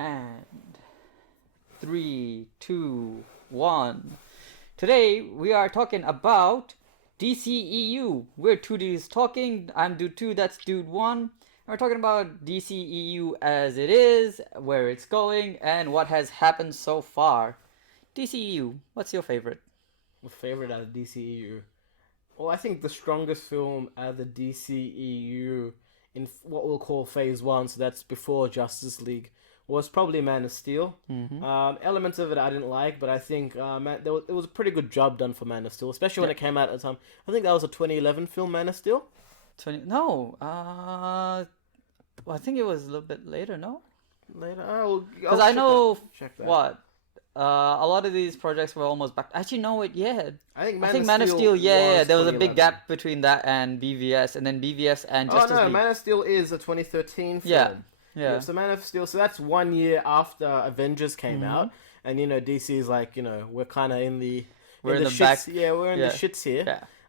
And 3, 2, 1. Today we are talking about DCEU. We're two dudes talking. I'm dude 2, that's dude 1. And we're talking about DCEU as it is, where it's going, and what has happened so far. DCEU, what's your favorite? My favorite out of DCEU. Well, I think the strongest film out of the DCEU in what we'll call Phase 1, so that's before Justice League, was probably Man of Steel. Elements of it I didn't like, but I think it was a pretty good job done for Man of Steel, especially when it came out at the time. I think that was a 2011 film, Man of Steel. No, I think it was a little bit later, no? Later, oh, Because I know check that. what a lot of these projects were almost back. Actually, no, yeah. I think Man of Steel, yeah. There was a big 2011. gap between that and BVS, and then BVS and Justice Oh no, League. Man of Steel is a 2013 film. Yeah. So Man of Steel, so that's 1 year after Avengers came out, and DC is like, we're kind of in the We're in the shits. back. Yeah, we're in the shits here.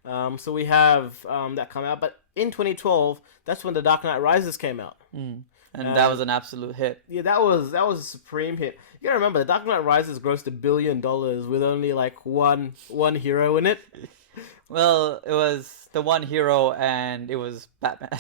Yeah. So we have that come out, but in 2012, that's when The Dark Knight Rises came out. And that was an absolute hit. Yeah, that was a supreme hit. You gotta remember, The Dark Knight Rises grossed $1 billion with only like one hero in it. Well, it was the one hero, and it was Batman.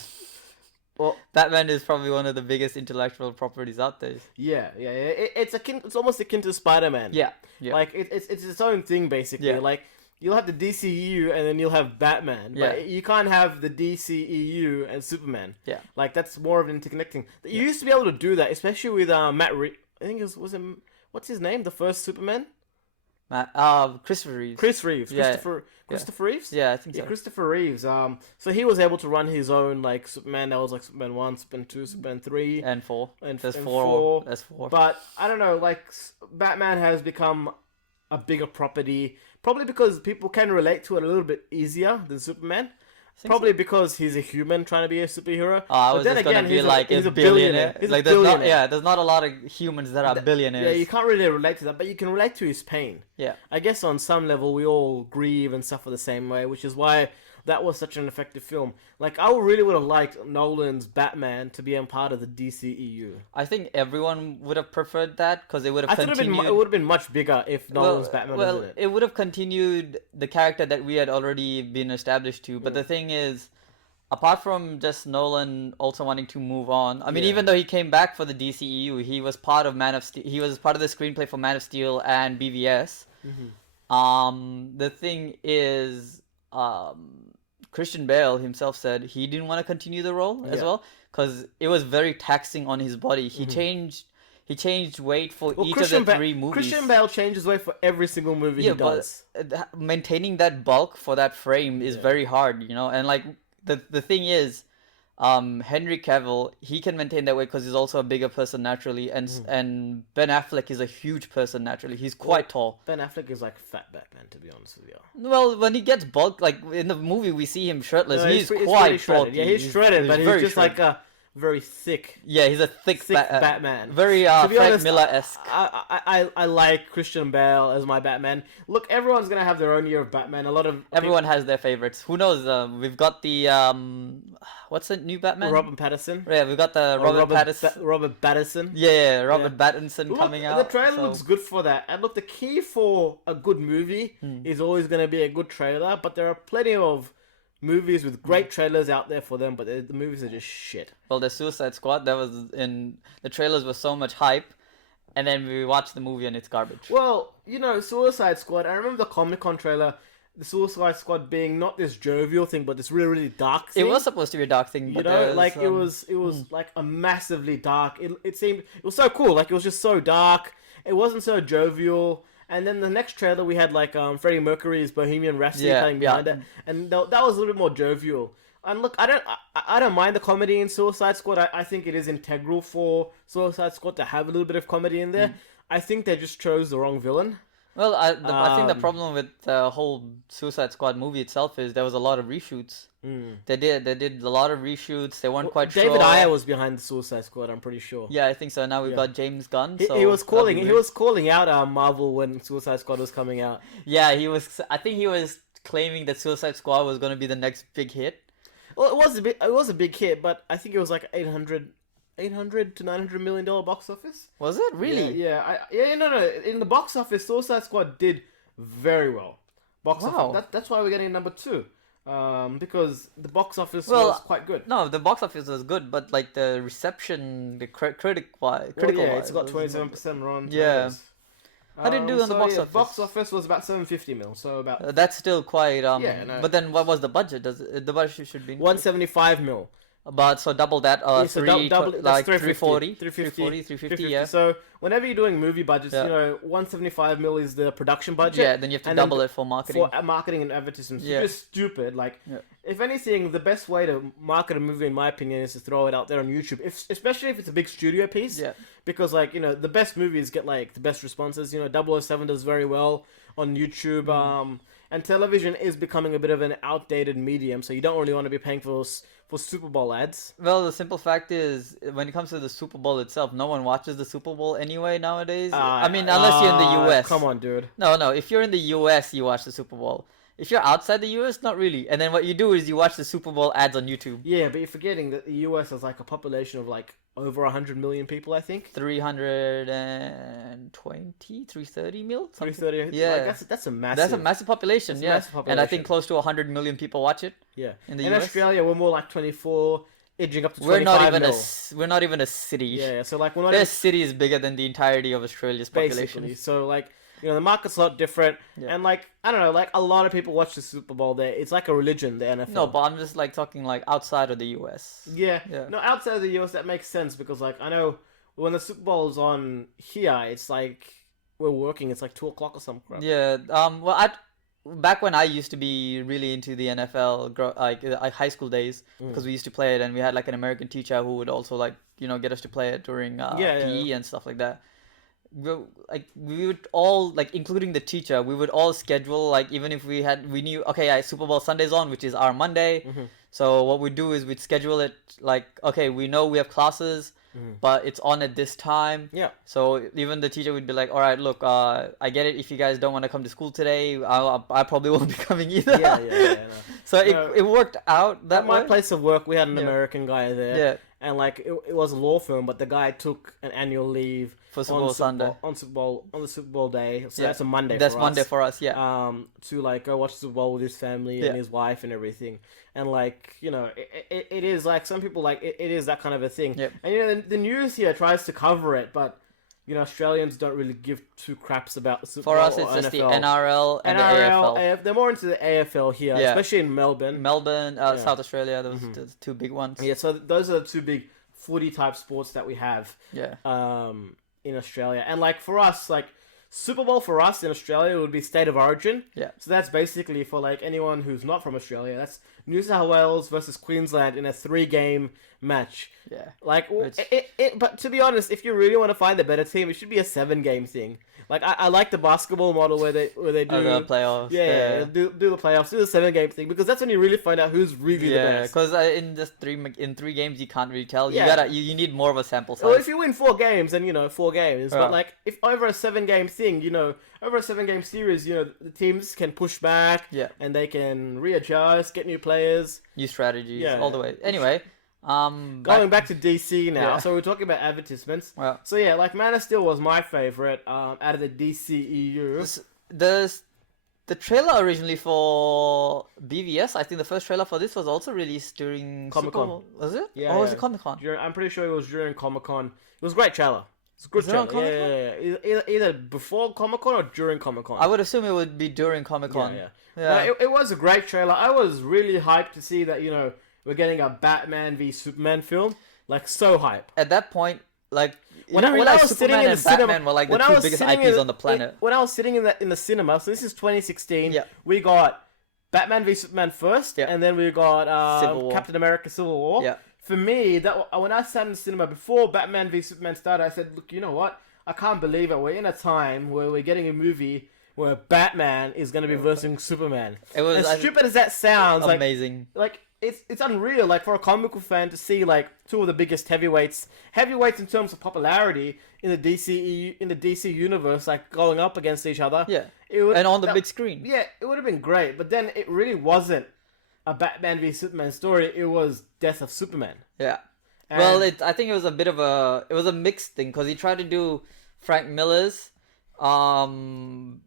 Well, Batman is probably one of the biggest intellectual properties out there. yeah. It's almost akin to Spider-Man. Yeah. Like it's its own thing basically. Yeah. Like you'll have the DCEU and then you'll have Batman, but you can't have the DCEU and Superman. Yeah. Like that's more of an interconnecting. You used to be able to do that, especially with Matt Reeves. I think it was him. What's his name? The first Superman. Christopher Reeves. Chris Reeves. Yeah. Christopher Reeves. Yeah, I think so. Yeah, Christopher Reeves. So he was able to run his own like Superman. That was like Superman 1, Superman 2, Superman 3, And 4. There's and 4. There's 4. But I don't know. Like Batman has become a bigger property, probably because people can relate to it a little bit easier than Superman. Probably because he's a human trying to be a superhero. I was just gonna be like a billionaire. He's like a billionaire. there's not a lot of humans that are billionaires. Yeah, you can't really relate to that, but you can relate to his pain. Yeah. I guess on some level we all grieve and suffer the same way, which is why that was such an effective film. Like I really would have liked Nolan's Batman to be a part of the DCEU. I think everyone would have preferred that because it would have continued. It would have been much bigger if Nolan's Batman was in it. It would have continued the character that we had already been established to. But the thing is, apart from just Nolan also wanting to move on, I mean, even though he came back for the DCEU, he was part of Man of Steel. He was part of the screenplay for Man of Steel and BVS. The thing is, Christian Bale himself said he didn't want to continue the role as well because it was very taxing on his body. He changed weight for each of the 3 movies. Christian Bale changes weight for every single movie he does. But maintaining that bulk for that frame is very hard, and like the thing is, Henry Cavill, he can maintain that weight because he's also a bigger person naturally, and Ben Affleck is a huge person naturally. He's quite tall. Ben Affleck is like fat Batman, to be honest with you. Well, when he gets bulk, like in the movie, we see him shirtless. No, he's pretty quite shredded. bulky. Yeah, he's shredded, but he's just shredded. like a very thick. Yeah, he's a thick Batman. Very To be Frank honest, Miller-esque. I like Christian Bale as my Batman. Look, everyone's gonna have their own year of Batman. Everyone has their favorites. Who knows? We've got the what's the new Batman? Robert Pattinson. Yeah, we've got the Robert Pattinson. Robert Pattinson. Yeah, Robert Pattinson coming out. The trailer looks good for that. And look, the key for a good movie is always going to be a good trailer. But there are plenty of movies with great trailers out there for them, but the movies are just shit. Well, the Suicide Squad, the trailers were so much hype, and then we watched the movie and it's garbage. Well, Suicide Squad, I remember the Comic-Con trailer, the Suicide Squad being not this jovial thing, but this really, really dark thing. It was supposed to be a dark thing, but it was like a massively dark. It was so cool. Like it was just so dark. It wasn't so jovial. And then the next trailer we had like Freddie Mercury's Bohemian Rhapsody playing behind it, and that was a little bit more jovial. And look, I don't mind the comedy in Suicide Squad. I think it is integral for Suicide Squad to have a little bit of comedy in there. I think they just chose the wrong villain. Well, I think the problem with the whole Suicide Squad movie itself is there was a lot of reshoots. They did a lot of reshoots. They weren't quite David sure. Ayer was behind the Suicide Squad, I'm pretty sure. Yeah, I think so. Now we've got James Gunn. He was calling out Marvel when Suicide Squad was coming out. Yeah, he was. I think he was claiming that Suicide Squad was going to be the next big hit. Well, it was a big hit, but I think it was like 800 $800 to $900 million box office. Was it really? No. In the box office, Suicide Squad did very well. Box Wow. office. That's why we're getting number 2. Because the box office Well, was quite good. No, the box office was good, but like the reception, the critical Well, wise, it's got 27% Rotten Yeah. Tomatoes. How did it do on the box office? Box office was about 750 mil, so about That's still quite Yeah, no. But then what was the budget? The budget should be 175 mil. about so double that. Yeah, so Like 350, 350, yeah. So whenever you're doing movie budgets, Yeah. 175 mil is the production budget. Yeah, then you have to and then double it for marketing. for marketing and advertisements. Yeah. It's just stupid. Like, Yeah. if anything, the best way to market a movie, in my opinion, is to throw it out there on YouTube. Especially if it's a big studio piece. Yeah. Because the best movies get like the best responses. 007 does very well on YouTube. And television is becoming a bit of an outdated medium, so you don't really want to be paying for Super Bowl ads. Well, the simple fact is, when it comes to the Super Bowl itself, no one watches the Super Bowl anyway nowadays. I mean, unless you're in the US. Come on, dude. No. If you're in the US, you watch the Super Bowl. If you're outside the US, not really. And then what you do is you watch the Super Bowl ads on YouTube. Yeah, but you're forgetting that the US has like a population of like over 100 million people, I think. 320, 330 mil? 330. Yeah. Like, that's a massive. That's a massive population, That's a yeah. massive And I population. think close to 100 million people watch it. Yeah. In the in US? Australia, we're more like 24, edging up to We're 25 not even mil. we're not even a city. Yeah, so like we're not Their even, city is bigger than the entirety of Australia's population. basically. So like the market's a lot different, Yeah. and like I don't know, like a lot of people watch the Super Bowl there. It's like a religion, the NFL. No, but I'm just like talking like outside of the US. Yeah. Yeah. No, outside of the US, that makes sense because like I know when the Super Bowl is on here, it's like we're working. It's like 2 o'clock or something. Crap. Yeah. Well, back when I used to be really into the NFL, high school days, because we used to play it, and we had like an American teacher who would also like get us to play it during PE and stuff like that. We would all like, including the teacher, we would all schedule like, even if we knew okay, Super Bowl Sunday's on, which is our Monday. So what we do is we'd schedule it like, okay, we know we have classes, but it's on at this time. Yeah. So even the teacher would be like, all right, look, I get it. If you guys don't want to come to school today, I probably won't be coming either. Yeah. No. So No. it worked out that At my way. place of work, we had an Yeah. American guy there. Yeah. And like it was a law firm, but the guy took an annual leave For Super Bowl Sunday. on the Super Bowl day. So Yeah. that's a Monday. That's for Monday us. for us, yeah. To like go watch the Super Bowl with his family Yeah. and his wife and everything. And like it is like some people like it is that kind of a thing. Yep. And the news here tries to cover it, but Australians don't really give two craps about the Super For Bowl us, it's or just the NFL. NRL and the NRL, AFL. they're more into the AFL here, Yeah. especially in Melbourne. Melbourne, South Australia, those the two big ones. Yeah, so those are the two big footy type sports that we have Yeah. in Australia. And like for us, like Super Bowl for us in Australia would be State of Origin. Yeah. So that's basically for like anyone who's not from Australia. That's New South Wales versus Queensland in a 3-game match. Yeah. Like, It's- but to be honest, if you really want to find a better team, it should be a 7-game thing. Like I like the basketball model where they do The playoffs. yeah, do the playoffs, do the 7-game thing because that's when you really find out who's really the Yeah, best. because in just three games you can't really tell. Yeah. You need more of a sample size. Well, if you win 4 games, then 4 games. Yeah. But like, if over a 7-game thing, over a 7-game series, the teams can push back, Yeah. and they can readjust, get new players. New strategies Yeah. all the way. Anyway, Going back to DC now, Yeah. so we're talking about advertisements. Well, So yeah, like Man of Steel was my favorite out of the DCEU. the trailer originally for BVS, I think the first trailer for this was also released during Comic-Con. Super Bowl. Was it? Yeah, Or was yeah. it Comic-Con? I'm pretty sure it was during Comic-Con. It was a great trailer. It's a good Was it on trailer. Yeah. Either before Comic-Con or during Comic-Con. I would assume it would be during Comic-Con. Yeah. Yeah. No, it was a great trailer. I was really hyped to see that, we're getting a Batman v Superman film. Like, so hype. At that point, like, When I was sitting Superman in the and cinema, Batman were like the when I two was biggest sitting IPs in- on the planet. When I was sitting in the cinema, so this is 2016, Yeah. we got Batman v Superman first, Yeah. and then we got Civil War. Captain America Civil War. Yeah. For me, when I sat in the cinema before Batman v Superman started, I said, look, you know what? I can't believe it. We're in a time where we're getting a movie where Batman is going to be versing Superman. It was As stupid as that sounds, amazing. like it's unreal. Like for a comic book fan to see like two of the biggest heavyweights in terms of popularity in the DC universe, like going up against each other. Yeah. And And on the big screen. Yeah, it would have been great. But then it really wasn't a Batman v Superman story. It was Death of Superman. Yeah. Well, I think it was a bit of a mixed thing because he tried to do Frank Miller's um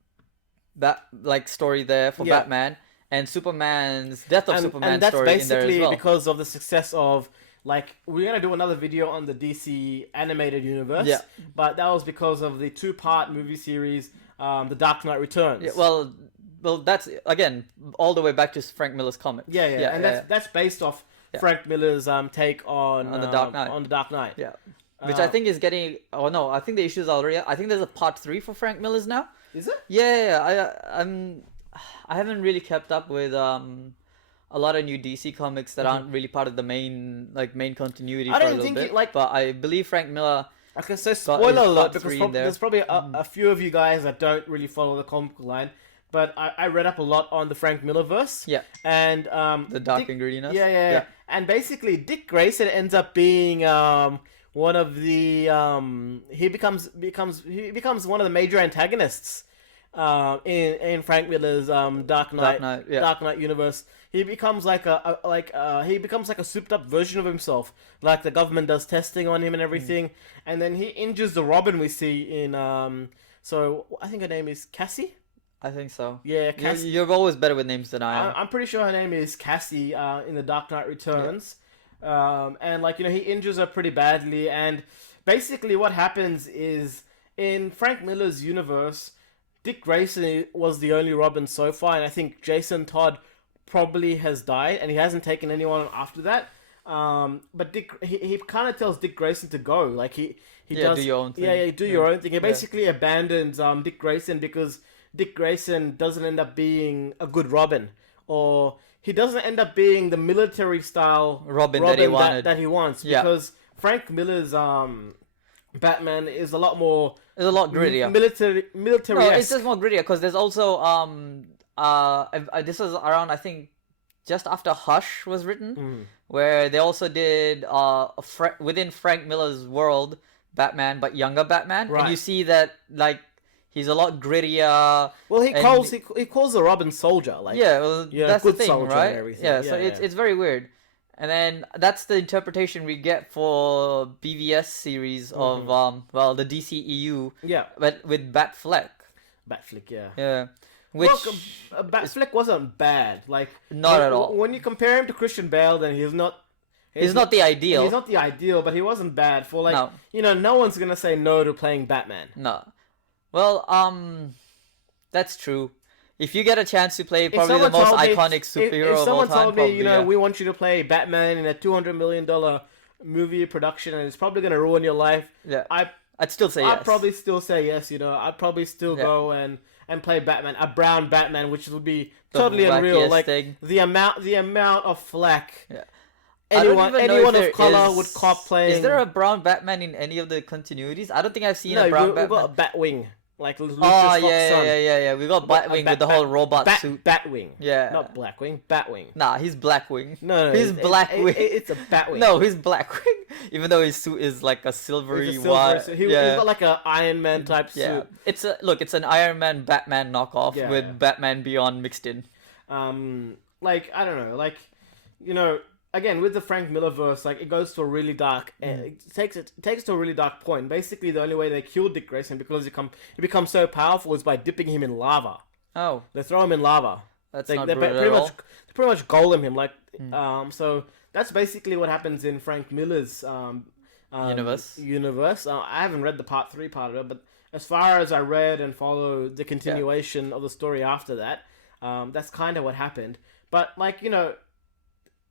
story there for Yeah. Batman and Superman's Death of Superman and that's story in there as basically well. because of the success of, like, we're gonna do another video on the DC animated universe. Yeah. But that was because of the 2-part movie series, The Dark Knight Returns. Yeah, well, that's again all the way back to Frank Miller's comics. Yeah. And that's based off Frank Miller's take on the Dark Knight. On the Dark Knight. Yeah. Which I think is getting. Oh no, I think the issue's already. I think there's a part 3 for Frank Miller's now. Is it? Yeah. I haven't really kept up with a lot of new DC comics that aren't really part of the main continuity I for a don't little think bit. it, like- but I believe Frank Miller. Okay, so his spoiler part alert, because 3 in there. there's probably a few of you guys that don't really follow the comic line, but I read up a lot on the Frank Miller verse. Yeah. And The Dark and Grittiness. Yeah. And basically, Dick Grayson ends up being one of the he becomes one of the major antagonists in Frank Miller's Dark Knight universe. He becomes like a souped up version of himself. Like, the government does testing on him and everything, and then he injures the Robin we see in so I think her name is Cassie. I think so. Yeah, Cassie. You're always better with names than I am. I'm pretty sure her name is Cassie in The Dark Knight Returns. And, like, he injures her pretty badly. And basically what happens is, in Frank Miller's universe, Dick Grayson was the only Robin so far. And I think Jason Todd probably has died. And he hasn't taken anyone on after that. But he kind of tells Dick Grayson to go. Like, he does... do your own thing. Yeah, do your own thing. He basically abandons Dick Grayson because Dick Grayson doesn't end up being a good Robin, or he doesn't end up being the military style Robin that he wanted. that he wants, Yeah. because Frank Miller's Batman is a lot more... It's a lot grittier. Military. No, it's just more grittier because there's also this was around, I think, just after Hush was written, where they also did within Frank Miller's world Batman, but younger Batman, Right. and you see that, like, he's a lot grittier. Well, he and calls the Robin soldier. Like, yeah, well, yeah, that's the good thing, soldier right? and everything. Yeah, Yeah, so yeah. it's very weird. And then that's the interpretation we get for BVS series of the DCEU. Yeah. But with Batfleck. Batflick, yeah. Yeah. Which Batfleck wasn't bad. Like, Not at all. When you compare him to Christian Bale, then he's not the ideal. He's not the ideal, but he wasn't bad. For, like, No. No one's gonna say no to playing Batman. No. Well, that's true. If you get a chance to play probably the most iconic superhero if of all someone time, told me, probably, we want you to play Batman in a $200 million movie production, and it's probably gonna ruin your life. Yeah. I'd still say yes. I'd probably still say yes. I'd probably still go and play Batman, a brown Batman, which would be totally unreal. wackiest Like, thing. the amount of flack. Yeah. I don't even know Anyone if of there color is- would cop playing. Is there a brown Batman in any of the continuities? I don't think I've seen a No, brown we've Batman. got a Batwing, like Lucius Oh Fox's son. yeah. We got Batwing with the whole robot suit. Batwing. Yeah. Not Blackwing. Batwing. Nah, he's Blackwing. No, he's Blackwing. It's a Batwing. No, he's Blackwing. Even though his suit is like a silvery It's a silver white. suit. He's got like a Iron Man type Yeah, suit. it's an Iron Man Batman knockoff Yeah. with Batman Beyond mixed in. Like, I don't know, like, again, with the Frank Miller verse, like, it goes to a really dark, it takes it to a really dark point. Basically, the only way they killed Dick Grayson because he becomes so powerful is by dipping him in lava. Oh, They throw him in lava. that's They not pretty brutal at all. much they pretty much golem him, like, so that's basically what happens in Frank Miller's Universe. I haven't read the part 3 part of it, but as far as I read and followed the continuation of the story after that, that's kind of what happened. But, like,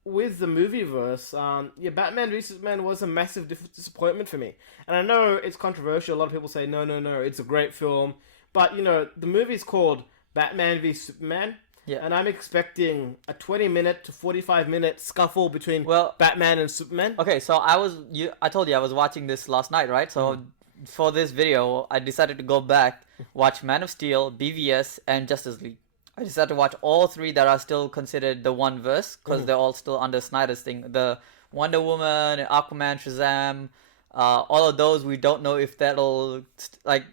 with the movie verse, Batman v Superman was a massive disappointment for me. And I know it's controversial. A lot of people say, no, it's a great film. But, the movie's called Batman v Superman. Yeah. And I'm expecting a 20-minute to 45-minute scuffle between Well- Batman and Superman. Okay, so I told you I was watching this last night, right? So for this video, I decided to go back, watch Man of Steel, BVS, and Justice League. I decided to watch all 3 that are still considered the one verse because they're all still under Snyder's thing. The Wonder Woman, Aquaman, Shazam, all of those we don't know if that'll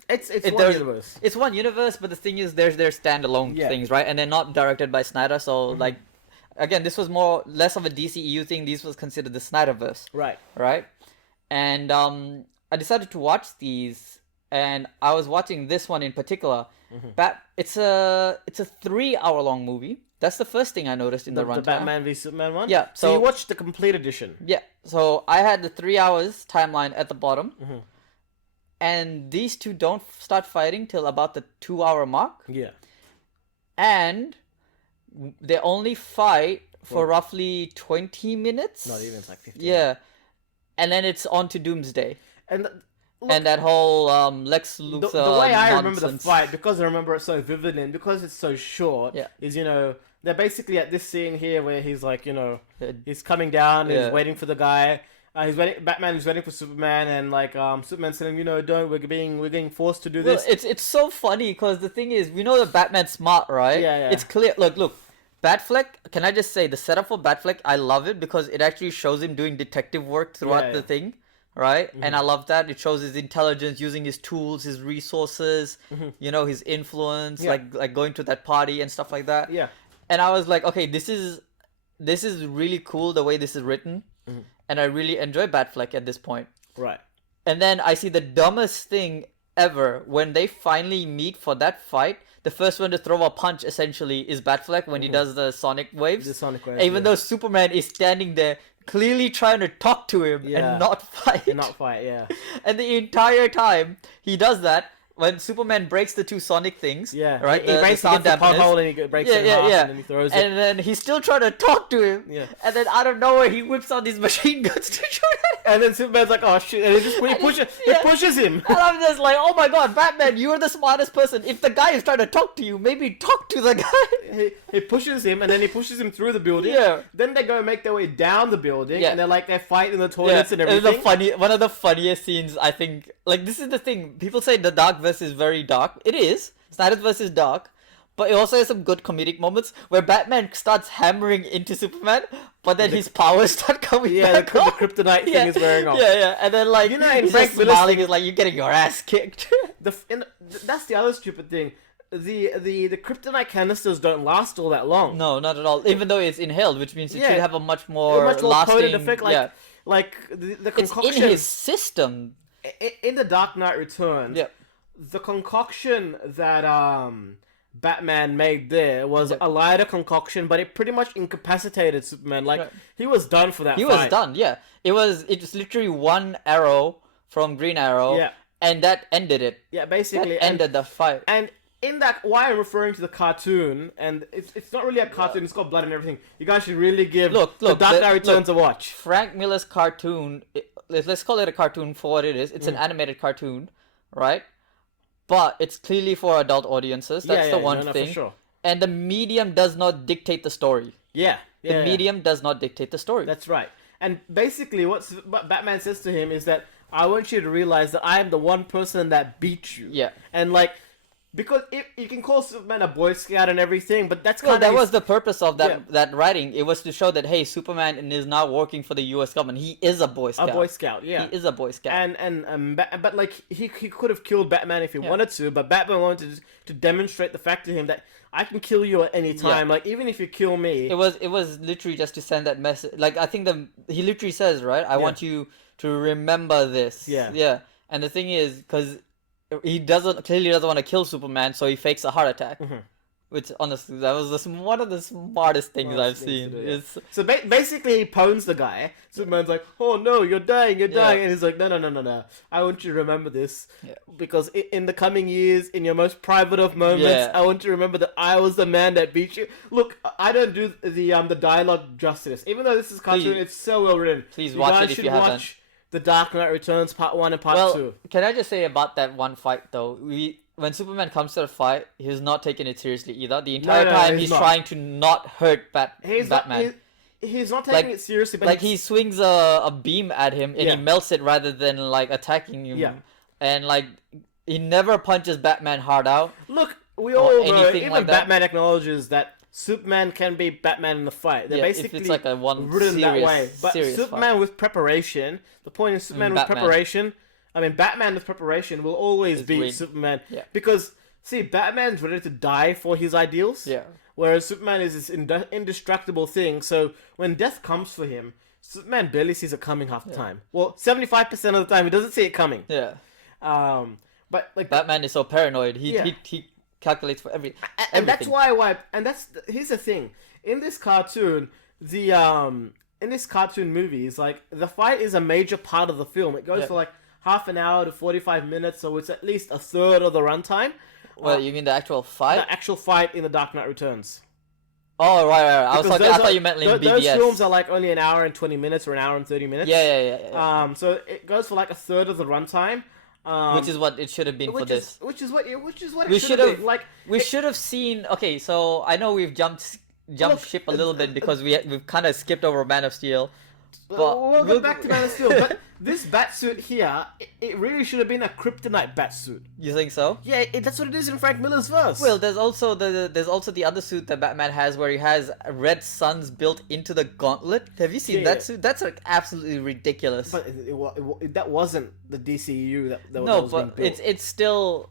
It's if one there's- universe. It's one universe, but the thing is, there's their standalone Yeah. things, right? And they're not directed by Snyder, so like, again, this was more less of a DCEU thing. This was considered the Snyderverse, Right. right? And I decided to watch these, and I was watching this one in particular. It's a 3 hour long movie. That's the first thing I noticed in the runtime. The Batman v Superman one. Yeah. So you watched the complete edition. Yeah. So I had the 3 hours timeline at the bottom, and these two don't start fighting till about the 2 hour mark. Yeah. And they only fight for roughly 20 minutes. Not even, it's like 15. Yeah. And then it's on to Doomsday. And And that whole Lex Luthor the way I remember the nonsense. fight, because I remember it so vividly and because it's so short, Yeah. is, they're basically at this scene here where he's like, he's coming down, he's waiting for the guy. Batman is waiting for Superman, and like Superman's saying, we're getting forced to do this. It's so funny because the thing is, we know that Batman's smart, right? Yeah. It's clear. Look, Batfleck. Can I just say the setup for Batfleck? I love it because it actually shows him doing detective work throughout the thing, right? And I love that it shows his intelligence, using his tools, his resources, his influence, like going to that party and stuff like that. Yeah. And I was like, okay, this is really cool the way this is written. And I really enjoy Batfleck at this point. Right. And then I see the dumbest thing ever when they finally meet for that fight. The first one to throw a punch essentially is Batfleck when he does the sonic waves. The sonic waves. Even though Superman is standing there clearly trying to talk to him and not fight. Yeah. And the entire time he does that, when Superman breaks the two sonic things, right? He breaks the pothole and he breaks it in half and then he throws it. And then he's still trying to talk to him. Yeah. And then out of nowhere he whips out these machine guns to shoot at him. And then Superman's like, oh shit, and he pushes him. And I'm just like, oh my god, Batman, you're the smartest person. If the guy is trying to talk to you, maybe talk to the guy. He pushes him, and then he pushes him through the building. Yeah. Then they go make their way down the building, Yeah. and they're fighting in the toilets and And everything. one of the funniest scenes, I think, like this is the thing. People say the Darkverse is very dark. It is. Snyderverse is dark. But it also has some good comedic moments where Batman starts hammering into Superman, but then his powers start coming back the off. kryptonite thing is wearing off. Yeah. And then like, in he's Frank just Miller's smiling, thing- he's like, you're getting your ass kicked. That's the other stupid thing. The kryptonite canisters don't last all that long. No, not at all. Even though it's inhaled, which means it Yeah. should have a much more Much more lasting potent effect. like, The it's concoction in his system. in the Dark Knight Returns. Yeah. The concoction that Batman made there was a lighter concoction, but it pretty much incapacitated Superman. Like he was done for that. He fight. was done. Yeah, it was literally one arrow from Green Arrow. Yeah. And that ended it. Yeah, basically That ended the fight. And in that, why I'm referring to the cartoon, and it's not really a cartoon. It's got blood and everything. You guys should really give the Dark Knight Returns a watch. Frank Miller's cartoon. Let's call it a cartoon for what it is. It's an animated cartoon, right? But it's clearly for adult audiences. That's the one thing. For sure. And the medium does not dictate the story. Yeah. The medium does not dictate the story. That's right. And basically, what Batman says to him is that I want you to realize that I am the one person that beat you. Yeah. And because you can call Superman a Boy Scout and everything, but that's that was the purpose of that writing. It was to show that hey, Superman is now working for the U.S. government. He is a Boy Scout. A Boy Scout, yeah. He is a Boy Scout. But like he could have killed Batman if he wanted to, but Batman wanted to demonstrate the fact to him that I can kill you at any time. Like even if you kill me, it was literally just to send that message. Like I think he literally says, right, I want you to remember this. Yeah. And the thing is, because he clearly doesn't want to kill Superman, so he fakes a heart attack. Which honestly, that was one of the smartest things I've seen. So basically, he pwns the guy. Superman's like, "Oh no, you're dying, and he's like, "No, I want you to remember this because in the coming years, in your most private of moments, I want you to remember that I was the man that beat you." Look, I don't do the dialogue justice, even though this is cartoon. It's so well written. Please watch it if you haven't. The Dark Knight Returns Part 1 and Part 2. Can I just say about that one fight though? When Superman comes to the fight, he's not taking it seriously either. The entire time he's trying to not hurt Batman. He's not taking it seriously, but he swings a beam at him and he melts it rather than like attacking him. Yeah. And like he never punches Batman hard out. Look, we all know, even like Batman acknowledges that Superman can be Batman in the fight. They're basically it's like written that way. But Superman with preparation, the point is Superman with preparation. I mean, Batman with preparation will always beat Superman. Yeah. Because See, Batman's ready to die for his ideals. Yeah. Whereas Superman is this indestructible thing. So when death comes for him, Superman barely sees it coming half the time. Well, 75% of the time he doesn't see it coming. Yeah. But like Batman is so paranoid. He calculates for everything. And that's why. And here's the thing. In this cartoon, in this cartoon movies, like the fight is a major part of the film. It goes for like half an hour to 45 minutes, so it's at least a third of the runtime. Well, you mean the actual fight? The actual fight in The Dark Knight Returns. Oh, right. I thought you meant in BBS. Those films are like only an hour and 20 minutes or an hour and 30 minutes. Yeah. So it goes for like a third of the runtime. Which is what it should have been for this. Which is what it should have been. Like we should have seen. Okay, so I know we've jumped ship a little bit because we've kind of skipped over Man of Steel. But we'll go back to Man of Steel. But this batsuit here, it really should have been a kryptonite batsuit. You think so? Yeah, that's what it is in Frank Miller's verse. Well, there's also the other suit that Batman has where he has red suns built into the gauntlet. Have you seen that suit? That's like absolutely ridiculous. But that wasn't the DCEU that no, was but being built. it's still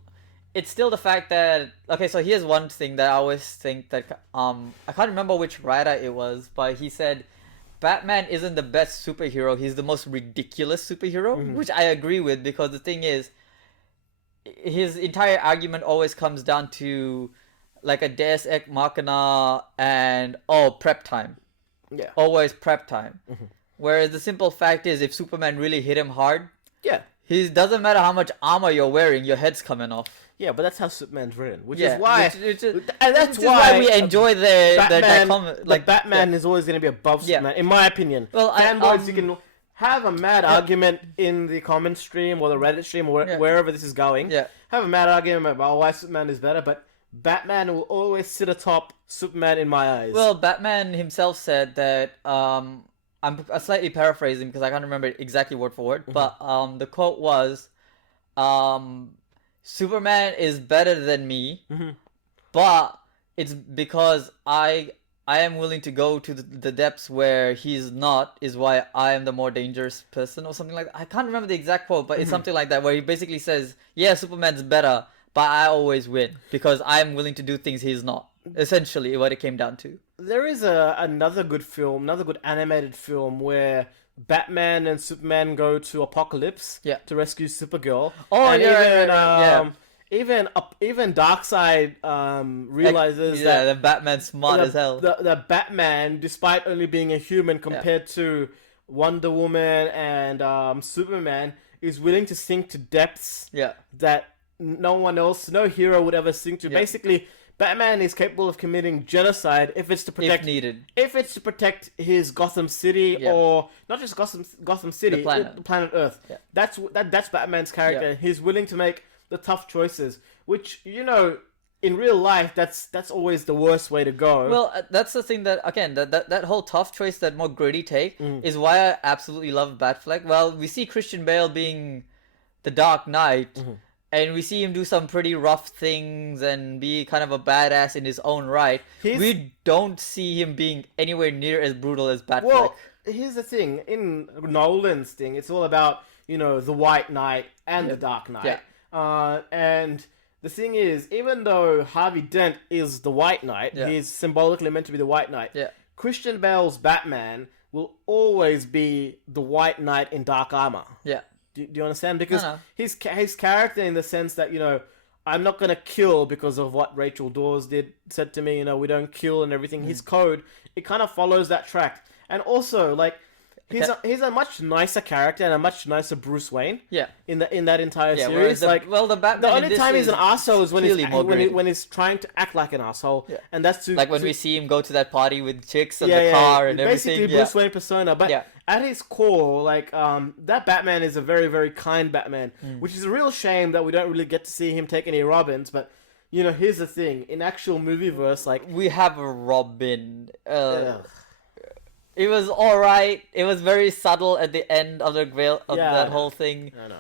the fact that okay. So here's one thing that I always think that I can't remember which writer it was, but he said Batman isn't the best superhero. He's the most ridiculous superhero, which I agree with because the thing is, his entire argument always comes down to like a Deus Ex Machina and prep time. Yeah. Always prep time. Whereas the simple fact is, if Superman really hit him hard, he doesn't matter how much armor you're wearing, your head's coming off. Yeah, but that's how Superman's written, which Yeah, is why, and that's why we enjoy Batman is always going to be above Superman, in my opinion. Well, fanboys, you can have a mad argument in the comment stream or the Reddit stream or wherever this is going. Yeah. Have a mad argument about why Superman is better, but Batman will always sit atop Superman in my eyes. Well, Batman himself said that I'm slightly paraphrasing because I can't remember exactly word for word, but the quote was, Superman is better than me, but it's because I am willing to go to the depths where he's not, is why I am the more dangerous person or something like that. I can't remember the exact quote, but it's something like that where he basically says, yeah, Superman's better, but I always win because I'm willing to do things he's not. Essentially what it came down to. There is another good animated film where Batman and Superman go to Apocalypse to rescue Supergirl. Oh, and even Darkseid realizes that the Batman's smart as hell. The Batman, despite only being a human compared to Wonder Woman and Superman, is willing to sink to depths that no hero would ever sink to. Basically, Batman is capable of committing genocide if it's to protect his Gotham City or not just Gotham City, the planet Earth. Yeah. That's Batman's character. Yeah. He's willing to make the tough choices, which in real life that's always the worst way to go. Well, that's the thing that again that whole tough choice, that more gritty take is why I absolutely love Batfleck. Well, we see Christian Bale being the Dark Knight. And we see him do some pretty rough things and be kind of a badass in his own right. We don't see him being anywhere near as brutal as Batfleck. Well, here's the thing. In Nolan's thing, it's all about, the White Knight and the Dark Knight. Yeah. And the thing is, even though Harvey Dent is the White Knight, he's symbolically meant to be the White Knight, Christian Bale's Batman will always be the White Knight in dark armor. Yeah. Do you understand? Because his character, in the sense that, I'm not going to kill because of what Rachel Dawes said to me, we don't kill and everything. His code, it kind of follows that track. And also, like, he's a much nicer character and a much nicer Bruce Wayne. Yeah. In that entire series, the Batman, the only time he's an asshole is when he's trying to act like an asshole. Yeah. And that's when we see him go to that party with chicks and the car and everything. Basically Bruce Wayne persona, but at his core, like that Batman is a very, very kind Batman, which is a real shame that we don't really get to see him take any Robins. But here's the thing: in actual movieverse, like we have a Robin. It was alright. It was very subtle at the end of that whole thing. I know.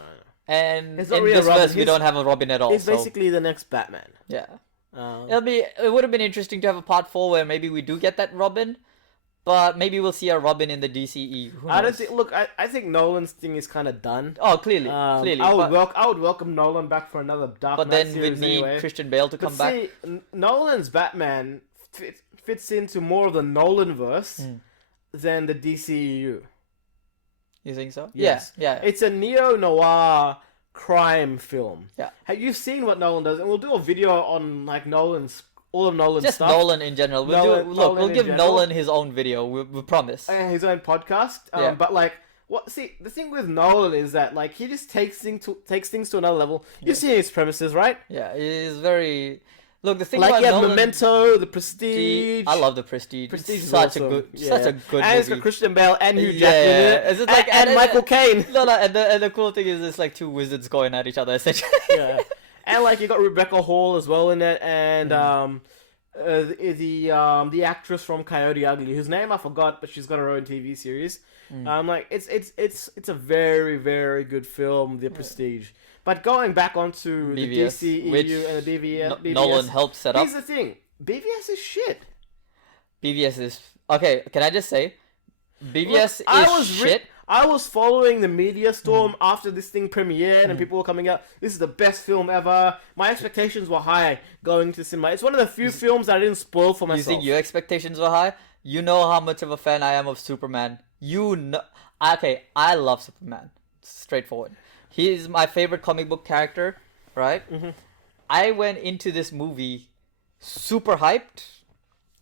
And in this verse, we don't have a Robin at all. He's basically the next Batman. Yeah. It would have been interesting to have a part 4 where maybe we do get that Robin, but maybe we'll see a Robin in the DCE. Who I don't knows? think. Look, I think Nolan's thing is kind of done. Oh, clearly. I would welcome Nolan back for another Dark But Knight then series we'd need anyway. Christian Bale to But come back. see, Nolan's Batman fits into more of the Nolan verse than the DCEU. You think so? Yes. Yeah. It's a neo-noir crime film. Yeah. Have you seen what Nolan does? And we'll do a video on like all of Nolan's Just stuff. Nolan in general. We'll give Nolan his own video. We promise. His own podcast. Yeah. But like, the thing with Nolan is that like he just takes things to another level. You see his premises, right? Yeah, it is very. Look, the thing Like about you have Nolan, Memento, The Prestige. I love The Prestige. Prestige It's is such awesome. a good, Yeah. such a good and it's movie. got Christian Bale and Hugh Yeah, Jackman in it. it's just like- and Michael Caine. No, and the cool thing is it's like two wizards going at each other essentially. Yeah. And like you got Rebecca Hall as well in it, and the actress from Coyote Ugly, whose name I forgot, but she's got her own TV series. Like it's a very, very good film, The Prestige. But going back onto the BVS, DCEU which and the BVS, Nolan helped set up. here's the thing: BVS is shit. BVS is okay. Can I just say, BVS Look, is shit. I was following the media storm after this thing premiered and people were coming out, this is the best film ever. My expectations were high going to cinema. It's one of the few films that I didn't spoil for myself. You think your expectations were high? You know how much of a fan I am of Superman. You know. Okay, I love Superman. Straightforward. He is my favorite comic book character, right? I went into this movie super hyped,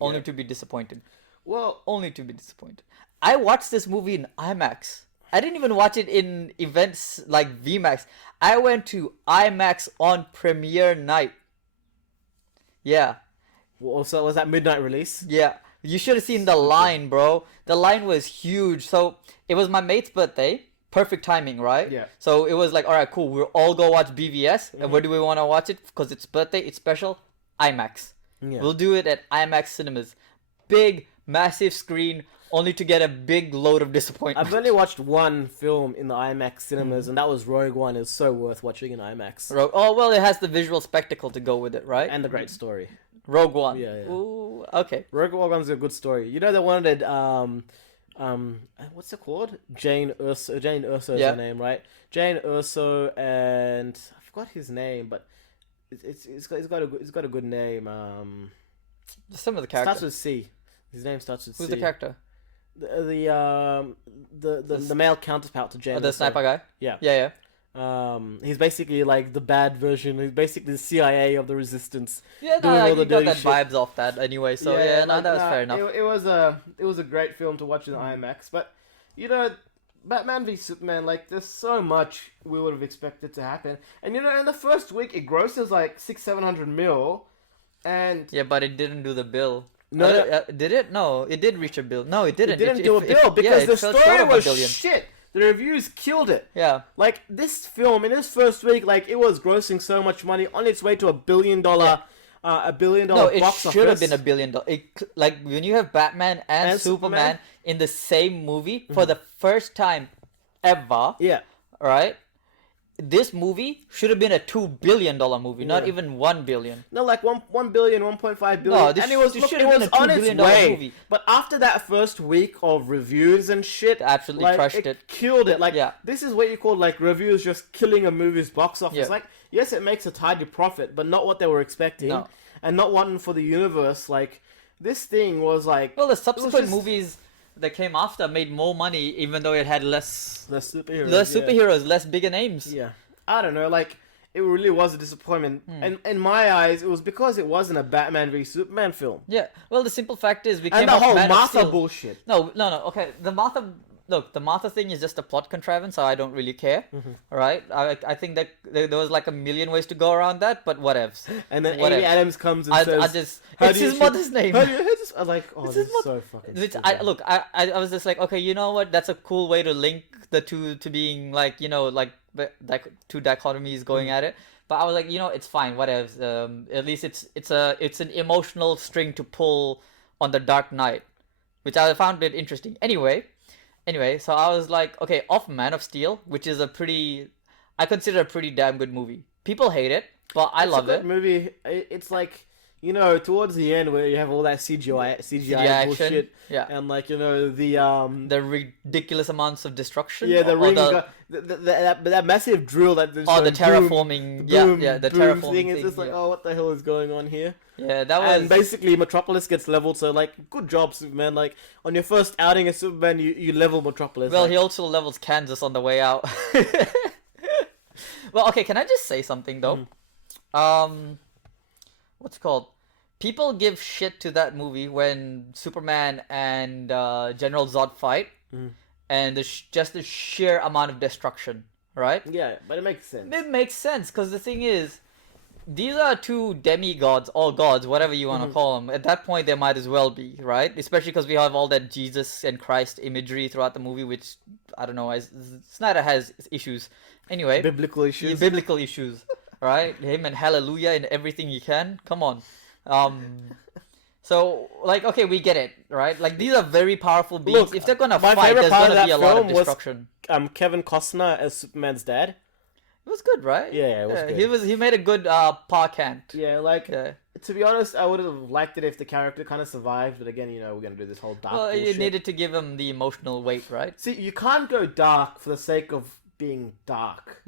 only to be disappointed. Well, Only to be disappointed. I watched this movie in IMAX. I didn't even watch it in events like VMAX. I went to IMAX on premiere night. Yeah. so was that midnight release? Yeah. You should have seen the line, bro. The line was huge. So it was my mate's birthday. Perfect timing, right? Yeah. So it was like, all right, cool. We'll all go watch BVS. And where do we want to watch it? Because it's birthday. It's special. IMAX. Yeah. We'll do it at IMAX cinemas. Big, massive screen, only to get a big load of disappointment. I've only watched one film in the IMAX cinemas, and that was Rogue One. It's so worth watching in IMAX. Oh, well, it has the visual spectacle to go with it, right? And the great story. Rogue One. Yeah. Ooh, okay. Rogue One's a good story. You know, they wanted what's it called? Jane Urso. Jane Urso is Yeah. her name, right? Jane Urso, and I forgot his name, but it's got a good name. Just some of the Starts characters. with C. His name starts with Who's C. the character? The male counterpart to Jane. Oh, the Urso. sniper guy? Yeah. Yeah. He's basically like the bad version. He's basically the CIA of the Resistance. Yeah, Doing all no, the you got dirty that shit. vibes off that anyway. So yeah, no, that was fair enough. It was a great film to watch in IMAX, but you know, Batman v Superman, like there's so much we would have expected to happen, and you know, in the first week it grosses like 600-700 mil, and Yeah, but it didn't do the bill. No, did it? No, it did reach a bill. No, it didn't. it didn't do a bill because the story was shit. The reviews killed it. Yeah. Like this film in its first week, like it was grossing so much money on its way to $1 billion. $1 billion No, it box office. should have been $1 billion. Like when you have Batman and, And Superman Superman. in the same movie for the first time ever, Yeah. right? This movie should have been a $2 billion movie, not Yeah. even $1 billion. No, like 1 billion, 1.5 billion. No, this and it was, this look, should it have been was a $2 on its billion way. movie. But after that first week of reviews and shit, It absolutely like, crushed it. killed it. Like, Yeah. this is what you call like reviews just killing a movie's box office. Yeah. Like, yes, it makes a tidy profit, but not what they were expecting, No. and not one for the universe. Like, this thing was like Well, the subsequent just- movies that came after made more money, even though it had less the superheroes. superheroes, less bigger names. Yeah. I don't know. Like, it really was a disappointment, Hmm. and in my eyes, it was because it wasn't a Batman v Superman film, Yeah. Well, the simple fact is we came and the off whole Man of Martha Steel. bullshit. No. Okay. The Martha thing is just a plot contrivance, so I don't really care. Right? I think that there was like a million ways to go around that, but whatevs. And then Whatever. Amy Adams comes and I says, just "How it's do you his sh- mother's name. How do you just, I'm like, oh, It's this his is so fucking Which stupid. I was just like, okay, you know what? That's a cool way to link the two to being like, like two dichotomies going at it. But I was like, it's fine, whatever. At least it's an emotional string to pull on the Dark Knight, which I found it interesting. Anyway, so I was like, okay, off Man of Steel, which is I consider a pretty damn good movie. People hate it, but I love It's a it. good movie. It's like you know, towards the end where you have all that CGI bullshit, action, yeah, and like you know the ridiculous amounts of destruction, yeah, the or ring, the that massive drill that oh, the terraforming, the boom terraforming thing. It's just like, yeah. oh, what the hell is going on here? Yeah, that was And basically Metropolis gets leveled. So like, good job, Superman. Like on your first outing as Superman, you level Metropolis. well, like, he also levels Kansas on the way out. Well, okay, can I just say something though? What's it called? People give shit to that movie when Superman and General Zod fight, and just the sheer amount of destruction, right? yeah, but it makes sense. It makes sense because the thing is, these are two demigods or gods, whatever you want to call them. At that point, they might as well be, right? Especially because we have all that Jesus and Christ imagery throughout the movie, which I don't know. Snyder has issues. Anyway, Biblical issues. biblical issues, right? Him and hallelujah and everything he can. Come on. So like, okay, we get it, right? Like these are very powerful beings. Look, If they're gonna my fight, favorite there's part gonna of be a that lot of film was, destruction. Kevin Costner as Superman's dad. It was good, right? Yeah, it was good. He made a good parkant. Yeah, like Yeah. to be honest, I would have liked it if the character kind of survived. But again, you know, we're gonna do this whole dark Well, bullshit. you needed to give him the emotional weight, right? See, you can't go dark for the sake of being dark.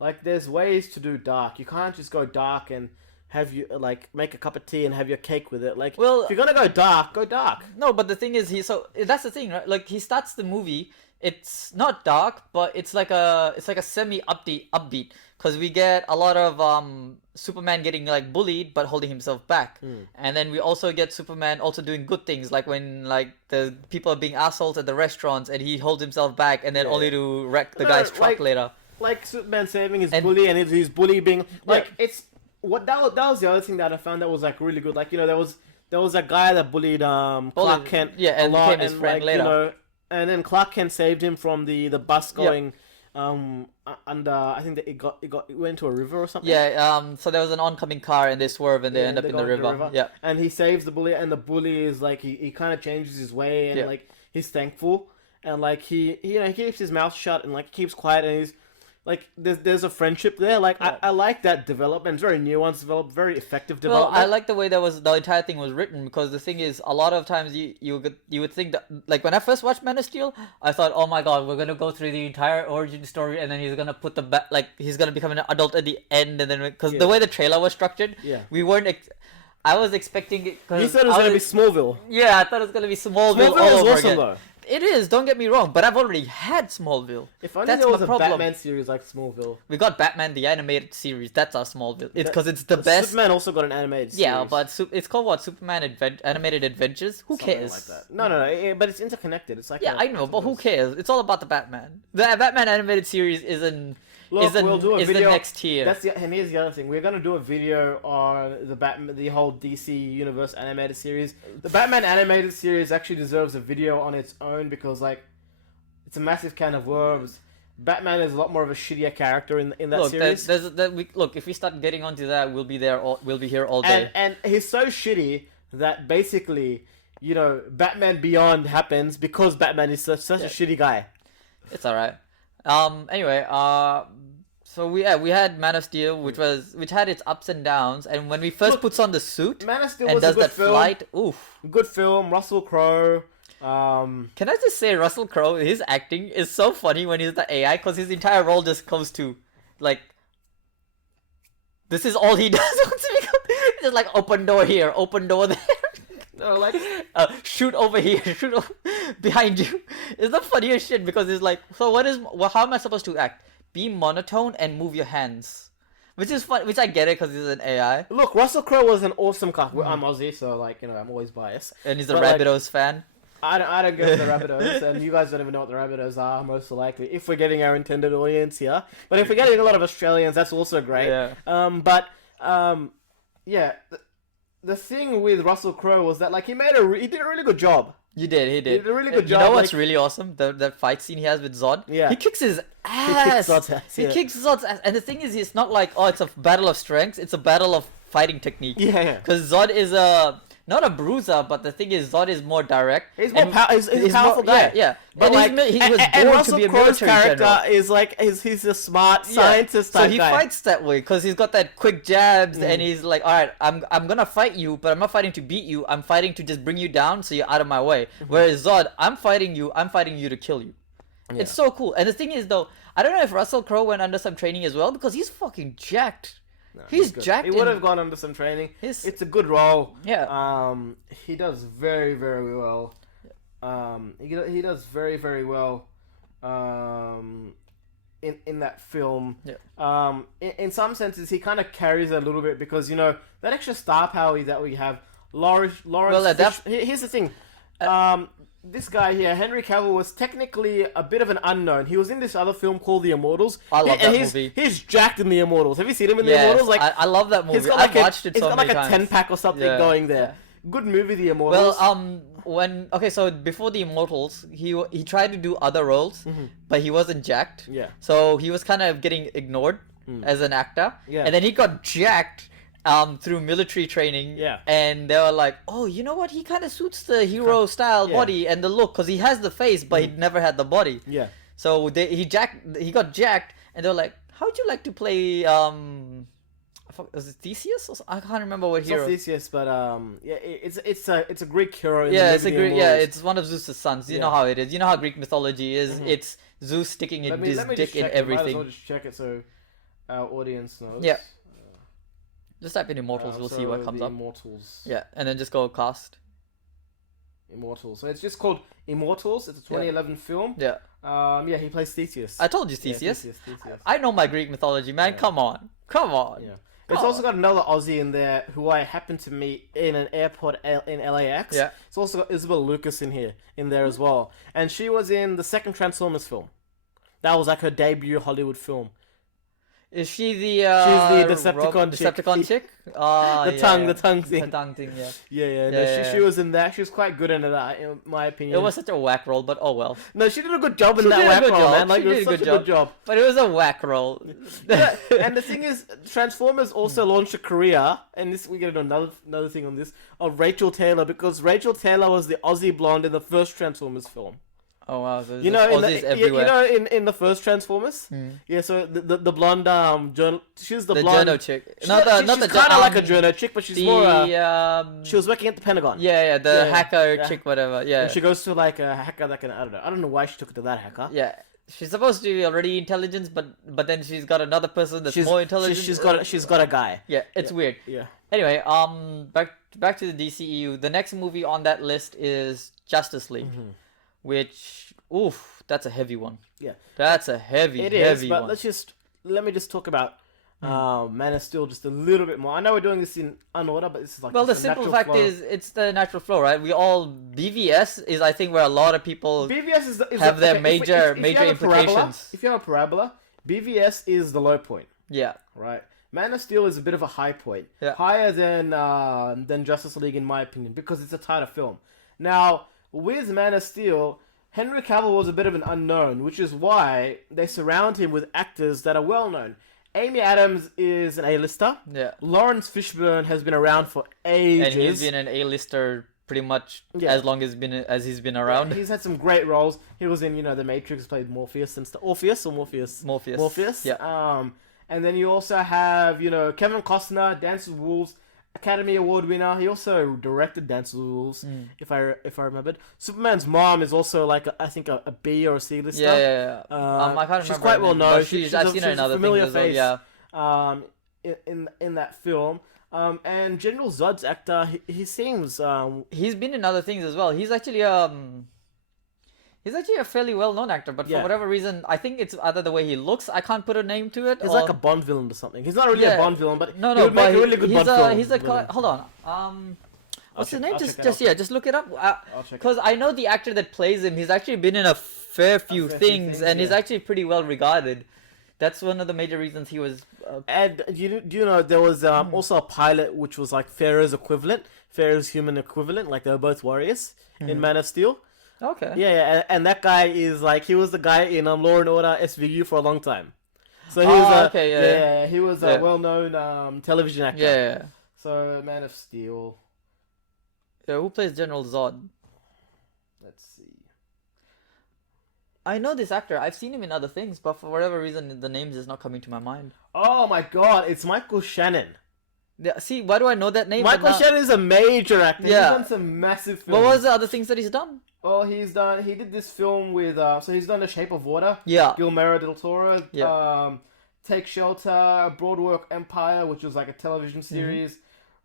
Like, there's ways to do dark. You can't just go dark and have you like make a cup of tea and have your cake with it. Like, Well, if you're gonna go dark, go dark. No, but the thing is, that's the thing, right? Like he starts the movie. It's not dark, but it's like a semi upbeat because we get a lot of Superman getting like bullied but holding himself back, and then we also get Superman also doing good things like when like the people are being assholes at the restaurants and he holds himself back and then only to wreck the guy's truck later. Like Superman saving his bully and his bully being like it's what that was the other thing that I found that was like really good. Like, you know, there was a guy that bullied Clark Kent and a lot, became his friend like, later. You know, and then Clark Kent saved him from the bus going under. I think that it went into a river or something. Yeah. So there was an oncoming car and they swerve and they end up in the river. Yeah. And he saves the bully, and the bully is like he kind of changes his way, and like he's thankful, and like he keeps his mouth shut and like keeps quiet, and he's like there's a friendship there. Like I like that development. It's very nuanced development, very effective development. Well, I like the way the entire thing was written because the thing is, a lot of times you would think that, like when I first watched Man of Steel, I thought, oh my god, we're gonna go through the entire origin story and then he's gonna put he's gonna become an adult at the end, and then because the way the trailer was structured, we weren't. I was expecting it. You thought it was gonna be Smallville. Yeah, I thought it was gonna be Smallville all over again. Though. It is, don't get me wrong, but I've already had Smallville. If only there was a Batman series like Smallville. We got Batman the animated series. That's our Smallville. It's because it's the best. Superman also got an animated series. Yeah, but it's called what? Superman Animated Adventures? Who cares? Like that. No, but it's interconnected. It's like I know, but who cares? It's all about the Batman. The Batman animated series we'll do a video. The next tier. And here's the other thing. We're gonna do a video on the whole DC Universe animated series. The Batman animated series actually deserves a video on its own because like it's a massive can of worms. Batman is a lot more of a shittier character in that series. Look, if we start getting onto that, we'll be here all day. And he's so shitty that basically, you know, Batman Beyond happens because Batman is such a shitty guy. It's alright. Anyway, so we had Man of Steel, which had its ups and downs, and when we first puts on the suit Man of Steel and was does a good that film. flight, oof. Good film, Russell Crowe. Can I just say Russell Crowe, his acting is so funny when he's the AI, because his entire role just comes to, like, this is all he does. Just like open door here, open door there. Like shoot over here, shoot behind you. It's the funniest shit because it's like, so how am I supposed to act? Be monotone and move your hands, which is fun. Which I get it because he's an AI. Look, Russell Crowe was an awesome cast. I'm Aussie, so like, you know, I'm always biased. And he's a Rabbitohs fan. I don't go for the Rabbitohs, and you guys don't even know what the Rabbitohs are, most likely, if we're getting our intended audience here. But if we're getting a lot of Australians, that's also great. Yeah. Yeah. The thing with Russell Crowe was that like he did a really good job. He did. He did a really good job. You know what's really awesome? That fight scene he has with Zod. Yeah. He kicks his ass. He kicks Zod's ass. And the thing is, it's not like, oh, it's a battle of strengths. It's a battle of fighting technique. Yeah. Because Zod is not a bruiser, but the thing is, Zod is more direct. He's more and he's a powerful guy. Yeah, yeah. But And like, he was and born Russell to be a Crowe's military character general. is like he's a smart Yeah. scientist So type he guy. fights that way because he's got that quick jabs, and he's like, all right, I'm gonna fight you, but I'm not fighting to beat you. I'm fighting to just bring you down so you're out of my way. Whereas Zod, I'm fighting you to kill you. Yeah. It's so cool. And the thing is, though, I don't know if Russell Crowe went under some training as well because he's fucking jacked. No, he's good. jacked. He would have gone under some training. His- It's a good role. Yeah. He does very, very well. He does very, very well. In that film. Yeah. In some senses, he kind of carries it a little bit because that extra star power that we have. Lawrence. Well, Here's the thing. This guy here, Henry Cavill, was technically a bit of an unknown. He was in this other film called The Immortals. I love that he's, movie. He's jacked in The Immortals. Have you seen him in The Yes, Immortals? Like, I love that movie. he's got I've like watched it so many times. He's got like a 10-pack or something Yeah, going there. Good movie, The Immortals. Well, so before The Immortals, he tried to do other roles, but he wasn't jacked. Yeah. So he was kind of getting ignored as an actor. Yeah. And then he got jacked through military training. Yeah. And they were like, oh, you know what? He kind of suits the hero style body and the look because he has the face, but he never had the body. Yeah. So he got jacked, and they were like, how'd you like to play? Was it Theseus? I can't remember what hero. It's not Theseus, but it's a Greek hero. Yeah, it's a Greek. Yeah, it's one of Zeus's sons. You know Yeah. how it is. You know how Greek mythology is. It's Zeus sticking his dick in everything. Might as well just check it so our audience knows. Yeah. Just type in Immortals. We'll see what comes up. Immortals. Yeah, and then just go cast. Immortals. So it's just called Immortals. It's a 2011 film. Yeah. Yeah, he plays Theseus. I told you Yeah, Theseus. Theseus. I know my Greek mythology, man. Yeah. Come on. Yeah. It's also got another Aussie in there who I happened to meet in an airport in LAX. Yeah. It's also got Isabel Lucas in there as well. And she was in the second Transformers film. That was like her debut Hollywood film. Is she the She's the Decepticon chick. The tongue thing. The tongue thing, yeah. Yeah. She was in that. She was quite good in that, in my opinion. It was such a whack role, but oh well. No, she did a good job in She that did a whack good role, job. man. Like, She it was did a such good a good job. But it was a whack role. Yeah, and the thing is, Transformers also launched a career, and this we get another thing on this, of Rachel Taylor, because Rachel Taylor was the Aussie blonde in the first Transformers film. Oh wow, there's In everywhere. in the first Transformers, yeah. So the blonde she's the The blonde journo chick. She's Not kind the of like a journo chick, but she's the more. She was working at the Pentagon. yeah, the Yeah, hacker yeah. chick, whatever. Yeah, And she goes to like a hacker that can, I don't know why she took it to that hacker. yeah. She's supposed to be already intelligence, but then she's got another person that's more intelligent. She's got a guy. Yeah, it's weird. Yeah. Anyway, back to the DCEU. The next movie on that list is Justice League, which that's a heavy one. Yeah. That's a heavy But one. let me just talk about Man of Steel just a little bit more. I know we're doing this in unorder, but this is like Well, the just a simple natural fact flow. is, it's the natural flow, right? BVS is, I think, where a lot of people BVS is have their okay, major if you have a parabola- implications. If you have a parabola, BVS is the low point, Yeah. right? Man of Steel is a bit of a high point, Yeah. higher than Justice League in my opinion, because it's a tighter film. Now, with Man of Steel, Henry Cavill was a bit of an unknown, which is why they surround him with actors that are well known. Amy Adams is an A-lister. Yeah. Lawrence Fishburne has been around for ages. And he's been an A-lister pretty much Yeah. as long as he's been around. He's had some great roles. He was in, The Matrix, played Morpheus and stuff. Morpheus. Morpheus. Yeah. And then you also have, Kevin Costner, Dance with Wolves, Academy Award winner. He also directed Dance with Wolves, if I remembered. Superman's mom is also like I think a B or a C lister. Yeah. I can't remember. She's quite well known. I've seen her in other familiar things as well. face. In that film. And General Zod's actor, he seems He's been in other things as well. He's actually a fairly well-known actor, but for Yeah. whatever reason, I think it's either the way he looks. I can't put a name to it. he's or... like a Bond villain or something. He's not really Yeah. a Bond villain, but no, he would make a really good he's Bond a, film. He's a villain. hold on. What's his name? I'll Just check it out. just look it up. I'll check it Because I know the actor that plays him. He's actually been in a fair few things, and he's yeah. actually pretty well regarded. That's one of the major reasons he was. And do you know there was also a pilot which was like Pharaoh's equivalent, Pharaoh's human equivalent, like they were both warriors in Man of Steel. Okay. Yeah, and that guy is like he was the guy in Law and Order SVU for a long time. So he was he was a well-known television actor. Yeah. So Man of Steel. Yeah, who plays General Zod? Let's see. I know this actor. I've seen him in other things, but for whatever reason, the name's just not coming to my mind. Oh my god, it's Michael Shannon. Yeah, see, why do I know that name? Michael Shannon is a major actor. Yeah. He's done some massive films. What was the other things that he's done? Oh, he did this film with, so he's done The Shape of Water. Yeah. Guillermo del Toro. Yeah. Take Shelter, Broadwalk Empire, which was like a television series.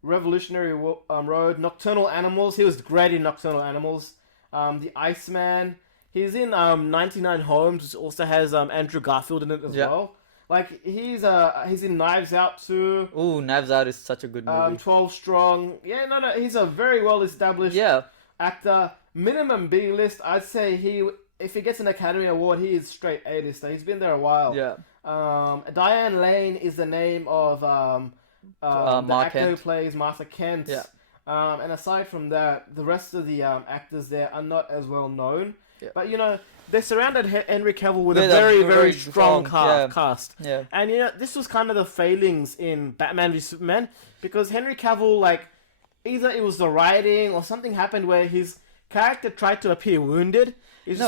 Revolutionary Road, Nocturnal Animals. He was great in Nocturnal Animals. The Iceman. He's in 99 Homes, which also has Andrew Garfield in it as well. Like, he's in Knives Out too. Ooh, Knives Out is such a good movie. 12 Strong. Yeah, no, he's a very well established actor. Minimum B list. I'd say if he gets an Academy Award, he is straight A-lister. He's been there a while. Yeah. Diane Lane is the name of the actor who plays Martha Kent. Yeah. And aside from that, the rest of the actors there are not as well known. Yeah. But, you know, they surrounded Henry Cavill with a very, very strong cast. Yeah. And, you know, this was kind of the failings in Batman v Superman, because Henry Cavill, like, either it was the writing or something happened where his character tried to appear wounded. His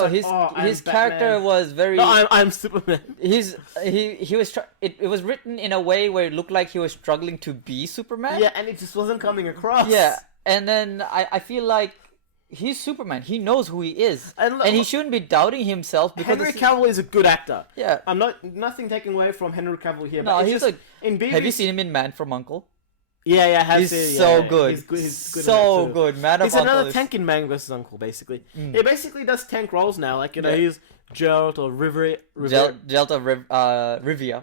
character was very. No, I'm Superman. He was. It was written in a way where it looked like he was struggling to be Superman. Yeah, and it just wasn't coming across. Yeah, and then I feel like he's Superman. He knows who he is, and he shouldn't be doubting himself. Because Henry Cavill is a good actor. Yeah, I'm nothing taken away from Henry Cavill here. No, but he's just, have you seen him in Man from U.N.C.L.E.? Yeah, he's so good. He's good. He's good. So good. Man he's of another U.N.C.L.E. tank in Man vs. U.N.C.L.E. Basically. He basically does tank roles now. Like, you know, he's Geralt or Rivia,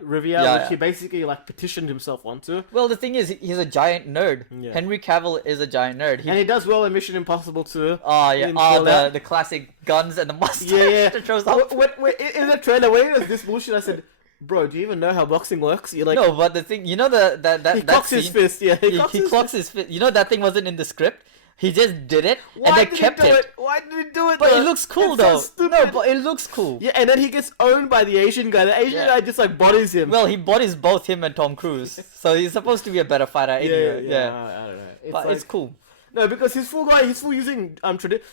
which he basically like petitioned himself onto. Well, the thing is, he's a giant nerd. Yeah. Henry Cavill is a giant nerd, and he does well in Mission Impossible too. Oh yeah, the classic guns and the mustache. Yeah. That shows up. In the trailer, when it was this bullshit, I said, "Bro, do you even know how boxing works?" You're like, no, but the thing, you know that he cocks his fist. Yeah, he cocks his fist. You know that thing wasn't in the script. He just did it, and they kept it. Why did he do it? But it looks cool, though. So no, but it looks cool. Yeah, and then he gets owned by the Asian guy. The Asian guy just like bodies him. Well, he bodies both him and Tom Cruise, so he's supposed to be a better fighter anyway. Yeah. I don't know. But it's cool. No, because he's full using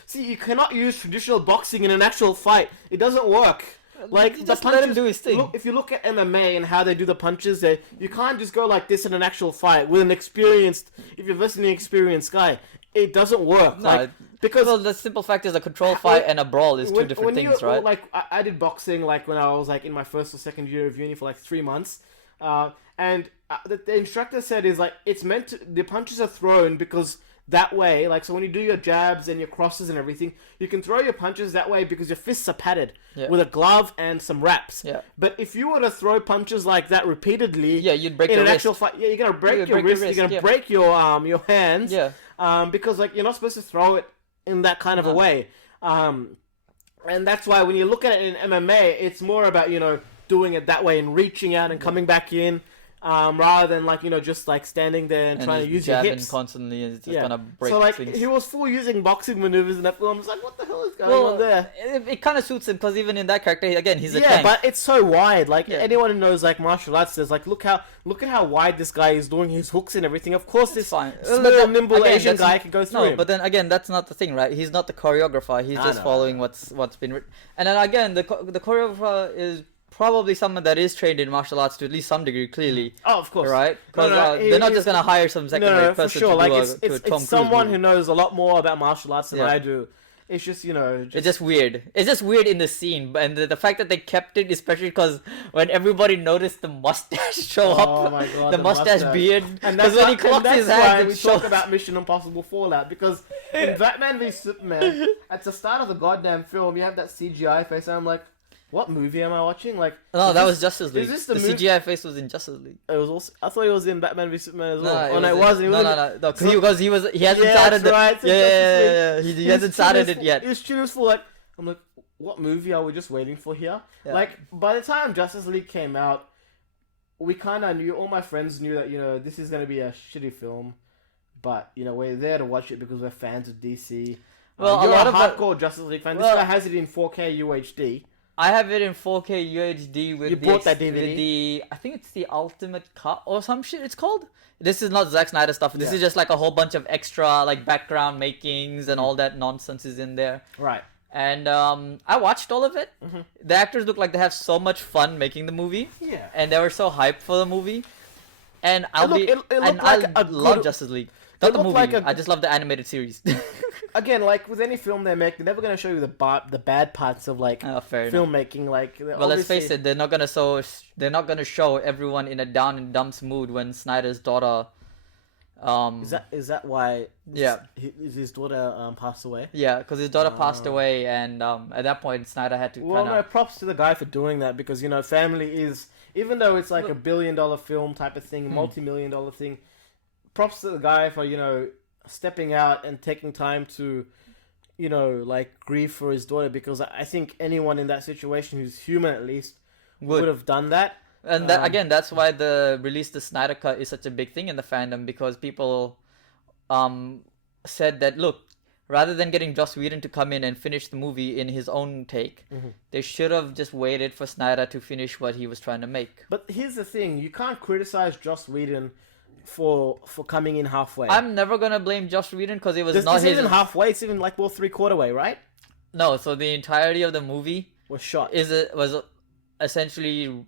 See, you cannot use traditional boxing in an actual fight. It doesn't work. Like, you just let him do his thing. If you look at MMA and how they do the punches, you can't just go like this in an actual fight with an experienced. If you're listening to an experienced guy, it doesn't work. No, because the simple fact is a control fight and a brawl is two different things, right? Like, I did boxing like when I was like in my first or second year of uni for like 3 months, and the instructor said is like it's meant to. The punches are thrown because. That way, like, so when you do your jabs and your crosses and everything, you can throw your punches that way because your fists are padded with a glove and some wraps. Yeah. But if you were to throw punches like that repeatedly, you'd break in your an wrist. actual fight. Yeah, you're gonna break your wrist. You're gonna break your hands. Yeah. Because like you're not supposed to throw it in that kind of a way. And that's why when you look at it in MMA, it's more about doing it that way and reaching out and coming back in. Rather than like just like standing there and trying to use your hips constantly, and it's just gonna break. So like things. he was full using boxing maneuvers in that film. I was like, what the hell is going on there? It kind of suits him because even in that character, again, he's a Yeah, tank. but it's so wide. Like anyone who knows like martial arts says, like look at how wide this guy is doing his hooks and everything. Of course, this fine. small, nimble Asian guy can go through him. But then again, that's not the thing, right? He's not the choreographer. He's just following what's been written. And then again, the choreographer is probably someone that is trained in martial arts to at least some degree, clearly. Oh, of course. Right? Because they're not just going to hire some second-rate person for sure. to like, do it's Tom Cruise someone movie. who knows a lot more about martial arts than I do. It's just, It's just weird. It's just weird in the scene. And the fact that they kept it, especially because when everybody noticed the mustache show up, my God, the mustache beard, and that's when he clocks his hands, we talk about Mission Impossible Fallout, because in Batman v Superman, at the start of the goddamn film, you have that CGI face, and I'm like, what movie am I watching? Like, no, that was Justice League. Is this the CGI face was in Justice League. It was also. I thought he was in Batman v Superman as well. No, it wasn't. No. Because he hasn't started it. Right. He hasn't started it yet. His tune was full. Like, I'm like, what movie are we just waiting for here? Yeah. Like, by the time Justice League came out, we kind of knew. All my friends knew that this is gonna be a shitty film, but we're there to watch it because we're fans of DC. Well, you're a lot of hardcore Justice League fan. This guy has it in 4K UHD. I have it in 4K UHD with You the bought that with DVD? the I think it's the Ultimate Cut or some shit it's called. This is not Zack Snyder stuff. This Yeah. is just like a whole bunch of extra like background makings and Mm. all that nonsense is in there. Right. And I watched all of it. Mhm. The actors look like they have so much fun making the movie, Yeah. and they were so hyped for the movie. And I'll looked- be it looked and like I a love good- Justice League. Not the looked movie. like I just love the animated series. Again, like with any film they make, they're never going to show you the bad parts of like Fair enough. filmmaking. Like, Well, let's face it, they're not gonna show everyone in a down and dumps mood when Snyder's daughter. Is that why? Yeah. His daughter passed away? Yeah, because his daughter passed away, and at that point Snyder had to Well, kind no, of. props to the guy for doing that because family is, even though it's like Look- $1 billion film type of thing, multi-million-dollar thing. Props to the guy for stepping out and taking time to, like grieve for his daughter, because I think anyone in that situation who's human at least would have done that. And that, again, that's why the release the Snyder Cut is such a big thing in the fandom, because people said that, look, rather than getting Joss Whedon to come in and finish the movie in his own take, they should have just waited for Snyder to finish what he was trying to make. But here's the thing: you can't criticize Joss Whedon for coming in halfway. I'm never gonna blame Joss Whedon because it was This not isn't his. even halfway; it's even like 3/4 way, right? No, so the entirety of the movie Was shot. was essentially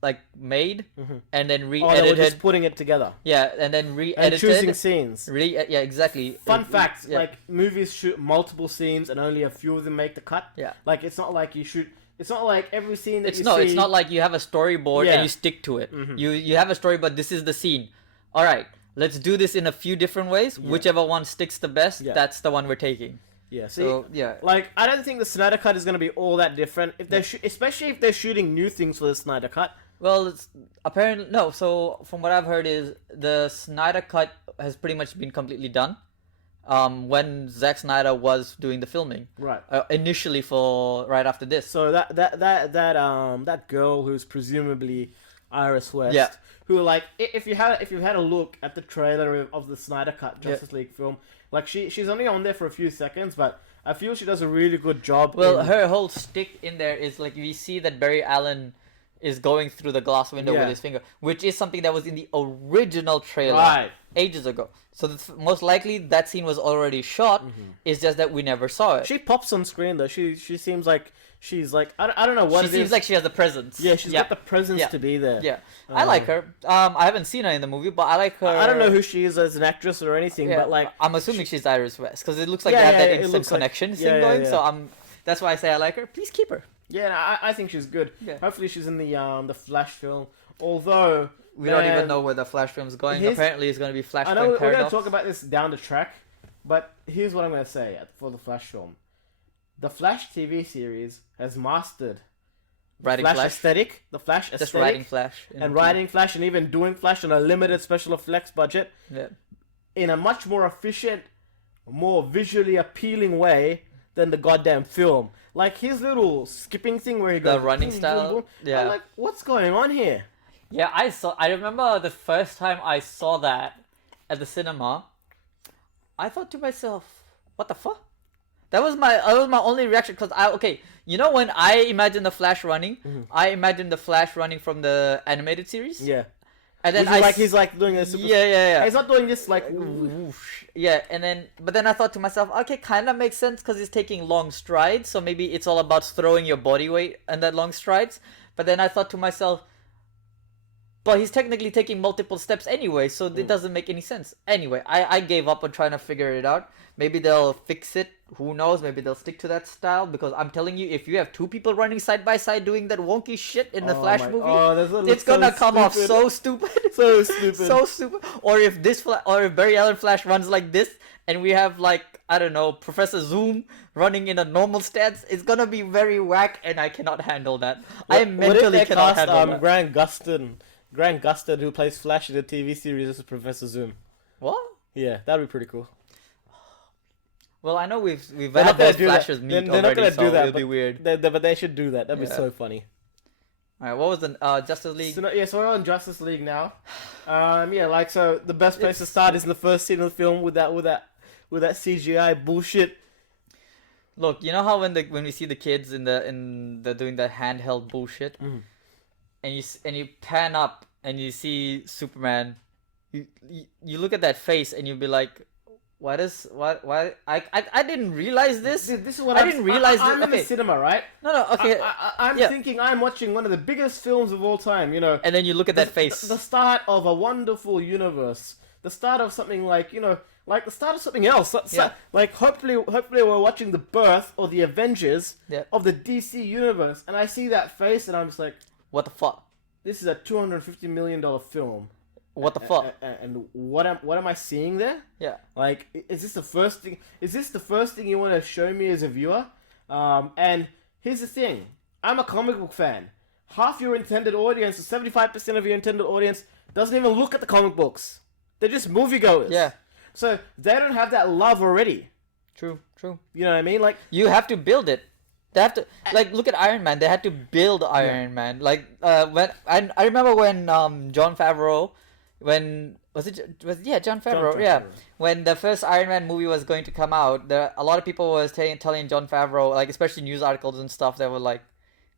like made and then Oh, they were re-edited. just putting it together Yeah, and then and re-edited. choosing scenes. Yeah, exactly. Fun fact: yeah. like movies shoot multiple scenes and only a few of them make the cut. Yeah. Like it's not like you shoot. It's not like every scene that It's you no, see. it's not like you have a storyboard Yeah. and you stick to it. You have a storyboard. This is the scene. All right, let's do this in a few different ways. Whichever one sticks the best, Yeah. that's the one we're taking. Yeah. See, So yeah, like I don't think the Snyder Cut is going to be all that different if they're especially if they're shooting new things for the Snyder Cut. well, it's apparently no. So from what I've heard is the Snyder Cut has pretty much been completely done. When Zack Snyder was doing the filming, Right. initially for right after this. So that girl who's presumably Iris West, Yeah. who like if you had a look at the trailer of the Snyder Cut Justice League film, like she's only on there for a few seconds, but I feel she does a really good job. Well, in- her whole stick in there is like we see that Barry Allen is going through the glass window Yeah. with his finger, which is something that was in the original trailer Right. ages ago. So most likely that scene was already shot. It's just that we never saw it. She pops on screen though. She seems like she's like I don't know what She it seems is. like she has the presence. Yeah, she's got the presence Yeah. to be there. Yeah, I like her. I haven't seen her in the movie, but I like her. I don't know who she is as an actress or anything, Yeah, but like I'm assuming she's Iris West because it looks like Yeah, they have yeah, that it instant looks like- connection yeah, thing yeah, going. yeah. So that's why I say I like her. Please keep her. yeah, no, I think she's good. Yeah. Hopefully she's in the Flash film. Although We don't even man, know where the Flash film is going. Here's- Apparently, it's going to be Flashpoint I know we're going to Paradox. talk about this down the track, but here's what I'm going to say for the Flash film. The Flash TV series has mastered Writing Flash, Flash. aesthetic, the Flash Just aesthetic, writing Flash. and writing Flash, and even doing Flash on a limited special effects budget Yeah. in a much more efficient, more visually appealing way than the goddamn film. Like his little skipping thing where he goes The running boom, style, boom, boom. yeah. I'm like, what's going on here? Yeah, I remember the first time I saw that at the cinema. I thought to myself, "What the fuck?" That was my only reaction because when I imagine the Flash running, I imagine the Flash running from the animated series. Yeah, And then he's like doing a super. yeah. He's not doing this like. Whoosh. Yeah, but then I thought to myself, okay, kind of makes sense because he's taking long strides, so maybe it's all about throwing your body weight and that long strides. But then I thought to myself, but he's technically taking multiple steps anyway, so it doesn't make any sense. Anyway, I gave up on trying to figure it out. Maybe they'll fix it. Who knows? Maybe they'll stick to that style because I'm telling you, if you have two people running side by side doing that wonky shit in the Flash movie, it's gonna come off so stupid. So stupid. So stupid. Or if Barry Allen Flash runs like this, and we have like I don't know Professor Zoom running in a normal stance, it's gonna be very whack, and I cannot handle that. I mentally cannot handle that. Grant Gustin, who plays Flash in the TV series, as Professor Zoom. What? Yeah, that'd be pretty cool. Well, I know we've They're had not gonna those do that. Flashes meet They're not already, gonna so do that, it'll be weird. But they should do that. That'd be Yeah. so funny. All right, what was the Justice League? So we're on Justice League now. So the best place to start is in the first scene of the film with that CGI bullshit. Look, you know how when we see the kids in the doing the handheld bullshit, and you pan up and you see Superman, you look at that face and you'll be like, why I didn't realize this. This is what I didn't realize. I'm in the Okay, cinema, right? no, okay. I'm Yeah. thinking I'm watching one of the biggest films of all time. You know, And then you look at that face. the start of a wonderful universe, the start of something like like the start of something else. Yeah. Like hopefully we're watching the birth or the Avengers Yeah. of the DC universe, and I see that face, and I'm just like, What the fuck? this is a $250 million film. What the fuck? And what am I seeing there? Yeah. Like, is this the first thing? Is this the first thing you want to show me as a viewer? And here's the thing: I'm a comic book fan. Half your intended audience, 75% of your intended audience, doesn't even look at the comic books. They're just moviegoers. Yeah. So they don't have that love already. True. You know what I mean? Like, You have to build it. They have to look at Iron Man. They had to build Iron Man. Like when I remember when Jon Favreau, when Jon Favreau, Jon yeah, Favreau. when the first Iron Man movie was going to come out, a lot of people was telling Jon Favreau, like especially news articles and stuff, that were like,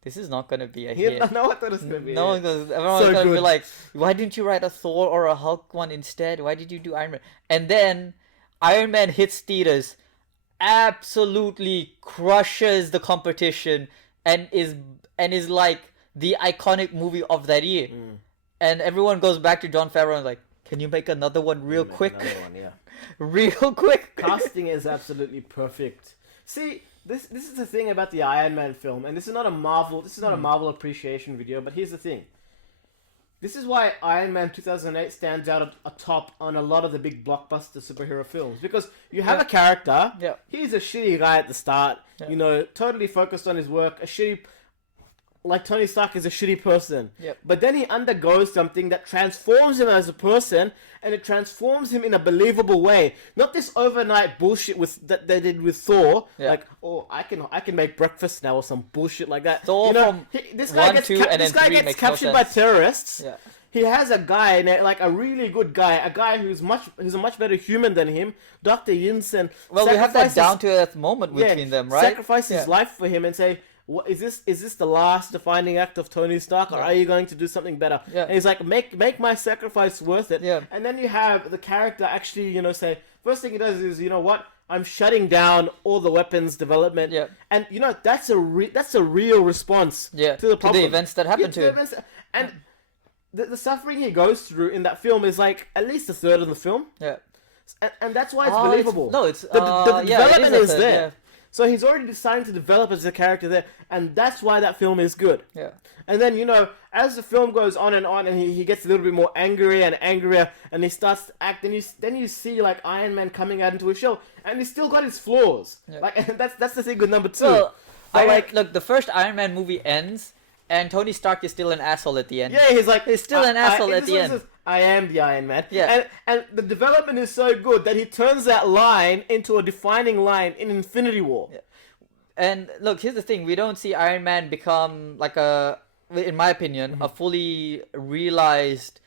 this is not gonna be a hit. No, I thought it was gonna be. No, everyone was So gonna be good. like, why didn't you write a Thor or a Hulk one instead? Why did you do Iron Man? And then Iron Man hits theaters, absolutely crushes the competition, and is like the iconic movie of that year. And everyone goes back to Jon Favreau and like, can you make another one real Make quick? another one, yeah. Real quick. Casting is absolutely perfect. See, this is the thing about the Iron Man film, and this is not a Marvel appreciation video, but here's the thing. This is why Iron Man 2008 stands out atop on a lot of the big blockbuster superhero films, because you have a character. Yeah. He's a shitty guy at the start. Yeah. You know, totally focused on his work. Like Tony Stark is a shitty person. Yep. But then he undergoes something that transforms him as a person, and it transforms him in a believable way. Not this overnight bullshit that they did with Thor. Yeah. Like, oh, I can make breakfast now, or some bullshit like that. Thor from this guy 1, gets 2, and this then guy 3 gets makes no captured by sense. terrorists. Yeah. He has a guy, like a really good guy, a guy who's a much better human than him, Dr. Yinsen. Well, we have that sacrifices- down to earth moment between them, right? Sacrifice his Yeah. life for him and say, "What is this? Is this the last defining act of Tony Stark, or Yeah. are you going to do something better?" Yeah. And he's like, "Make my sacrifice worth it." Yeah. And then you have the character actually, say, first thing he does is, you know what? I'm shutting down all the weapons development. Yeah. And that's a real response. Yeah, To the problem. events that happened to the him. events- and the suffering he goes through in that film is like at least a third of the film. Yeah. And that's why it's Oh, believable. it's the yeah, it development a is third, there. yeah. So he's already deciding to develop as a character there, and that's why that film is good. Yeah. And then, as the film goes on, and he gets a little bit more angrier and angrier, and he starts to act, then you see, like, Iron Man coming out into his shell, and he's still got his flaws. Yeah. Like, that's the thing with number 2. Well, But, look, the first Iron Man movie ends, and Tony Stark is still an asshole at the end. yeah, he's like... He's still an asshole at the end. I am the Iron Man. Yeah. And the development is so good that he turns that line into a defining line in Infinity War. Yeah. And look, here's the thing: we don't see Iron Man become like in my opinion, a fully realized,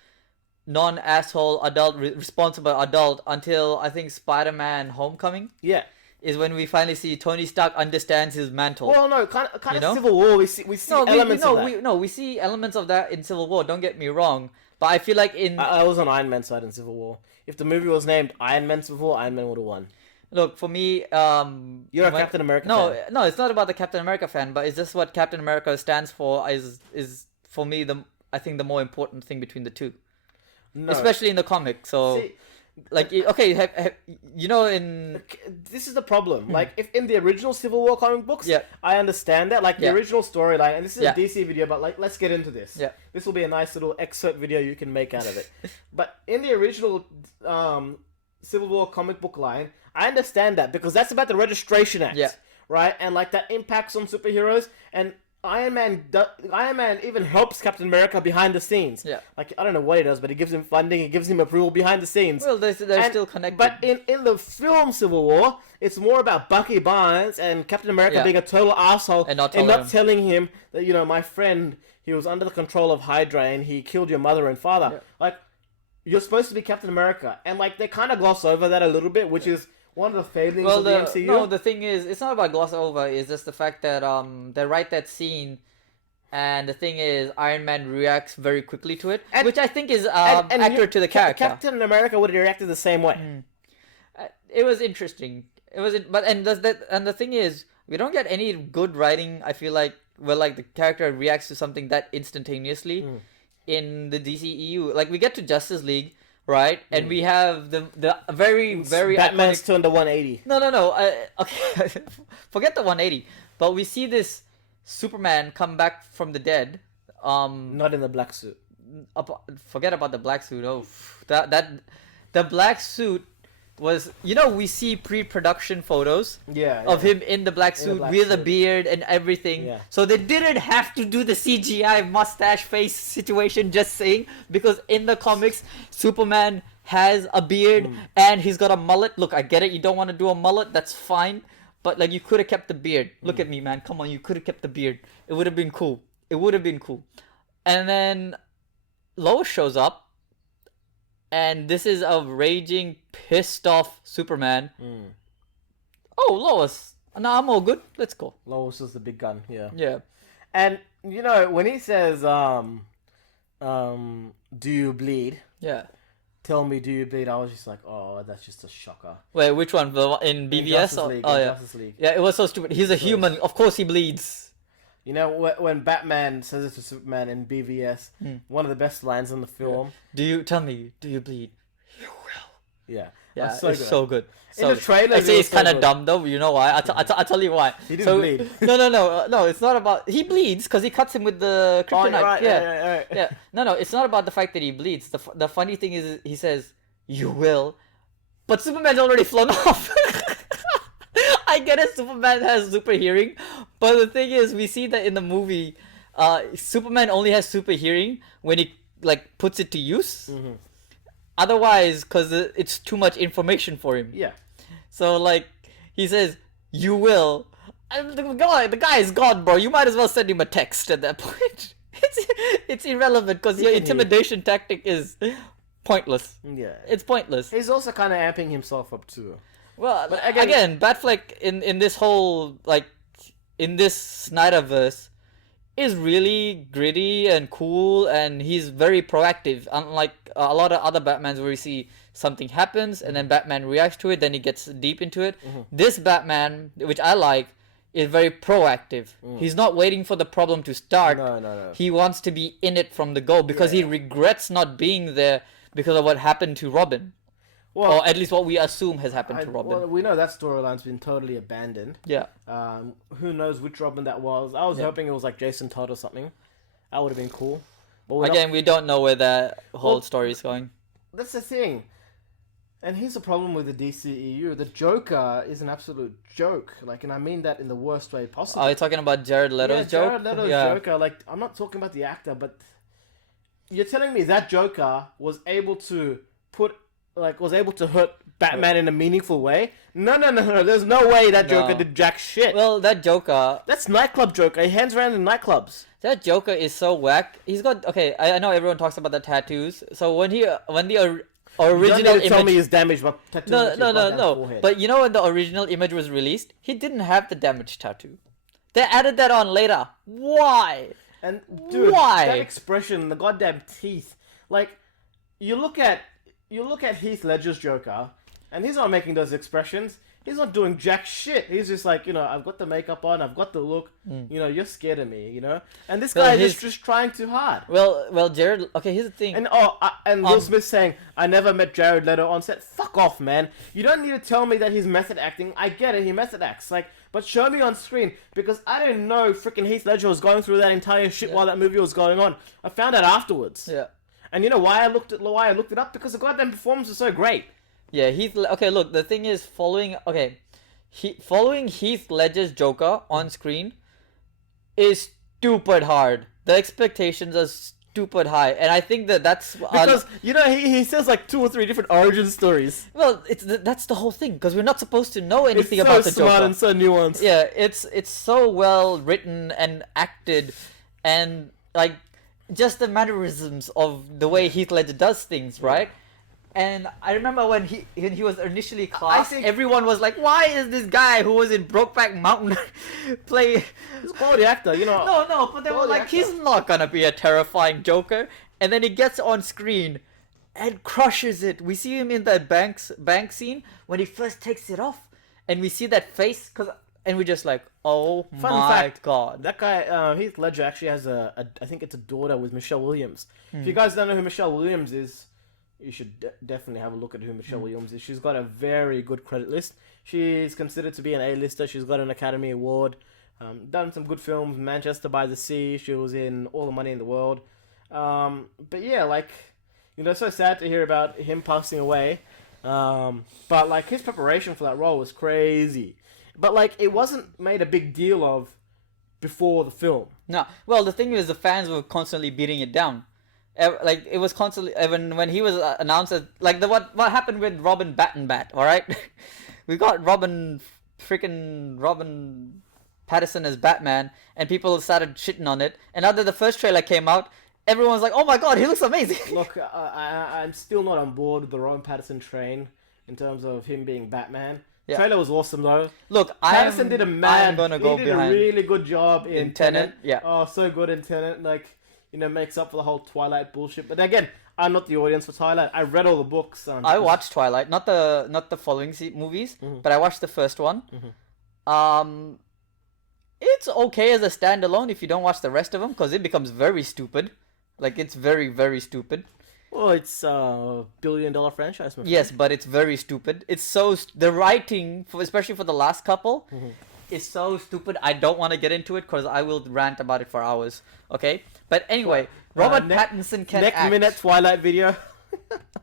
non-asshole adult, responsible adult until I think Spider-Man: Homecoming Yeah. is when we finally see Tony Stark understands his mantle. Well, no, kind You of know? Civil War. We see elements of that. we see elements of that in Civil War. Don't get me wrong, but I feel like I was on Iron Man's side in Civil War. If the movie was named Iron Man Civil War, Iron Man would have won. look for me. You're a Captain America No, fan. no, it's not about the Captain America fan, but it's just what Captain America stands for. Is for me I think the more important thing between the two, No. especially in the comic. So. See, Like, okay, in... this is the problem. Like, if in the original Civil War comic books, Yeah. I understand that. Like, the Yeah. original storyline, and this is Yeah. a DC video, but, like, let's get into this. Yeah. This will be a nice little excerpt video you can make out of it. But in the original Civil War comic book line, I understand that, because that's about the Registration Act. Yeah. Right? And, like, that impacts on superheroes, and Iron Man even helps Captain America behind the scenes. Yeah. Like, I don't know what he does, but he gives him funding, he gives him approval behind the scenes. Well, they're And- still connected. But in the film Civil War, it's more about Bucky Barnes and Captain America Yeah. being a total asshole And not telling him that, my friend, he was under the control of Hydra and he killed your mother and father. Yeah. Like, you're supposed to be Captain America. And, like, they kind of gloss over that a little bit, which is one of the failings Well, of the MCU. no, the thing is, it's not about gloss over. It's just the fact that they write that scene, and the thing is, Iron Man reacts very quickly to it, which I think is accurate to the character. Captain America would have reacted the same way. It was interesting. It was, but and the thing is, we don't get any good writing. I feel like like the character reacts to something that instantaneously in the DCEU. Like we get to Justice League. Right, and we have the very Batman's iconic... turned to 180. No. Okay, forget the 180. But we see this Superman come back from the dead. Not in the black suit. Forget about the black suit. Oh, that the black suit was, we see pre-production photos of him in the black suit with a beard and everything. Yeah. So they didn't have to do the CGI mustache face situation, just saying, because in the comics, Superman has a beard and he's got a mullet. Look, I get it. You don't want to do a mullet. That's fine. But like, you could have kept the beard. Look at me, man. Come on. You could have kept the beard. It would have been cool. And then Lois shows up. And this is a raging, pissed off Superman. Oh, Lois. Nah, I'm all good. Let's go. Lois is the big gun, yeah. Yeah. And, when he says, do you bleed? Yeah. Tell me, do you bleed? I was just like, oh, that's just a shocker. Wait, which one? The one in BVS? Justice League, Justice League. Yeah, it was so stupid. He's a human. Of course he bleeds. When Batman says it to Superman in BVS, one of the best lines in the film. Yeah. Do you bleed? You will. Yeah. Yeah, it's so good. In the trailer, actually, it's kind of dumb though. You know why? I'll tell you why. He didn't bleed. No. It's not about... He bleeds because he cuts him with the kryptonite. Oh, right, yeah. No. It's not about the fact that he bleeds. The funny thing is, he says, "You will," but Superman's already flown off. I get it. Superman has super hearing, but the thing is, we see that in the movie, Superman only has super hearing when he puts it to use. Otherwise, because it's too much information for him. Yeah. So he says, "You will." And the guy is gone, bro. You might as well send him a text at that point. It's irrelevant because your intimidation tactic is pointless. Yeah. It's pointless. He's also kind of amping himself up too. Well, but again, Batfleck in this whole in this Snyderverse is really gritty and cool, and he's very proactive. Unlike a lot of other Batmans where you see something happens and then Batman reacts to it, then he gets deep into it. This Batman, which I like, is very proactive. He's not waiting for the problem to start. No. He wants to be in it from the go because he regrets not being there because of what happened to Robin. Well, or at least what we assume has happened to Robin. Well, we know that storyline's been totally abandoned. Yeah. Who knows which Robin that was? I was hoping it was Jason Todd or something. That would have been cool. But again, we don't know where that whole story is going. That's the thing. And here's the problem with the DCEU. The Joker is an absolute joke. And I mean that in the worst way possible. Are you talking about Jared Leto's joke? Jared Leto's Joker. I'm not talking about the actor, but you're telling me that Joker was able to hurt Batman in a meaningful way? No. There's no way that Joker did jack shit. Well, that Joker... That's nightclub Joker. He hangs around in nightclubs. That Joker is so whack. He's got... Okay, I know everyone talks about the tattoos. So when the original image... tell me he's damaged by tattoos. No. Forehead. But when the original image was released, he didn't have the damaged tattoo. They added that on later. Why? And dude, why? That expression, the goddamn teeth. You look at Heath Ledger's Joker, and he's not making those expressions. He's not doing jack shit. He's just I've got the makeup on, I've got the look. You're scared of me, And this guy is just trying too hard. Well, Jared. Okay, here's the thing. And Will Smith saying, "I never met Jared Leto on set." Fuck off, man. You don't need to tell me that he's method acting. I get it, he method acts. But show me on screen, because I didn't know freaking Heath Ledger was going through that entire shit while that movie was going on. I found out afterwards. Yeah. And you know why I looked it up? Because the goddamn performance was so great. Yeah, okay, look, the thing is following Heath Ledger's Joker on screen is stupid hard. The expectations are stupid high, and I think that's because he says 2 or 3 different origin stories. Well, that's the whole thing, because we're not supposed to know anything about the Joker. It's so smart and so nuanced. Yeah, it's so well written and acted, and just the mannerisms of the way Heath Ledger does things, right? And I remember when he was initially cast, think- everyone was like, "Why is this guy who was in Brokeback Mountain play?" He's a quality actor, you know. No, but they were Quality like, actor. "He's not gonna be a terrifying Joker." And then he gets on screen and crushes it. We see him in that bank scene when he first takes it off, and we see that face, and we're just like, "Oh Fun my fact, god!" That guy, Heath Ledger, actually has I think it's a daughter with Michelle Williams. Hmm. If you guys don't know who Michelle Williams is, you should definitely have a look at who Michelle Hmm. Williams is. She's got a very good credit list. She's considered to be an A-lister. She's got an Academy Award. Done some good films. Manchester by the Sea. She was in All the Money in the World. But yeah, like, you know, so sad to hear about him passing away. But like his preparation for that role was crazy. But like it wasn't made a big deal of before the film. No, well, the thing is, the fans were constantly beating it down. Like it was constantly when he was announced as like what happened with Robin Bat. All right, we got Robin Pattinson as Batman, and people started shitting on it. And after the first trailer came out, everyone was like, "Oh my god, he looks amazing!" Look, I'm still not on board with the Robin Pattinson train in terms of him being Batman. Yeah. Trailer was awesome though. Look, Pattinson did a I'm gonna go he did behind a really good job in Tenet. Tenet. Yeah. Oh, so good in Tenet. Like, you know, makes up for the whole Twilight bullshit. But again, I'm not the audience for Twilight. I read all the books. I watched Twilight, not the following movies, but I watched the first one. It's okay as a standalone if you don't watch the rest of them, because it becomes very stupid. Like, it's very, very stupid. Well, it's a billion-dollar franchise. My friend. Yes, but it's very stupid. It's so the writing, especially for the last couple, is so stupid. I don't want to get into it because I will rant about it for hours. Okay, but anyway, Robert Pattinson can next act. minute Twilight video.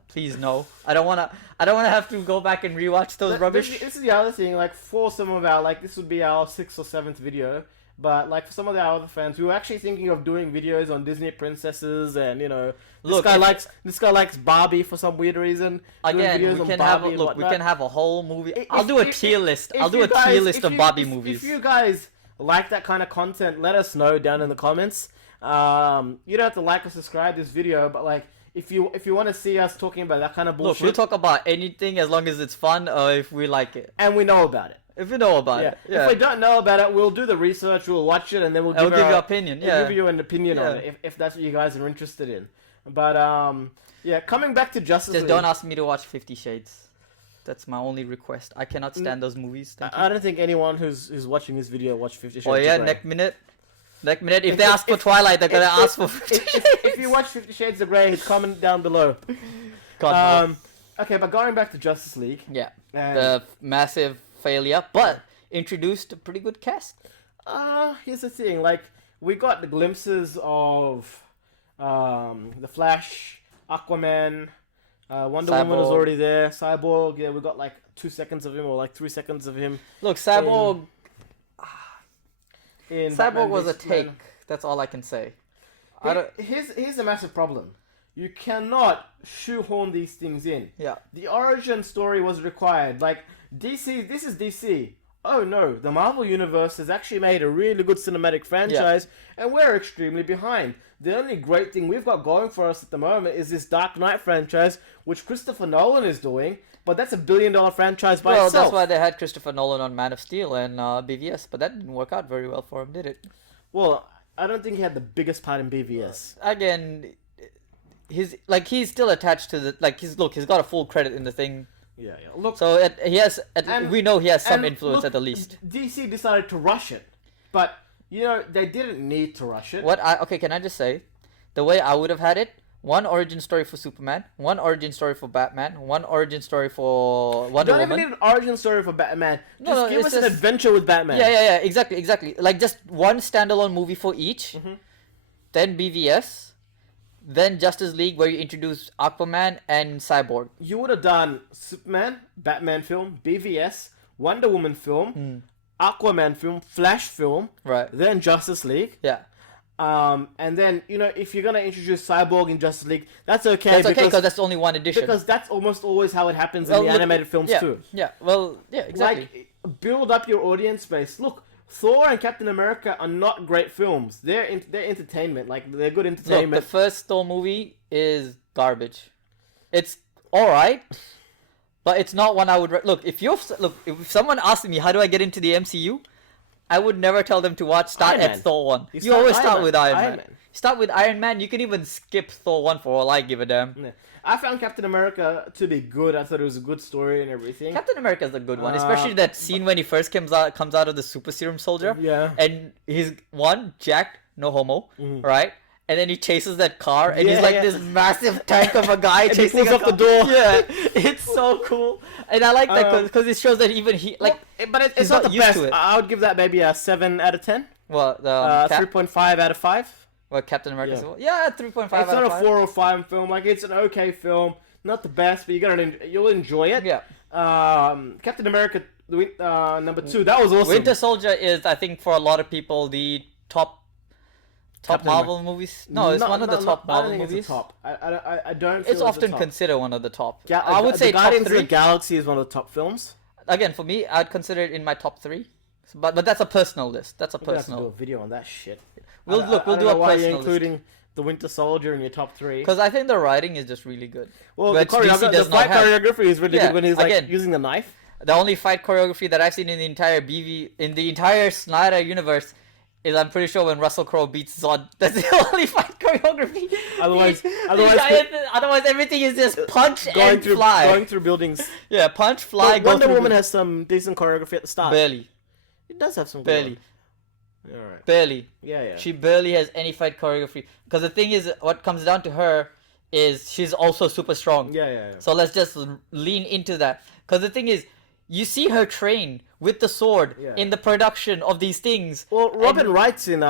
Please no. I don't wanna have to go back and rewatch those rubbish. This is the other thing. Like, for some of our, like, this would be our 6th or 7th video. But like for some of our other fans, we were actually thinking of doing videos on Disney princesses, and you know, this guy likes Barbie for some weird reason. Again, we can have a whole movie. I'll do a tier list. I'll do a tier list of Barbie movies. If you guys like that kind of content, let us know down in the comments. You don't have to like or subscribe this video, but like if you want to see us talking about that kind of bullshit, look, we'll talk about anything as long as it's fun or if we like it and we know about it. If we know about it, yeah. If we don't know about it, we'll do the research, we'll watch it, and then we'll give you opinion. We'll give you an opinion on it if that's what you guys are interested in. But yeah, coming back to Justice League. Just don't ask me to watch 50 Shades. That's my only request. I cannot stand those movies. I don't think anyone who's watching this video watched 50 Shades. Oh yeah, next minute. If they ask for Twilight, they're gonna ask for 50 Shades. If you watch 50 Shades of Grey, comment down below. Okay, but going back to Justice League. Yeah. The massive failure, but introduced a pretty good cast. Here's the thing, like, we got the glimpses of the Flash, Aquaman, Wonder Woman was already there, Cyborg, yeah, we got like 2 seconds of him, or like 3 seconds of him. Look, Cyborg Batman was a v Superman. take, that's all I can say. Here's a massive problem. You cannot shoehorn these things in. Yeah. The origin story was required. Like, DC, this is DC. Oh no, the Marvel Universe has actually made a really good cinematic franchise, and we're extremely behind. The only great thing we've got going for us at the moment is this Dark Knight franchise, which Christopher Nolan is doing, but that's $1 billion franchise by itself. Well, that's why they had Christopher Nolan on Man of Steel and BVS, but that didn't work out very well for him, did it? Well, I don't think he had the biggest part in BVS. Again, he's still attached to the he's got a full credit in the thing. Yeah. Look, so we know he has some influence at the least. DC decided to rush it, but you know they didn't need to rush it. Can I just say, the way I would have had it: one origin story for Superman, one origin story for Batman, one origin story for Wonder Woman. You don't even need an origin story for Batman. No, give us an adventure with Batman. Yeah, exactly. Like just one standalone movie for each, then BVS. Then Justice League, where you introduce Aquaman and Cyborg. You would have done Superman, Batman film, BVS, Wonder Woman film, Aquaman film, Flash film, right? Then Justice League. Yeah. And then, you know, if you're going to introduce Cyborg in Justice League, that's okay. That's okay because that's only one edition. Because that's almost always how it happens in the animated films too. Yeah, well, yeah, exactly. Like, build up your audience base. Look, Thor and Captain America are not great films. They're entertainment. Like, they're good entertainment. Look, the first Thor movie is garbage. It's all right, but it's not one I would look. If someone asked me how do I get into the MCU, I would never tell them to start Iron at Man. Thor 1. You You always start start Iron with Man. Iron Iron Man. Man. Start with Iron Man. You can even skip Thor 1 for all I give a damn. Yeah. I found Captain America to be good. I thought it was a good story and everything. Captain America is a good one, especially that scene when he first comes out of the super serum soldier. Yeah. And he's jacked, no homo, right? And then he chases that car, and he's like this massive tank of a guy And he chasing pulls a up the car. door. Yeah, it's so cool, and I like that because it shows that even he but it's he's not not the used best. to it. I would give that maybe a 7 out of 10. Well, 3.5 out of 5. Captain America. Yeah. Yeah, 3.5 It's out not of a 5. 4 or 5 film. Like, it's an okay film. Not the best, but you'll enjoy it. Yeah. Captain America number 2. That was awesome. Winter Soldier is, I think, for a lot of people, the top Captain Marvel movies. No, it's one of the top Marvel I don't think movies. It's the top. I don't. Feel It's often the top. considered one of the top. I would say top Guardians 3. of the Galaxy is one of the top films. Again, for me, I'd consider it in my top 3. But that's a personal list. That's a We're gonna have to do a personal. video on that shit. We'll I don't do know a why you're personal list. including the Winter Soldier in your top 3. Because I think the writing is just really good. Well, Which the DC does not fight have. choreography is really Yeah, good when he's like again. using the knife. The only fight choreography that I've seen in the entire Snyder universe is, I'm pretty sure, when Russell Crowe beats Zod. That's the only fight choreography. Otherwise- otherwise everything is just punch and fly. Going through buildings. Yeah, punch, fly, But go Wonder through Woman buildings. has some decent choreography at the start. Barely. It does have some. Barely. All right. Barely. Yeah. She barely has any fight choreography. Because the thing is, what comes down to her is she's also super strong. Yeah. So let's just lean into that. Because the thing is, you see her train with the sword in the production of these things. Well, Robin Wright's in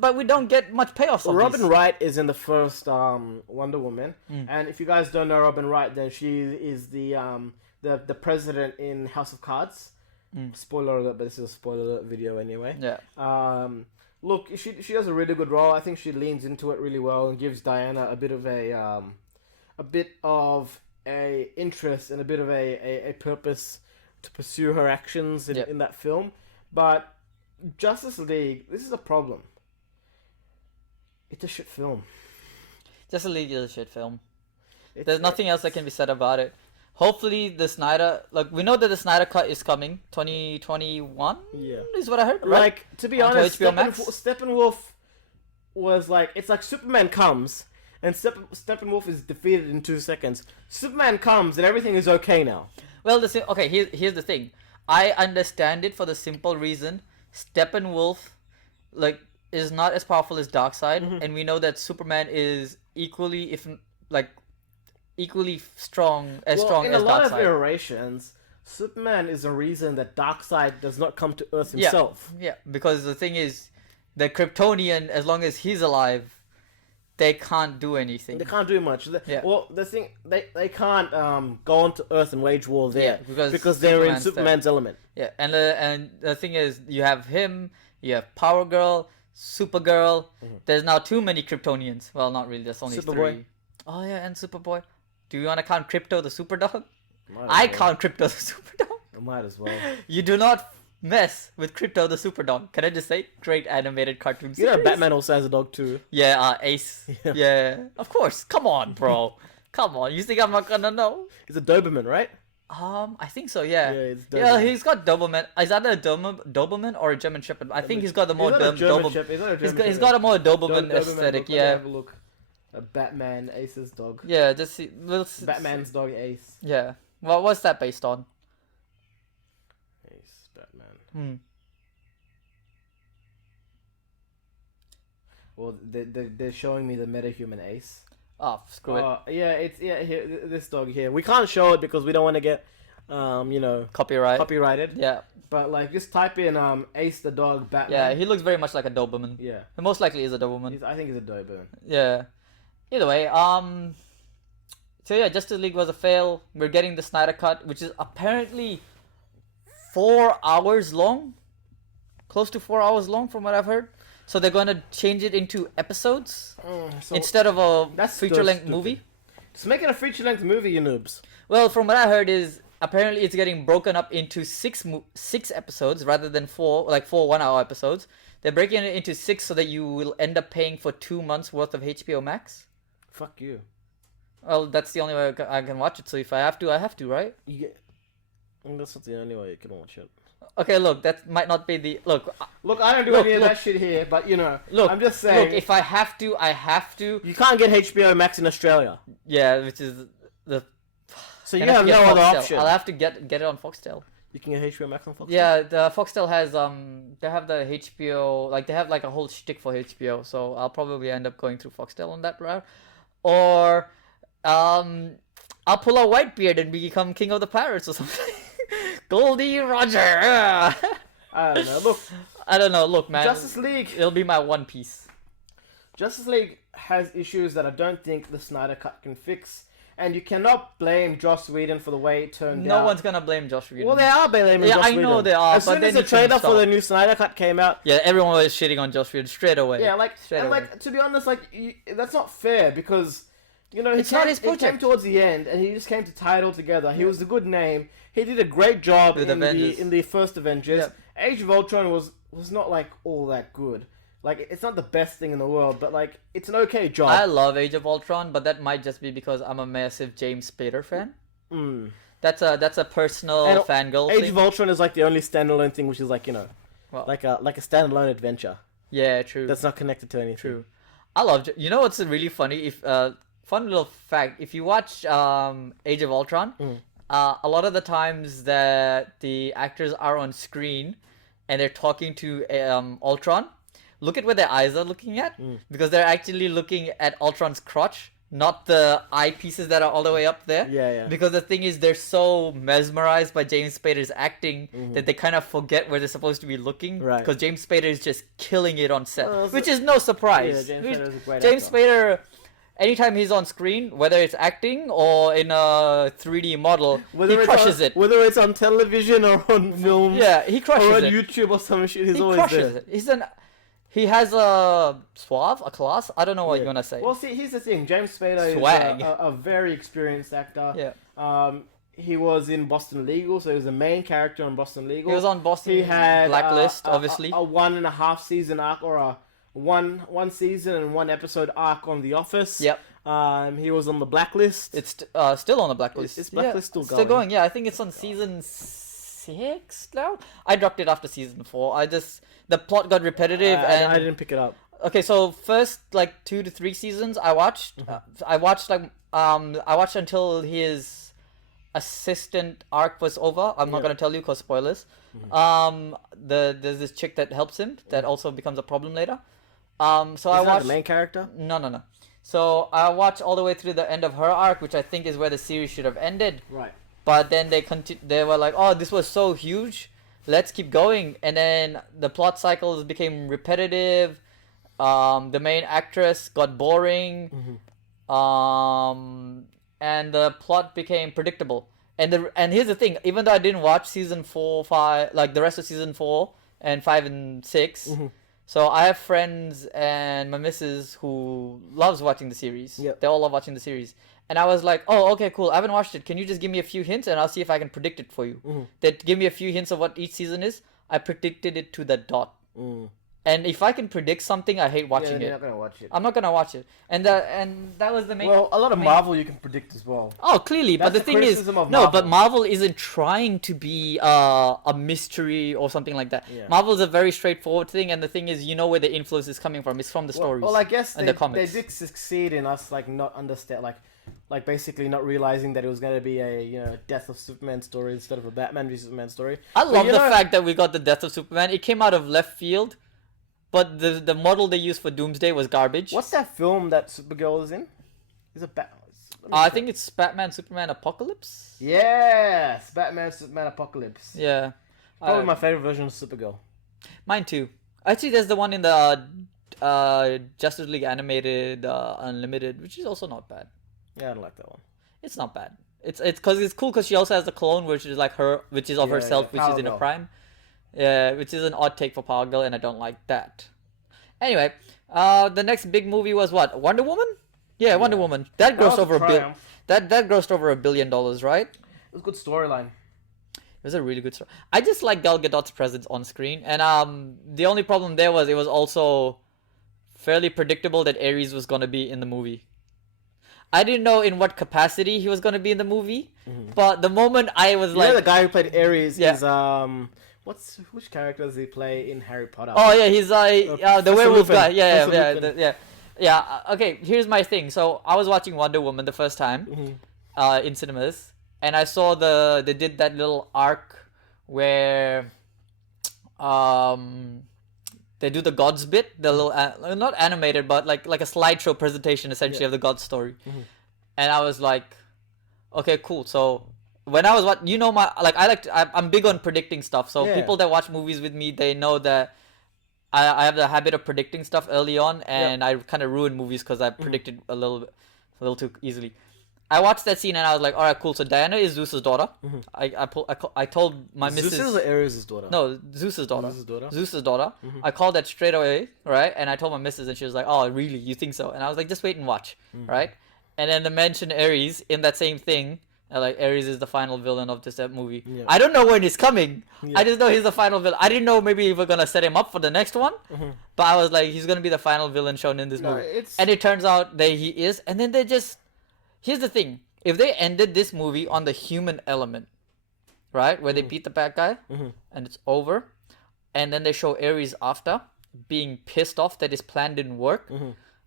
but we don't get much payoffs on Robin these. Wright is in the first Wonder Woman, and if you guys don't know Robin Wright, then she is the president in House of Cards. Spoiler alert, but this is a spoiler alert video anyway. Yeah. Look, she does a really good role. I think she leans into it really well and gives Diana a bit of a interest and a bit of a purpose to pursue her actions in that film. But Justice League, this is a problem. It's a shit film. Justice League is a shit film. There's nothing else that can be said about it. Hopefully the Snyder, we know that the Snyder Cut is coming 2021. Yeah, is what I heard. Right? Like, to be Onto honest, HBO Max? Steppenwolf was like, it's like Superman comes and Steppenwolf is defeated in 2 seconds. Superman comes and everything is okay now. Well, here's the thing. I understand it for the simple reason Steppenwolf, is not as powerful as Darkseid, and we know that Superman is equally strong as In a lot of Darkseid. iterations, Superman is a reason that Darkseid does not come to Earth himself. Yeah, because the thing is, the Kryptonian, as long as he's alive, they can't do anything. They can't do much. Yeah. Well, the thing, they can't go onto Earth and wage war there because they're in Superman's Superman's element. Yeah, and the thing is, you have him, you have Power Girl, Supergirl. There's now too many Kryptonians. Well, not really. There's only Superboy. 3. Oh yeah, and Superboy. Do you want to count Crypto the Superdog? Might as I well. count Crypto the Superdog. I might as well. You do not mess with Crypto the Superdog. Can I just say, great animated cartoon You series. know, Batman also has a dog too. Yeah, Ace. Yeah. Yeah, of course. Come on, bro. Come on. You think I'm not gonna know? He's a Doberman, right? I think so. Yeah. Yeah, it's Yeah, Doberman. he's got Doberman. Is that a Doberman or a German Shepherd? I think he's got the more He's not a German Doberman. Shepherd. He's not a He's German he's got a more Shepherd. Doberman aesthetic. Look, let me Yeah. have a look. A Batman, Ace's dog. Yeah. Just see. Batman's dog, Ace. Yeah. Well, what's that based on? Ace, Batman. Well, they're showing me the metahuman Ace. Oh, screw it. Yeah, it's here, this dog here. We can't show it because we don't want to get, Copyright. copyrighted. Yeah. But just type in Ace the dog Batman. Yeah. He looks very much like a Doberman. Yeah. He most likely is a Doberman. I think he's a Doberman. Yeah. Either way, so yeah, Justice League was a fail. We're getting the Snyder Cut, which is apparently 4 hours long. Close to 4 hours long from what I've heard. So they're going to change it into episodes So instead of a that's feature-length stupid. movie. just make it a feature-length movie, you noobs. Well, from what I heard is apparently it's getting broken up into six episodes rather than 4 1-hour episodes. They're breaking it into 6 so that you will end up paying for 2 months worth of HBO Max. Fuck you. Well, that's the only way I can watch it. So if I have to, I have to, right? You get. And that's not the only way you can watch it. Okay, look, that might not be the look. Look, I don't do any of that shit here, but you know, Look, I'm just saying. Look, if I have to, I have to. You can't get HBO Max in Australia. Yeah, which is the. So you have no other option. I'll have to get it on Foxtel. You can get HBO Max on Foxtel. Yeah, the Foxtel has they have the HBO, like they have like a whole shtick for HBO, so I'll probably end up going through Foxtel on that route, or I'll pull a Whitebeard and become King of the Pirates or something. Goldie Roger. I don't know. Look, I don't know. Look, man. Justice League. It'll be my One Piece. Justice League has issues that I don't think the Snyder Cut can fix. And you cannot blame Joss Whedon for the way it turned out. No one's gonna blame Joss Whedon. Well, they are blaming Joss Whedon. I know they are. As soon as the trailer for the new Snyder Cut came out, yeah, everyone was shitting on Joss Whedon straight away. Yeah, like, straight away. like to be honest, like that's not fair because you know it's not his project. He came towards the end and he just came to tie it all together. He was a good name. He did a great job in the first Avengers. Yep. Age of Ultron was not like all that good. Like, it's not the best thing in the world, but, like, it's an okay job. I love Age of Ultron, but that might just be because I'm a massive James Spader fan. Mm. That's a personal fangirl thing. Age of Ultron is, like, the only standalone thing which is, like, you know, like a standalone adventure. Yeah, true. That's not connected to anything. True. I love... You know what's really funny? If fun little fact. If you watch Age of Ultron, a lot of the times that the actors are on screen and they're talking to Ultron, look at where their eyes are looking at, because they're actually looking at Ultron's crotch, not the eyepieces that are all the way up there. Yeah. Because the thing is, they're so mesmerized by James Spader's acting that they kind of forget where they're supposed to be looking. Right. Because James Spader is just killing it on set, which is no surprise. Yeah, James Spader is a great James actor. Spader, anytime he's on screen, whether it's acting or in a 3D model, he crushes it. Whether it's on television or on film, yeah, he crushes or on it. YouTube or some shit, he's he always crushes there. it. He has a class. I don't know what you're gonna say. Well, see, here's the thing. James Spader is a very experienced actor. Yeah. He was in Boston Legal, so he was the main character on Boston Legal. He was on Boston. He had Blacklist, obviously. A 1.5 season arc, or a one season and 1 episode arc on The Office. Yep. He was on the Blacklist. It's still on the Blacklist. It's Blacklist still going? Still going. Yeah, I think it's on season 6 now. I dropped it after season 4. The plot got repetitive and I didn't pick it up. Okay, so first like 2 to 3 seasons I watched. I watched until his assistant arc was over. I'm not gonna tell you because spoilers. There's this chick that helps him that also becomes a problem later. So I watched the main character. No. So I watched all the way through the end of her arc, which I think is where the series should have ended. Right. But then they were like, oh, this was so huge, let's keep going. And then the plot cycles became repetitive. The main actress got boring. And the plot became predictable. And here's the thing, even though I didn't watch season 4, 5, like the rest of season 4 and 5 and 6, so I have friends and my missus who loves watching the series. Yep. They all love watching the series. And I was like, oh, okay, cool. I haven't watched it. Can you just give me a few hints and I'll see if I can predict it for you? They give me a few hints of what each season is. I predicted it to the dot. And if I can predict something, I hate watching it. You're not gonna watch it. I'm not gonna watch it. And that was the main. Well, a lot of Marvel you can predict as well. Oh, clearly, but the thing is, no, but Marvel isn't trying to be a mystery or something like that. Yeah. Marvel's a very straightforward thing, and the thing is, you know where the influence is coming from. It's from the stories. Well, I guess and the comics. They did succeed in us not understand like basically not realizing that it was going to be a Death of Superman story instead of a Batman v Superman story. I love the fact that we got the Death of Superman. It came out of left field. But the model they used for Doomsday was garbage. What's that film that Supergirl is in? Is it I think it's Batman Superman Apocalypse. Yes, Batman Superman Apocalypse. Yeah. Probably my favorite version of Supergirl. Mine too. Actually, there's the one in the Justice League Animated Unlimited, which is also not bad. Yeah, I don't like that one. It's not bad. It's because it's cool because she also has the clone, which is like her, which is of herself, which is in a prime. Yeah, which is an odd take for Power Girl, and I don't like that. Anyway, the next big movie was what? Wonder Woman? Yeah, Wonder Woman. That grossed over $1 billion. That grossed over $1 billion, right? It was a good storyline. It was a really good story. I just like Gal Gadot's presence on screen, and the only problem there was it was also fairly predictable that Ares was gonna be in the movie. I didn't know in what capacity he was gonna be in the movie, but the moment I was You like, know the guy who played Ares Yeah. is which character does he play in Harry Potter? oh yeah, he's the Professor werewolf Lupin. guy. Yeah, Professor yeah, Lupin. yeah. Okay, here's my thing. So I was watching Wonder Woman the first time, Mm-hmm. in cinemas, and I saw they did that little arc where um they do the gods bit, the little not animated but like a slideshow presentation essentially Yeah. of the god story. Mhm. And I was like, okay, cool. So when I was my I'm big on predicting stuff. So Yeah. people that watch movies with me, they know that I have the habit of predicting stuff early on, and I kind of ruin movies because I predicted a little too easily. I watched that scene and I was like, all right, cool. So Diana is Zeus's daughter. I told my missus. Zeus is Ares' daughter. No, Zeus's daughter. Zeus's daughter? Zeus's daughter. I called that straight away, right? And I told my missus, and she was like, "Oh, really? You think so?" And I was like, "Just wait and watch, right?" And then they mentioned Ares in that same thing. Like Ares is the final villain of this movie. Yeah. I don't know when he's coming. Yeah. I just know he's the final villain. I didn't know maybe we're gonna set him up for the next one, but I was like, he's gonna be the final villain shown in this No, movie. it's- And it turns out that he is. And then they just here's the thing: if they ended this movie on the human element, right, where they beat the bad guy, and it's over, and then they show Ares after being pissed off that his plan didn't work,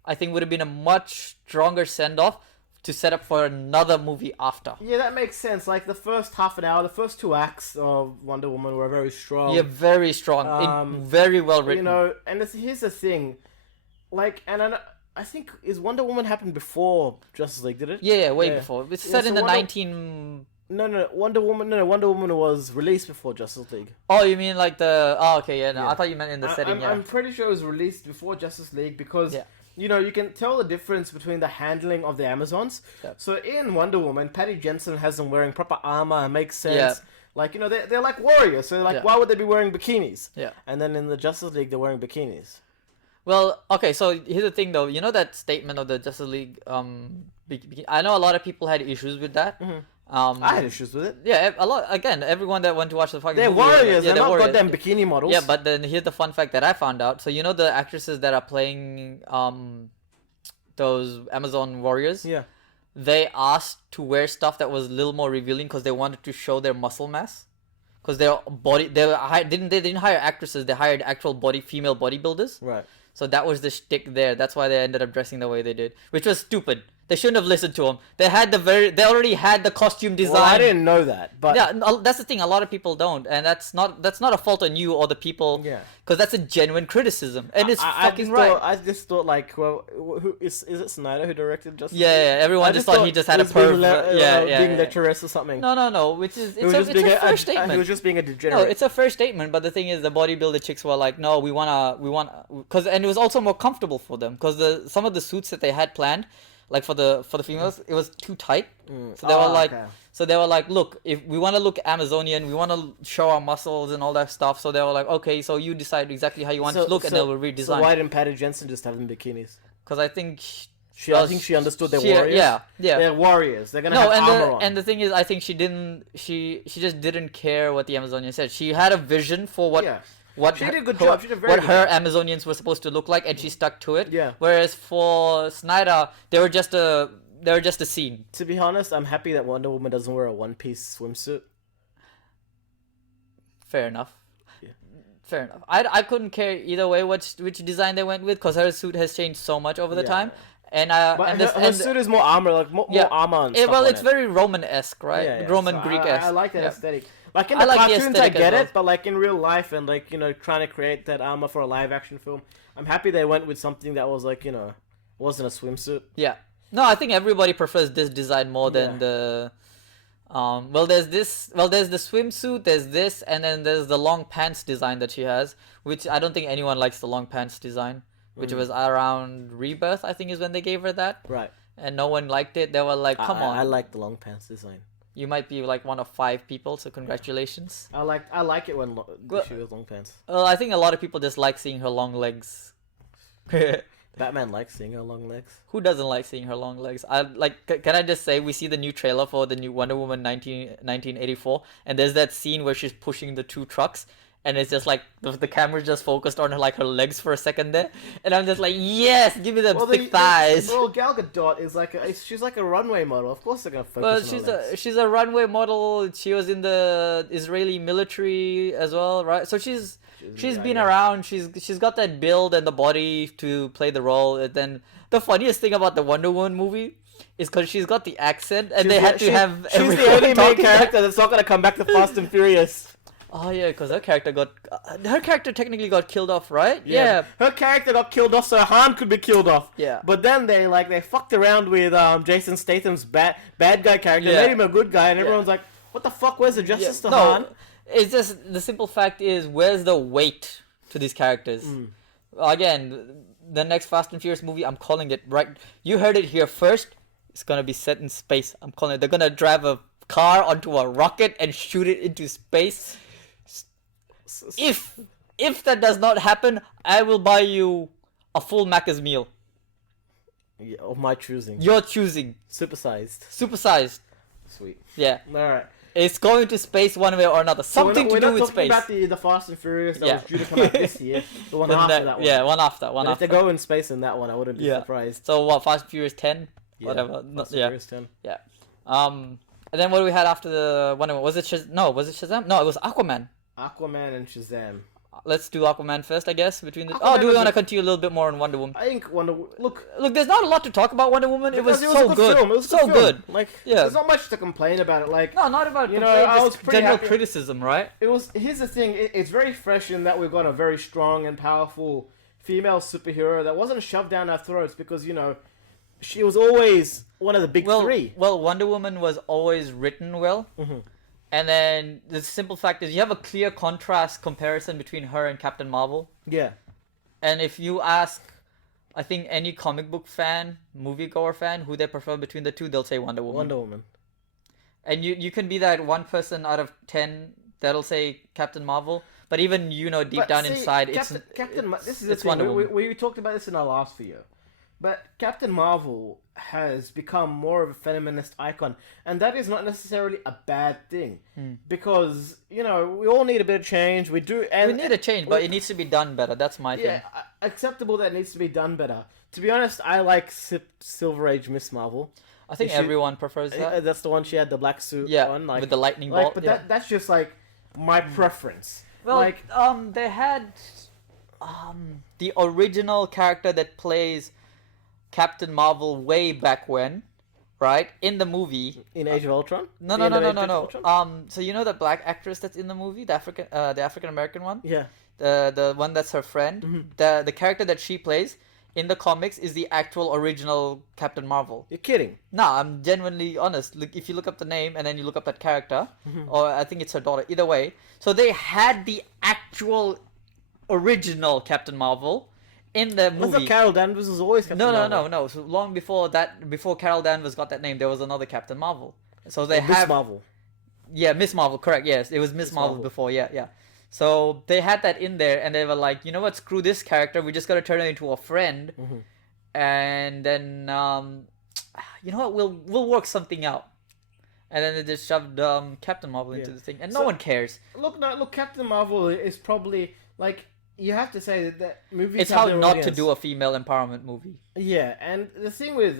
I think would have been a much stronger send off to set up for another movie after. Yeah, that makes sense. Like the first half an hour, the first 2 acts of Wonder Woman were very strong. Yeah, very strong, very well written. You know, and here's the thing, like, and I think is Wonder Woman happened before Justice League, did it? Yeah, way before. It's set so in the Wonder- 19. No, Wonder Woman was released before Justice League. Oh, you mean like the? Oh, okay, yeah. No, Yeah. I thought you meant in the setting. I'm pretty sure it was released before Justice League because Yeah. you know you can tell the difference between the handling of the Amazons. Yeah. So in Wonder Woman, Patty Jensen has them wearing proper armor. It makes sense. Yeah. Like you know they're like warriors. So like Yeah. why would they be wearing bikinis? Yeah. And then in the Justice League they're wearing bikinis. Well, okay. So here's the thing, though. You know that statement of the Justice League. I know a lot of people had issues with that. I had issues with it. Yeah, a lot. Again, everyone that went to watch the fucking They're movie was like, warriors. yeah, they're not warriors. goddamn bikini models. Yeah, but then here's the fun fact that I found out. So you know the actresses that are playing those Amazon warriors. yeah. They asked to wear stuff that was a little more revealing because they wanted to show their muscle mass. Because their body, they didn't hire actresses. They hired actual female bodybuilders. Right. So that was the shtick there. That's why they ended up dressing the way they did, which was stupid. They shouldn't have listened to him. They already had the costume design. Well, I didn't know that, but Yeah, that's the thing. A lot of people don't, and that's not a fault on you or the people. Yeah. Because that's a genuine criticism, and it's fucking just right. I just thought like, well, who is it? Snyder who directed Justice Yeah, League? yeah. Everyone I just thought he just had he a was being perv. being lecherous or something. No. Which is He was just being a fair he statement. was just being a No, degenerate. it's a fair statement, but the thing is, the bodybuilder chicks were like, "No, we want, because and it was also more comfortable for them, because some of the suits that they had planned, like for the females, it was too tight. So they were like, okay. look, if we want to look Amazonian, we want to show our muscles and all that stuff. So they were like, okay, so you decide exactly how you want to look, and they will redesign. So why didn't Patty Jensen just have them bikinis? Because I think I think she understood they're warriors. Yeah. They're warriors. They're gonna No, have armor on. and the thing is, I think she didn't. She just didn't care what the Amazonian said. She had a vision for what. Yeah. What She did a good her, job. She did a very what good her job. Amazonians were supposed to look like, and she stuck to it. Yeah. Whereas for Snyder, they were just a scene. To be honest, I'm happy that Wonder Woman doesn't wear a one-piece swimsuit. Fair enough. Yeah. Fair enough. I couldn't care either way which design they went with, because her suit has changed so much over the Yeah. time, and But her suit is more armor, like more armor. And stuff well, on it's it. very Roman-esque, right? Yeah, yeah. Roman So Greek-esque. I like that Yeah. aesthetic. Like in I the like the cartoons, I aesthetic as get well. it, but like in real life and like you know trying to create that armor for a live-action film, I'm happy they went with something that was like wasn't a swimsuit. Yeah. No, I think everybody prefers this design more than Yeah. the. There's the swimsuit, there's this, and then there's the long pants design that she has, which I don't think anyone likes the long pants design, which was around Rebirth, I think, is when they gave her that, Right. and no one liked it. They were like, "Come on, I like the long pants design. you might be like one of 5 people, so congratulations." I like it when Well- she wears long pants. Well, I think a lot of people just like seeing her long legs. Batman likes seeing her long legs. Who doesn't like seeing her long legs? Can I just say, we see the new trailer for the new Wonder Woman 1984, and there's that scene where she's pushing the 2 trucks, and it's just like the camera just focused on her like her legs for a second there, and I'm just like, yes, give me the thick thighs. Well, Gal Gadot is she's like a runway model. Of course they're gonna focus on her legs. She's a runway model. She was in the Israeli military as well, right? So she's been around. She's got that build and the body to play the role. And then the funniest thing about the Wonder Woman movie is because she's got the accent, and they had to have. She's the only main character that's not gonna come back to Fast and Furious. Oh yeah, because her character technically got killed off, right? Yeah. Her character got killed off, so Han could be killed off. Yeah. But then they fucked around with Jason Statham's bad guy character, made him a good guy, and everyone's like, "What the fuck? Where's the justice to Han?" It's just the simple fact is, where's the weight to these characters? Again, the next Fast and Furious movie, I'm calling it right. You heard it here first. It's gonna be set in space. I'm calling it. They're gonna drive a car onto a rocket and shoot it into space. If that does not happen, I will buy you a full Macca's meal. Yeah, of my choosing. Your choosing. Supersized. Sweet. Yeah. Alright. It's going to space one way or another. Something to do with space. We're not talking about the Fast and Furious that was due to come out this year. The one after that one. Yeah, one after. If they go in space in that one, I wouldn't be surprised. So what, Fast and Furious 10? Yeah, whatever. Fast and Furious 10. Yeah. And then what do we had after the Wonder Woman? Was it Shazam? No, it was Aquaman. Aquaman and Shazam. Let's do Aquaman first, I guess. Do we want to continue a little bit more on Wonder Woman? I think Look, there's not a lot to talk about Wonder Woman. It was so good. Film. It was so good. Like, there's not much to complain about it. Like, no, not about I was pretty general happy. criticism, right? Here's the thing. It's very fresh in that we've got a very strong and powerful female superhero that wasn't shoved down our throats because she was always one of the big three. Well, Wonder Woman was always written well. And then the simple fact is you have a clear contrast comparison between her and Captain Marvel. Yeah. And if you ask, I think any comic book fan, moviegoer fan, who they prefer between the two, they'll say Wonder Woman. Wonder Woman. And you can be that one person out of 10 that'll say Captain Marvel. But even deep down inside, this is the thing. Wonder Woman. We talked about this in our last video. But Captain Marvel has become more of a feminist icon, and that is not necessarily a bad thing, because we all need a bit of change. We do, and we need a change, but it needs to be done better. That's my thing. Yeah, acceptable that it needs to be done better. To be honest, I like Silver Age Miss Marvel. I think everyone prefers that. That's the one she had the black suit on, with the lightning bolt. But that's just like my preference. Well, they had the original character that plays Captain Marvel way back when, right? In the movie. In Age of Ultron? No. So you know the black actress that's in the movie, the African American one? Yeah. The one that's her friend. Mm-hmm. The character that she plays in the comics is the actual original Captain Marvel. You're kidding? No, I'm genuinely honest. Look, if you look up the name and then you look up that character, or I think it's her daughter. Either way, so they had the actual original Captain Marvel in the movie. I thought Carol Danvers was always Captain Marvel. No. So long before that, before Carol Danvers got that name, there was another Captain Marvel. So Miss Marvel. Yeah, Miss Marvel. Correct. Yes, it was Miss Marvel before. Yeah. So they had that in there, and they were like, you know what? Screw this character. We just gotta turn her into a friend, and then you know what? We'll work something out. And then they just shoved Captain Marvel into the thing, and no one cares. Look, Captain Marvel is probably like. You have to say that movies. It's hard not to do a female empowerment movie. Yeah, and the thing with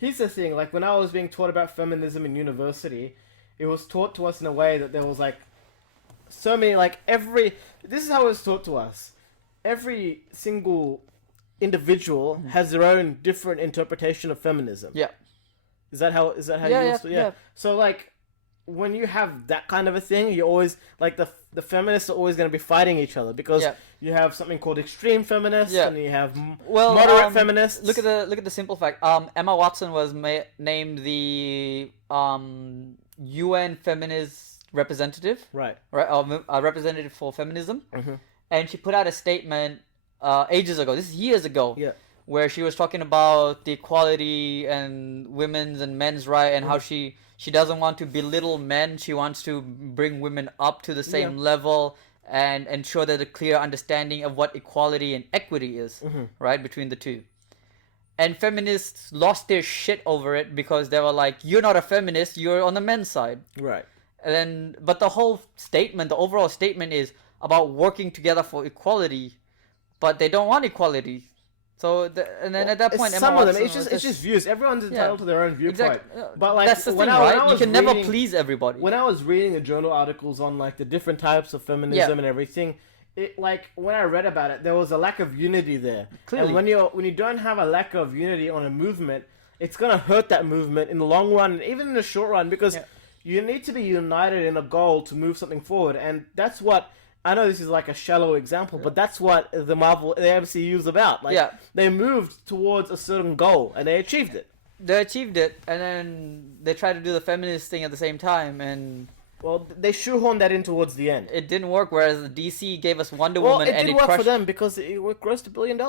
here's the thing. Like when I was being taught about feminism in university, it was taught to us in a way that there was so many This is how it was taught to us. Every single individual has their own different interpretation of feminism. Yeah. Is that how yeah. So when you have that kind of a thing, you always the feminists are always going to be fighting each other because you have something called extreme feminists and you have moderate feminists. Look at the simple fact. Emma Watson was named the UN feminist representative. Right. Representative for feminism, and she put out a statement ages ago. This is years ago. Yeah. Where she was talking about the equality and women's and men's right and how she doesn't want to belittle men. She wants to bring women up to the same level and ensure that a clear understanding of what equality and equity is, right, between the two. And feminists lost their shit over it because they were like, you're not a feminist, you're on the men's side. Right. And then, but the whole statement, the overall statement is, about working together for equality, but they don't want equality. So and then at that point, Emma some of them, Watson it's just views. Everyone's entitled to their own viewpoint. Exactly. But like that's the when thing, I, when I right? You was can never reading- please everybody. When I was reading the journal articles on like the different types of feminism and everything, it like when I read about it, there was a lack of unity there. Clearly. And when you don't have a lack of unity on a movement, it's gonna hurt that movement in the long run, and even in the short run, because you need to be united in a goal to move something forward, and that's what. I know this is like a shallow example, but that's what the MCU is about. Like, they moved towards a certain goal, and they achieved it. They achieved it, and then they tried to do the feminist thing at the same time, and... Well, they shoehorned that in towards the end. It didn't work, whereas DC gave us Wonder Woman, and it did work for them because it grossed $1 billion.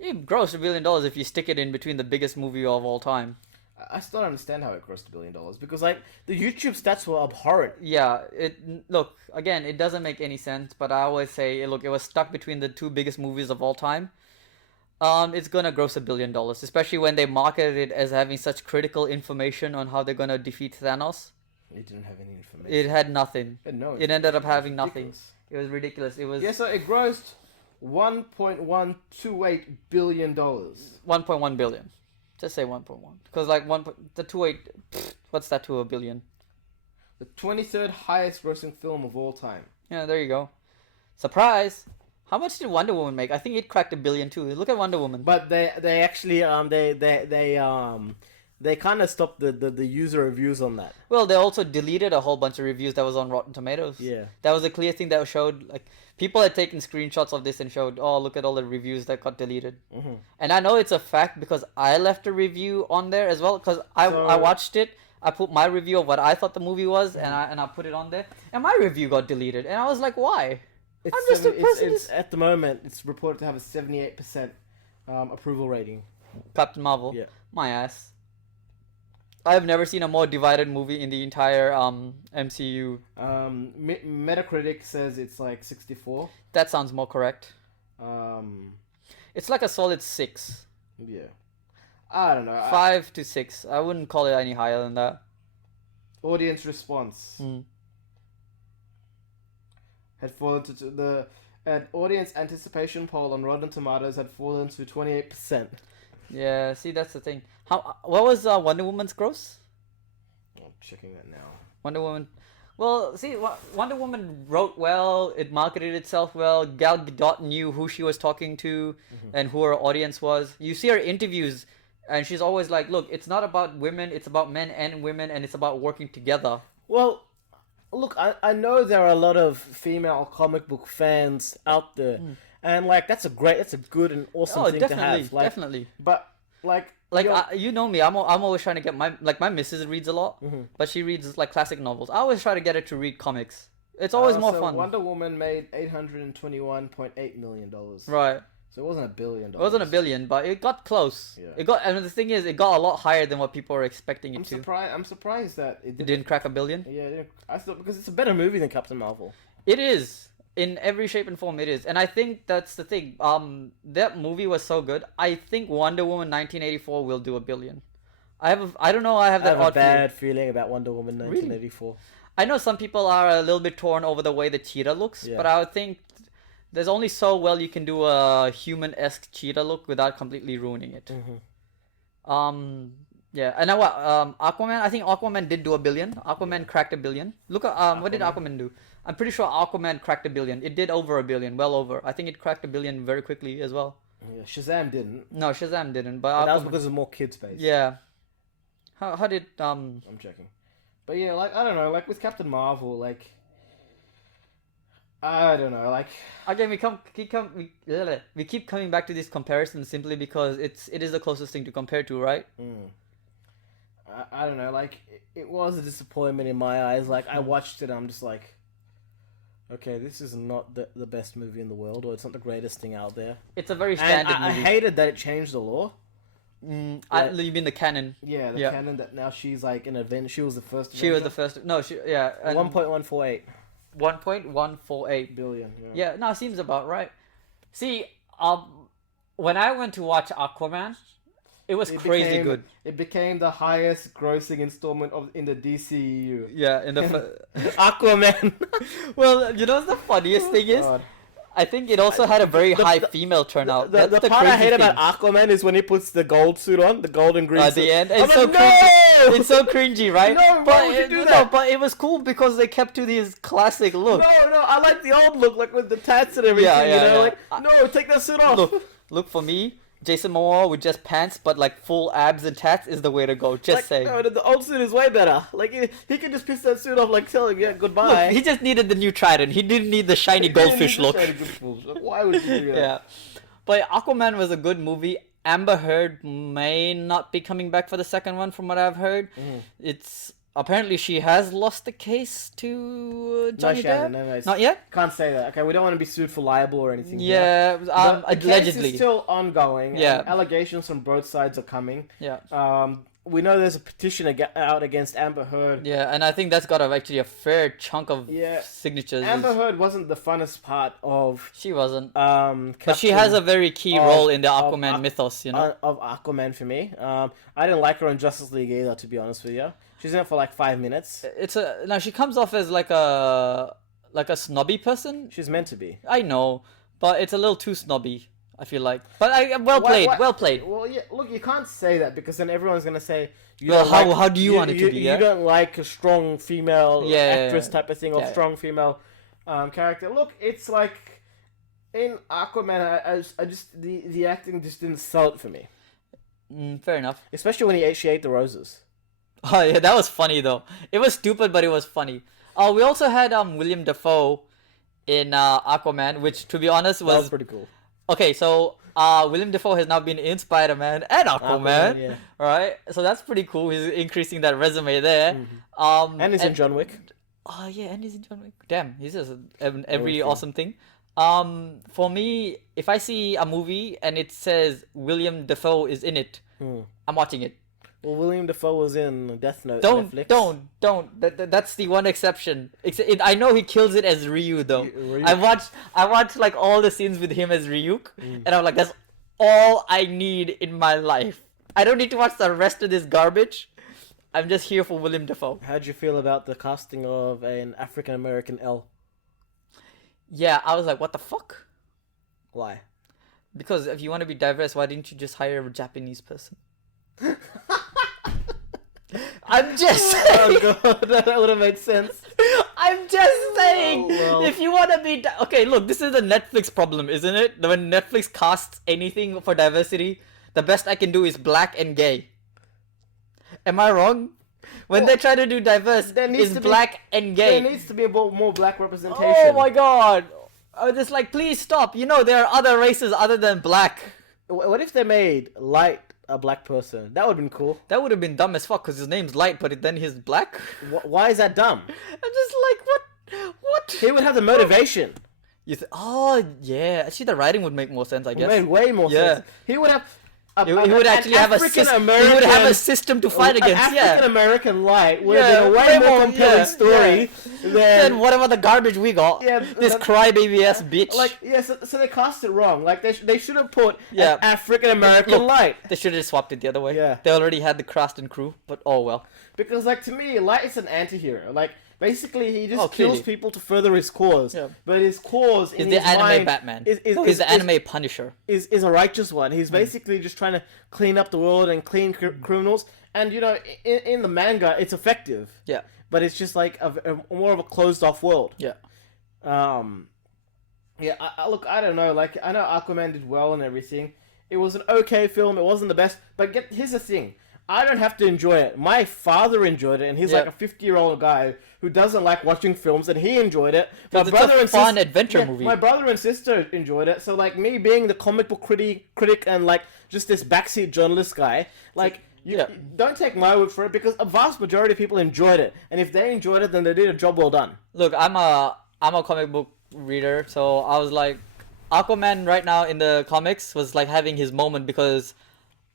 It grossed $1 billion if you stick it in between the biggest movie of all time. I still don't understand how it grossed $1 billion because like the YouTube stats were abhorrent. Yeah, look again. It doesn't make any sense, but I always say, look, it was stuck between the two biggest movies of all time. It's gonna gross $1 billion, especially when they marketed it as having such critical information on how they're gonna defeat Thanos. It didn't have any information. It had nothing. It ended up having nothing. It was ridiculous. It was so it grossed $1.128 billion. 1.1 billion. Just say 1.1, because like the 2.8, what's that to $1 billion? The 23rd highest grossing film of all time. Yeah, there you go. Surprise! How much did Wonder Woman make? I think it cracked $1 billion too. Look at Wonder Woman. But they actually they kind of stopped the user reviews on that. Well, they also deleted a whole bunch of reviews that was on Rotten Tomatoes. Yeah. That was a clear thing that showed, like, people had taken screenshots of this and showed, oh, look at all the reviews that got deleted. Mm-hmm. And I know it's a fact because I left a review on there as well, because I watched it. I put my review of what I thought the movie was, and I put it on there. And my review got deleted. And I was like, why? It's at the moment, it's reported to have a 78% approval rating. Captain Marvel? Yeah. My ass. I have never seen a more divided movie in the entire MCU. Metacritic says it's like 64. That sounds more correct. It's like a solid 6. Yeah. I don't know. 5 to 6. I wouldn't call it any higher than that. Audience response had fallen to the audience anticipation poll on Rotten Tomatoes had fallen to 28%. Yeah, see, that's the thing. What was Wonder Woman's gross? I'm checking that now. Wonder Woman. Well, see, Wonder Woman wrote well. It marketed itself well. Gal Gadot knew who she was talking to and who her audience was. You see her interviews, and she's always like, "Look, it's not about women. It's about men and women, and it's about working together." Well, look, I know there are a lot of female comic book fans out there, and like that's a good and awesome thing to have. Like, definitely. But you know me, I'm always trying to get my missus reads a lot, but she reads like classic novels. I always try to get her to read comics. It's always more fun. Wonder Woman made $821.8 million. Right. So it wasn't $1 billion. It wasn't $1 billion, but it got close. Yeah. And the thing is, it got a lot higher than what people were expecting it to. I'm surprised that it didn't crack $1 billion. Yeah, because it's a better movie than Captain Marvel. It is. In every shape and form, it is. And I think that's the thing. That movie was so good. I think Wonder Woman 1984 will do $1 billion. I don't know. I have a bad feeling about Wonder Woman 1984. Really? I know some people are a little bit torn over the way the cheetah looks, but I would think there's only so well you can do a human-esque cheetah look without completely ruining it. Yeah, and now what? Aquaman. I think Aquaman did do $1 billion. Aquaman cracked $1 billion. Look at what did Aquaman do? I'm pretty sure Aquaman cracked $1 billion. It did over $1 billion, well over. I think it cracked $1 billion very quickly as well. Yeah, Shazam didn't. No, Shazam didn't. But that was because of more kid space. Yeah. How did I'm checking. But yeah, like I don't know, like with Captain Marvel, like I don't know, like again we keep coming back to this comparison simply because it is the closest thing to compare to, right? I don't know, like it was a disappointment in my eyes. Like I watched it, I'm just like, okay, this is not the best movie in the world, or it's not the greatest thing out there. It's a very standard movie. I hated that it changed the law. You mean the canon? Yeah, the canon that now she's like an Avenger. She was the first Avenger. She was the first. No, 1.148. 1.148 billion. Yeah, no, seems about right. See, when I went to watch Aquaman, It was crazy became, good. It became the highest grossing installment in the DCEU. Yeah, in the Aquaman. well, you know the funniest thing is, God. I think it also had a very high female turnout. That's the part I crazy hate thing. about Aquaman is when he puts the gold suit on, the gold and green At suit. the end, I'm it's so like, cringy. It's so cringy, right? No, why would you do that? No, but it was cool because they kept to these classic look. No, I like the old look, like with the tats and everything. Yeah, you know, yeah. like no, take that suit off. Look for me. Jason Momoa with just pants, but like full abs and tats is the way to go. Just like, saying. No, the old suit is way better. Like he can just piss that suit off, like tell him goodbye. Look, he just needed the new Trident. He didn't need the shiny goldfish look. Like, why would you do that? Yeah, but Aquaman was a good movie. Amber Heard may not be coming back for the second one, from what I've heard. It's apparently she has lost the case to Johnny Depp. No, Not yet. Can't say that. Okay, we don't want to be sued for libel or anything. Yeah, the allegedly. case is still ongoing. Yeah, and allegations from both sides are coming. Yeah. We know there's a petition out against Amber Heard. Yeah, and I think that's got actually a fair chunk of signatures. Amber Heard wasn't the funnest part of. She wasn't. But she has a very key role in the Aquaman mythos, you know. Of Aquaman for me. I didn't like her in Justice League either, to be honest with you. She's in it for like 5 minutes. Now she comes off as like a snobby person. She's meant to be. I know, but it's a little too snobby, I feel like. But well played. Well, yeah. Look, you can't say that because then everyone's gonna say. How do you want it to be? You don't like a strong female actress type of thing or Yeah. strong female character. Look, it's like in Aquaman. I just the acting just didn't sell it for me. Fair enough. Especially when she ate the roses. Oh yeah, that was funny though. It was stupid, but it was funny. We also had William Dafoe in Aquaman, which to be honest That was pretty cool. Okay, so William Dafoe has now been in Spider-Man and Aquaman, yeah. right? So that's pretty cool. He's increasing that resume there. And he's in John Wick. Oh yeah, and he's in John Wick. Damn, he's just every Everything. awesome thing. For me, if I see a movie and it says William Dafoe is in it, I'm watching it. Well, William Dafoe was in Death Note. Don't. Netflix. That's the one exception. I know he kills it as Ryu though. Ryuk. I watched like all the scenes with him as Ryuk, and I'm like, that's all I need in my life. I don't need to watch the rest of this garbage. I'm just here for William Dafoe. How'd you feel about the casting of an African American L? Yeah, I was like, what the fuck? Why? Because if you want to be diverse, why didn't you just hire a Japanese person? I'm just saying. Oh god, that would have made sense. I'm just saying. Oh, well. If you want to be okay, look, this is the Netflix problem, isn't it? When Netflix casts anything for diversity, the best I can do is black and gay. Am I wrong? When they try to do diverse, it's black and gay. There needs to be more black representation. Oh my god! I was just like, please stop. You know there are other races other than black. What if they made Light a black person? That would have been cool. That would have been dumb as fuck because his name's Light, but then he's black. Why is that dumb? I'm just like, what? He would have the motivation. Oh yeah, actually the writing would make more sense, I guess. It made way more sense. He would have. He would actually have a system. He would have a system to fight against. African American Light would have been a way more compelling story than whatever the garbage we got. Yeah, this crybaby ass bitch. Like so they cast it wrong. Like they should have put an African American Light. They should have swapped it the other way. Yeah, they already had the cast and crew, but oh well. Because like to me, Light is an anti-hero. Like basically he just kills people to further his cause. Yeah. But his cause is the anime Batman. He's the anime Punisher. Is a righteous one. He's basically just trying to clean up the world and clean criminals. And you know, in the manga, it's effective. Yeah. But it's just like a more of a closed off world. Yeah. Yeah. Look, I don't know. Like I know Aquaman did well and everything. It was an okay film. It wasn't the best. But here's the thing. I don't have to enjoy it. My father enjoyed it, and he's like a 50-year-old guy who doesn't like watching films, and he enjoyed it. My brother and fun adventure movie. My brother and sister enjoyed it. So like me being the comic book critic and like just this backseat journalist guy, like you don't take my word for it because a vast majority of people enjoyed it, and if they enjoyed it, then they did a job well done. Look, I'm a comic book reader, so I was like, Aquaman right now in the comics was like having his moment because.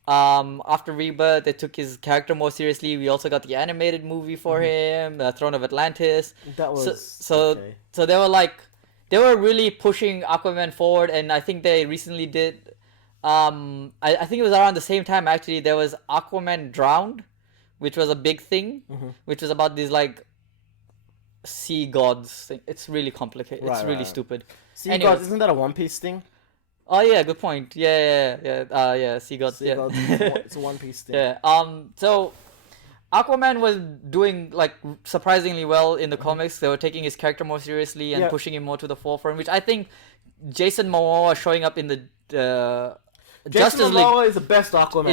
After Rebirth, they took his character more seriously. We also got the animated movie for him, Throne of Atlantis. That was so they were really pushing Aquaman forward, and I think they recently did I think it was around the same time actually. There was Aquaman Drowned, which was a big thing, which was about these like sea gods thing. It's really complicated. It's really stupid. Sea gods, isn't that a One Piece thing? Oh yeah, good point. Yeah. Sea gods. Sea gods, it's a One Piece thing. Yeah. So Aquaman was doing like surprisingly well in the comics. They were taking his character more seriously and pushing him more to the forefront, which I think Jason Momoa showing up in the Jason Momoa is the best Aquaman.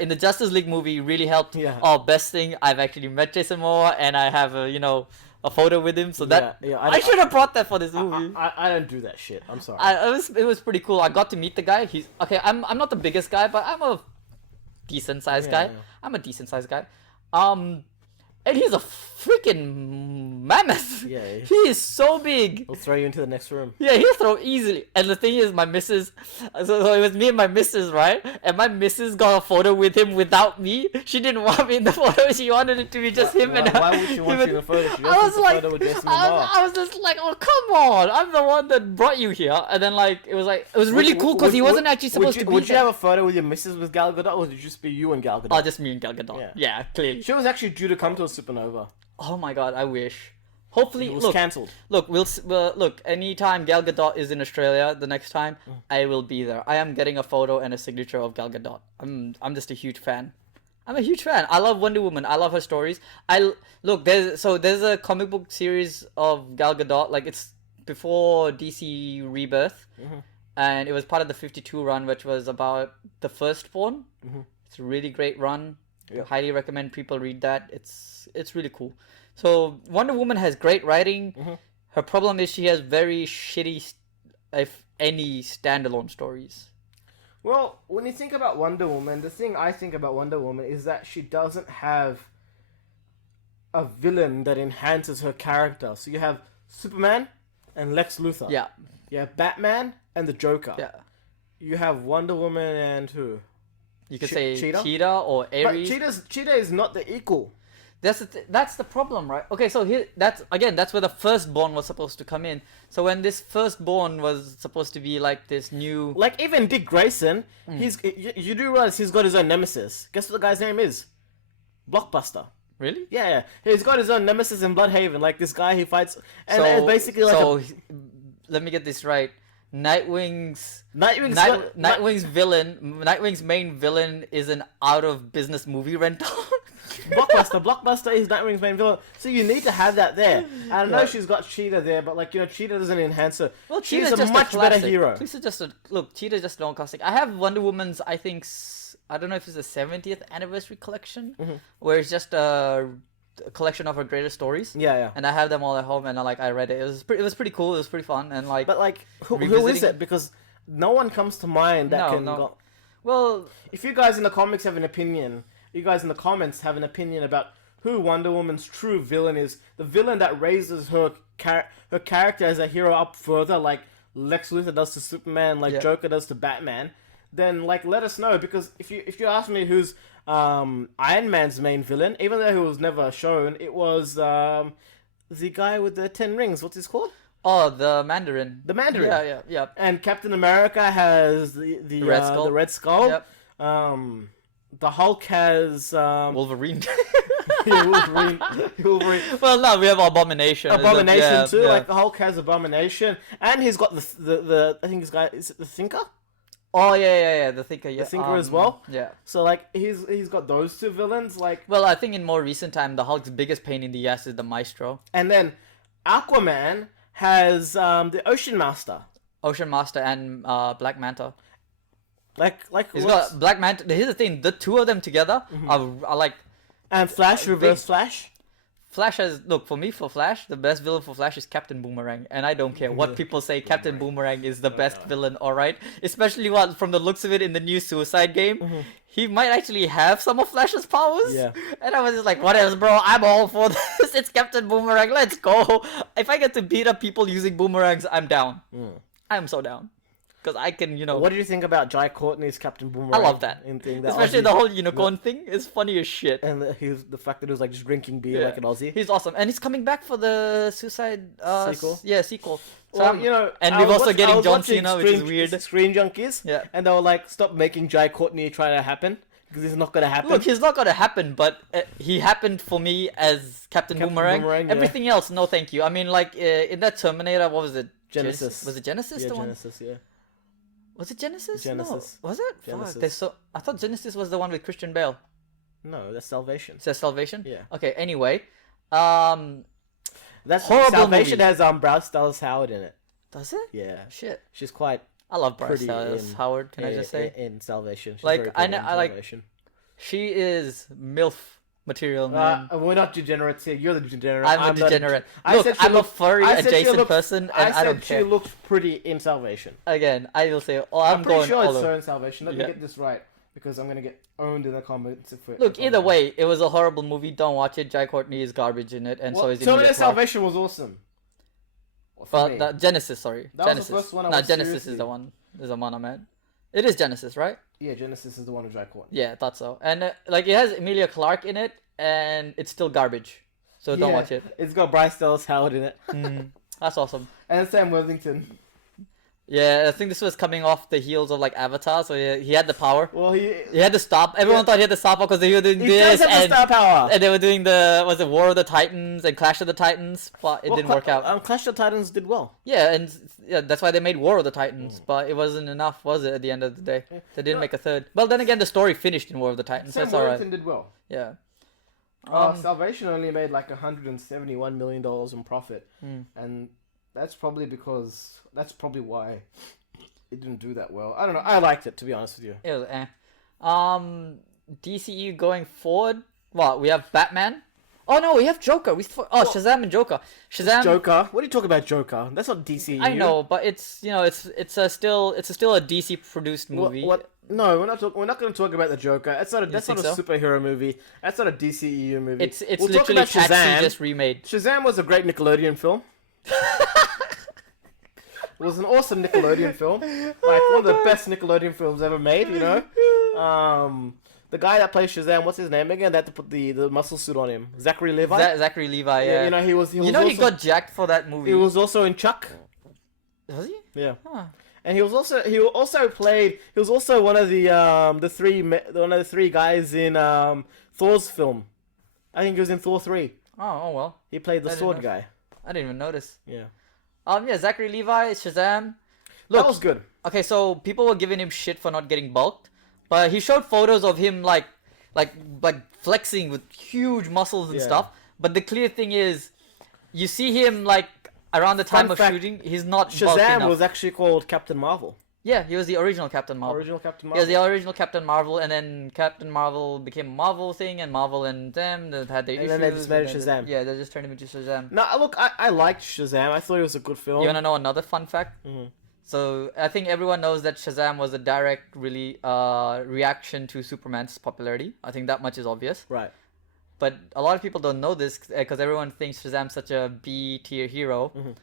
In the Justice League movie really helped. Yeah. Oh, best thing, I've actually met Jason Momoa and I have a photo with him. So that I should have brought that for this movie. I don't do that shit. I'm sorry. It was pretty cool. I got to meet the guy. He's okay. I'm not the biggest guy, but I'm a decent sized guy. Yeah. I'm a decent sized guy. And he's a freaking mammoth. Yeah. He is so big. We'll throw you into the next room. Yeah, he'll throw easily. And the thing is, my missus, so it was me and my missus, right? And my missus got a photo with him without me. She didn't want me in the photo. She wanted it to be just him and why would she want you in the photo? She I was like, photo with Jason Momoa. I was just like, oh come on! I'm the one that brought you here. And then it was really cool because he wasn't actually supposed to be. Would you have a photo with your missus with Gal Gadot, or would it just be you and Gal Gadot? Oh, just me and Gal Gadot. Yeah, clearly. She was actually due to come to a supernova. Oh my god, I wish. Hopefully, it was cancelled. Look, look. Anytime Gal Gadot is in Australia, the next time I will be there. I am getting a photo and a signature of Gal Gadot. I'm just a huge fan. I'm a huge fan. I love Wonder Woman. I love her stories. There's a comic book series of Gal Gadot. Like it's before DC Rebirth, and it was part of the 52 run, which was about the Firstborn. It's a really great run. I highly recommend people read that. It's really cool. So Wonder Woman has great writing. Her problem is she has very shitty, if any, standalone stories. Well, when you think about Wonder Woman, the thing I think about Wonder Woman is that she doesn't have a villain that enhances her character. So you have Superman and Lex Luthor. Yeah. You have Batman and the Joker. Yeah. You have Wonder Woman and who? You could say Cheetah or Ares. But Cheetah is not the equal. That's the problem, right? Okay, so that's where the Firstborn was supposed to come in. So when this Firstborn was supposed to be like this new, like even Dick Grayson, you do realize he's got his own nemesis. Guess what the guy's name is? Blockbuster. Really? Yeah. He's got his own nemesis in Bloodhaven, like this guy he fights, and it's basically like. Let me get this right. Nightwing's main villain is an out of business movie rental. Blockbuster is Nightwing's main villain, so you need to have that there. I know she's got Cheetah there, but Cheetah doesn't enhance her. Well, she's a much better hero. Cheetah's just an old classic. I have Wonder Woman's, I think, I don't know if it's the 70th anniversary collection, where it's just a collection of her greatest stories. Yeah. And I have them all at home, and I read it. It was pretty cool. It was pretty fun, and But who is it? Because no one comes to mind that can. No. Well, if you guys in the comics have an opinion, you guys in the comments have an opinion about who Wonder Woman's true villain is, the villain that raises her character as a hero up further, like Lex Luthor does to Superman, like Joker does to Batman, then let us know. Because if you ask me who's Iron Man's main villain, even though he was never shown, it was the guy with the 10 rings. What's his called? Oh, the Mandarin. The Mandarin. Yeah. And Captain America has the Red Skull. The Red Skull. Yep. The Hulk has Wolverine. Wolverine. Well, no, we have Abomination. Abomination too. Like the Hulk has Abomination, and he's got the I think this guy is it the Thinker. Oh yeah, the Thinker. Yeah, the Thinker as well. Yeah. So he's got those two villains. Well, I think in more recent time, the Hulk's biggest pain in the ass is the Maestro. And then Aquaman has the Ocean Master. Ocean Master and Black Manta. He's got Black Manta. Here's the thing: the two of them together are like. And Flash, Reverse Flash. Flash for Flash, the best villain for Flash is Captain Boomerang, and I don't care what people say. Captain Boomerang is the best villain, alright? Especially from the looks of it in the new Suicide game, he might actually have some of Flash's powers. Yeah. And I was just like, what else, bro? I'm all for this. It's Captain Boomerang. Let's go. If I get to beat up people using boomerangs, I'm down. I'm so down. because I can, What did you think about Jai Courtney's Captain Boomerang? I love that. Especially the whole unicorn thing is funny as shit. And the fact that it was like just drinking beer like an Aussie. He's awesome, and he's coming back for the Suicide sequel. Sequel. So Well, and we're also getting John Cena, which is weird. Screen Junkies. Yeah. And they were like, stop making Jai Courtney try to happen because it's not gonna happen. Look, he's not gonna happen, but he happened for me as Captain Boomerang. Boomerang, Everything else, no, thank you. I mean, like in that Terminator, what was it? Genesis. Was it Genesis? Yeah, the one? Genesis. Yeah. Was it Genesis? Genesis. No. Was it? Genesis. Fuck, I thought Genesis was the one with Christian Bale. No, that's Salvation. Is that Salvation? Yeah. Okay. Anyway, that's horrible Salvation movie. has Bryce Dallas Howard in it. Does it? Yeah. Shit. She's quite I love Bryce pretty Dallas Howard. Can I just say? in Salvation. She's Like, very I pretty know- in I like- Salvation. She is MILF material, man. We're not degenerates here. You're the degenerate. I'm a not degenerate. I Look, said she I'm looked- a furry I said she adjacent looked- person, and I don't she care. looked pretty in Salvation. Again, I will say, I'm pretty going sure all it's over. her in Salvation. Let me Yeah. get this right because I'm gonna get owned in the comments. Look, either way, it was a horrible movie. Don't watch it. Jai Courtney is garbage in it, and so is Terminator Emilia Clarke. Salvation was awesome. For me. But Genesis, sorry. That was the Genesis. first one I No, watched Genesis seriously. is the one. Is the one I'm at. It is Genesis, right? Yeah, Genesis is the one with Jai Courtney. Yeah, I thought so. And like, it has Emilia Clarke in it, and it's still garbage. So don't watch it. It's got Bryce Dallas Howard in it. That's awesome. And Sam Worthington. Yeah, I think this was coming off the heels of like Avatar, so he had the power. Well, he had to stop. Everyone thought he had to stop because they were doing does this have the and, star power. and they were doing was it War of the Titans and Clash of the Titans, but it didn't work out. Clash of Titans did well. Yeah, and that's why they made War of the Titans, but it wasn't enough, was it? At the end of the day, they didn't make a third. Well, then again, the story finished in War of the Titans. So Sam that's all right. Worthington did well. Yeah. Salvation only made like $171 million in profit, and that's probably why it didn't do that well. I don't know. I liked it, to be honest with you. It was DCEU going forward. What we have Batman. Oh no, we have Joker. Shazam and Joker. Shazam. Joker. What are you talking about, Joker? That's not DCEU. I know, but it's still a DC produced movie. What? No, we're not going to talk about the Joker. That's not a think so? superhero movie. That's not a DCEU movie. It's We'll talk literally about Taxi Shazam. just remade. Shazam was a great Nickelodeon film. It was an awesome Nickelodeon film, like one of the best Nickelodeon films ever made. You know, the guy that plays Shazam, what's his name again? They had to put the muscle suit on him. Zachary Levi. Zachary Levi. Yeah. You know he was. He also, got jacked for that movie. He was also in Chuck. Was he? Yeah. Huh. And he was also one of the three guys in Thor's film. I think he was in Thor 3. Oh well. He played the I didn't sword know. guy. I didn't even notice. Yeah. Yeah, Zachary Levi, Shazam. That was good. Okay, so people were giving him shit for not getting bulked, but he showed photos of him like flexing with huge muscles and Yeah. stuff. But the clear thing is, you see him like around the time Fun of fact, shooting, he's not bulked Shazam enough. was actually called Captain Marvel. Yeah, he was the original Captain Marvel. Original Captain He Marvel. was the original Captain Marvel, and then Captain Marvel became a Marvel thing, and Marvel and them that had their And issues. then they just made it and Shazam. Yeah, they just turned him into Shazam. No, look, I liked Shazam. I thought it was a good film. You wanna know another fun fact? Mhm. So I think everyone knows that Shazam was a direct reaction to Superman's popularity. I think that much is obvious. Right. But a lot of people don't know this because everyone thinks Shazam's such a B tier hero. Mhm.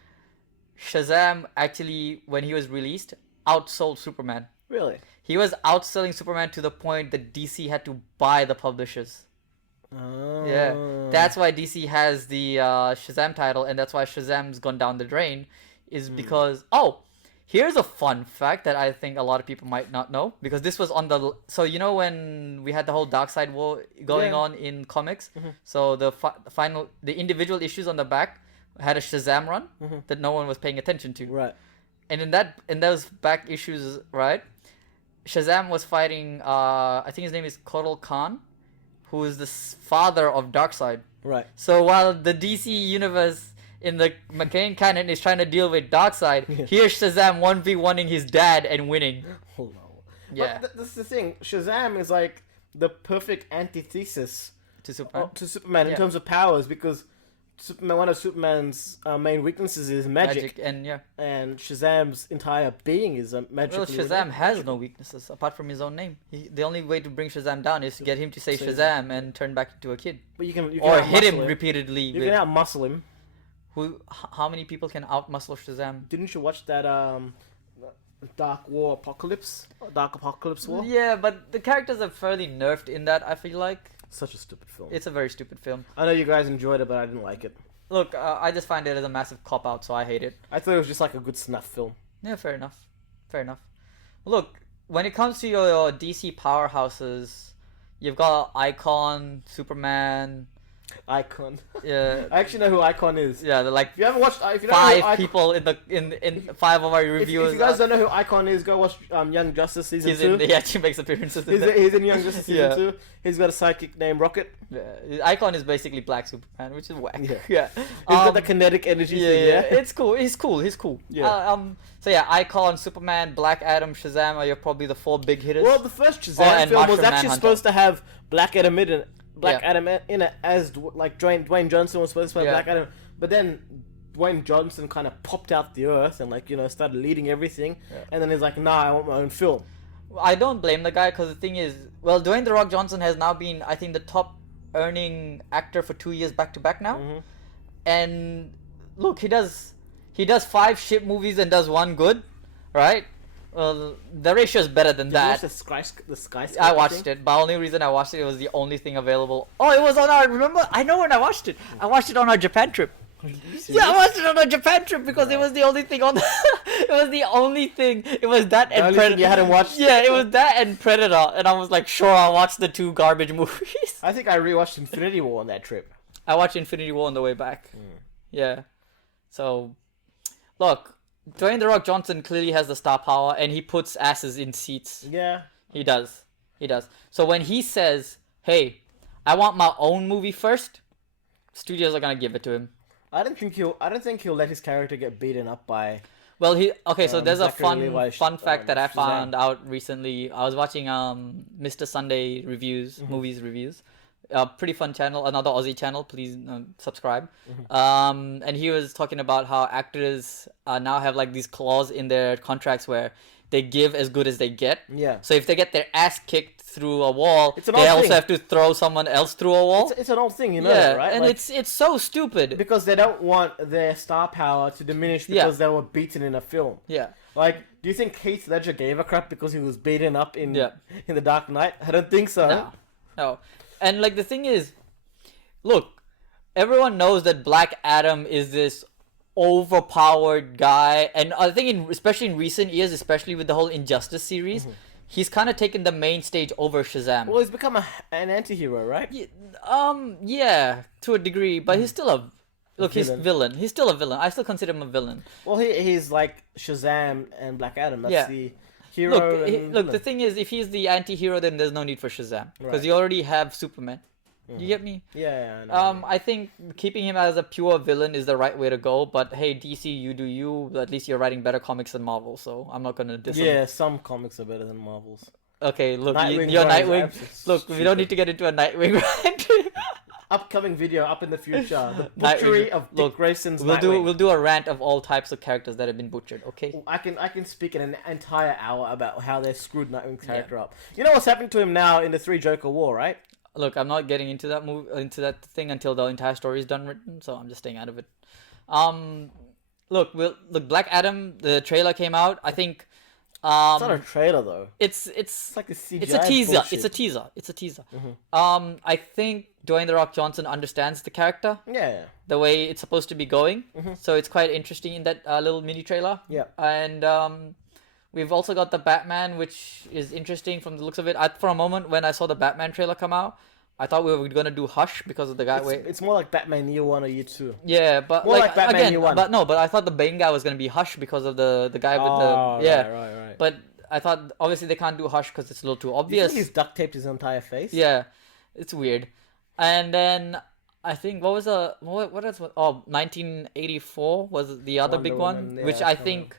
Shazam actually, when he was released, outsold Superman. Really? He was outselling Superman to the point that DC had to buy the publishers. Oh. Yeah, that's why DC has the Shazam title, and that's why Shazam's gone down the drain. Is because here's a fun fact that I think a lot of people might not know, because this was on the when we had the whole Darkseid war going on in comics. So the individual issues on the back had a Shazam run that no one was paying attention to. Right. And in those back issues, right, Shazam was fighting I think his name is Kotal Khan, who is the father of Darkseid. Right. So while the DC universe in the McCain canon is trying to deal with Darkseid, here's Shazam 1v1ing his dad and winning. Oh no. Yeah. But that's the thing. Shazam is like the perfect antithesis To Superman. to Superman in terms of powers, because one of Superman's main weaknesses is magic. And And Shazam's entire being is a magical. well, Shazam has no weaknesses apart from his own name. The only way to bring Shazam down is to get him to say Shazam and turn back into a kid, But you can or hit him out-muscle repeatedly. You can out-muscle him. How many people can out-muscle Shazam? Didn't you watch that Dark War Apocalypse, Dark Apocalypse War. Yeah, but the characters are fairly nerfed in that, I feel like. Such a stupid film. It's a very stupid film. I know you guys enjoyed it, but I didn't like it. Look, I just find it as a massive cop-out, so I hate it. I thought it was just like a good snuff film. Yeah, fair enough. Fair enough. Look, when it comes to your DC powerhouses, you've got Icon, Superman. Icon. Yeah. I actually know who Icon is. Yeah, they're like If you haven't watched, if you don't know who five people in five of our reviews. If you guys don't know who Icon is, go watch Young Justice season 2. He actually makes appearances. He's in Young Justice season Yeah. 2. He's got a sidekick named Rocket. Yeah, Icon is basically Black Superman, which is whack. Yeah. Yeah. He's got the kinetic energy thing. Yeah. It's cool. He's cool. Yeah. So yeah, Icon, Superman, Black Adam, Shazam are probably the 4 big hitters. Well, the first Shazam and film was Martian actually Manhunter. supposed to have Black Adam in it. Yeah. Adam in it as like Dwayne Johnson was supposed to play Yeah. Black Adam, but then Dwayne Johnson kind of popped out the earth and started leading everything, and then he's like, nah, I want my own film. I don't blame the guy because the thing is, well, Dwayne The Rock Johnson has now been, I think, the top earning actor for 2 years back to back now. Mm-hmm. And look, he does 5 shit movies and does 1 good, right? Well, the ratio is better than Did you that. watch the Skyscraper I watched thing? it, but the only reason I watched it was the only thing available. Oh, it was on our. Remember? I know when I watched it. I watched it on our Japan trip. Yeah, I watched it on our Japan trip because it was the only thing on. It was the only thing. It was that The and only Predator. thing you hadn't watched? Yeah, it was that and Predator, and I was like, sure, I'll watch the 2 garbage movies. I think I rewatched Infinity War on that trip. I watched Infinity War on the way back. Yeah, so look. Dwayne The Rock Johnson clearly has the star power, and he puts asses in seats. Yeah. He does. So when he says, "Hey, I want my own movie first," studios are gonna give it to him. I don't think he'll let his character get beaten up by. Well, so there's a Zachary Levi fun fact that I Shazam. found out recently. I was watching Mr. Sunday reviews, movies reviews. Pretty fun channel, another Aussie channel. Please subscribe. And he was talking about how actors now have like these clause in their contracts where they give as good as they get. Yeah. So if they get their ass kicked through a wall, It's an they old also thing. have to throw someone else through a wall. It's an old thing, Yeah, right? and Like, it's so stupid. because they don't want their star power to diminish Yeah. because they were beaten in a film. Yeah. Like, do you think Heath Ledger gave a crap because he was beaten up in Yeah. in The Dark Knight? I don't think so. No. And like the thing is, look, everyone knows that Black Adam is this overpowered guy, and I think especially in recent years, especially with the whole Injustice series, he's kind of taken the main stage over Shazam. Well, he's become an anti-hero, right? Yeah, to a degree, but he's still a he's Villain. villain. He's still a villain. I still consider him a villain. Well, he's like Shazam and Black Adam. That's Yeah. the hero. Look, and the villain. thing is, if he's the anti-hero, then there's no need for Shazam because Right. you already have Superman. You get me? Yeah, I know. I think keeping him as a pure villain is the right way to go. But hey, DC, you do you. At least you're writing better comics than Marvel, so I'm not gonna diss him. Yeah, some comics are better than Marvel's. Okay, look, Nightwing your runs Nightwing. absolute Look, we don't need to get into a Nightwing rant. Upcoming video up in the future. The Nightwing. butchery of Dick Look, Grayson's we'll Nightwing. do a rant of all types of characters that have been butchered. Okay. I can speak in an entire hour about how they screwed Nightwing's character up. You know what's happened to him now in the 3 Joker War, right? Look, I'm not getting into that thing until the entire story is done written, so I'm just staying out of it. Look, Black Adam. The trailer came out. I think. It's not a trailer though. It's like a CGI It's a teaser. bullshit. It's a teaser. I think Dwayne The Rock Johnson understands the character, Yeah. the way it's supposed to be going. So it's quite interesting in that little mini trailer. Yeah. And we've also got the Batman, which is interesting from the looks of it. For a moment, when I saw the Batman trailer come out, I thought we were gonna do Hush because of the guy. It's more like Batman Year 1 or Year 2. Yeah, but More like Batman again, Year One. but I thought the Bane guy was gonna be Hush because of the guy with the Right. But I thought obviously they can't do Hush because it's a little too You obvious. think he's duct taped his entire face? Yeah, it's weird. And then I think what else? 1984 was the other Wonder big Woman, one, yeah, which I I don't think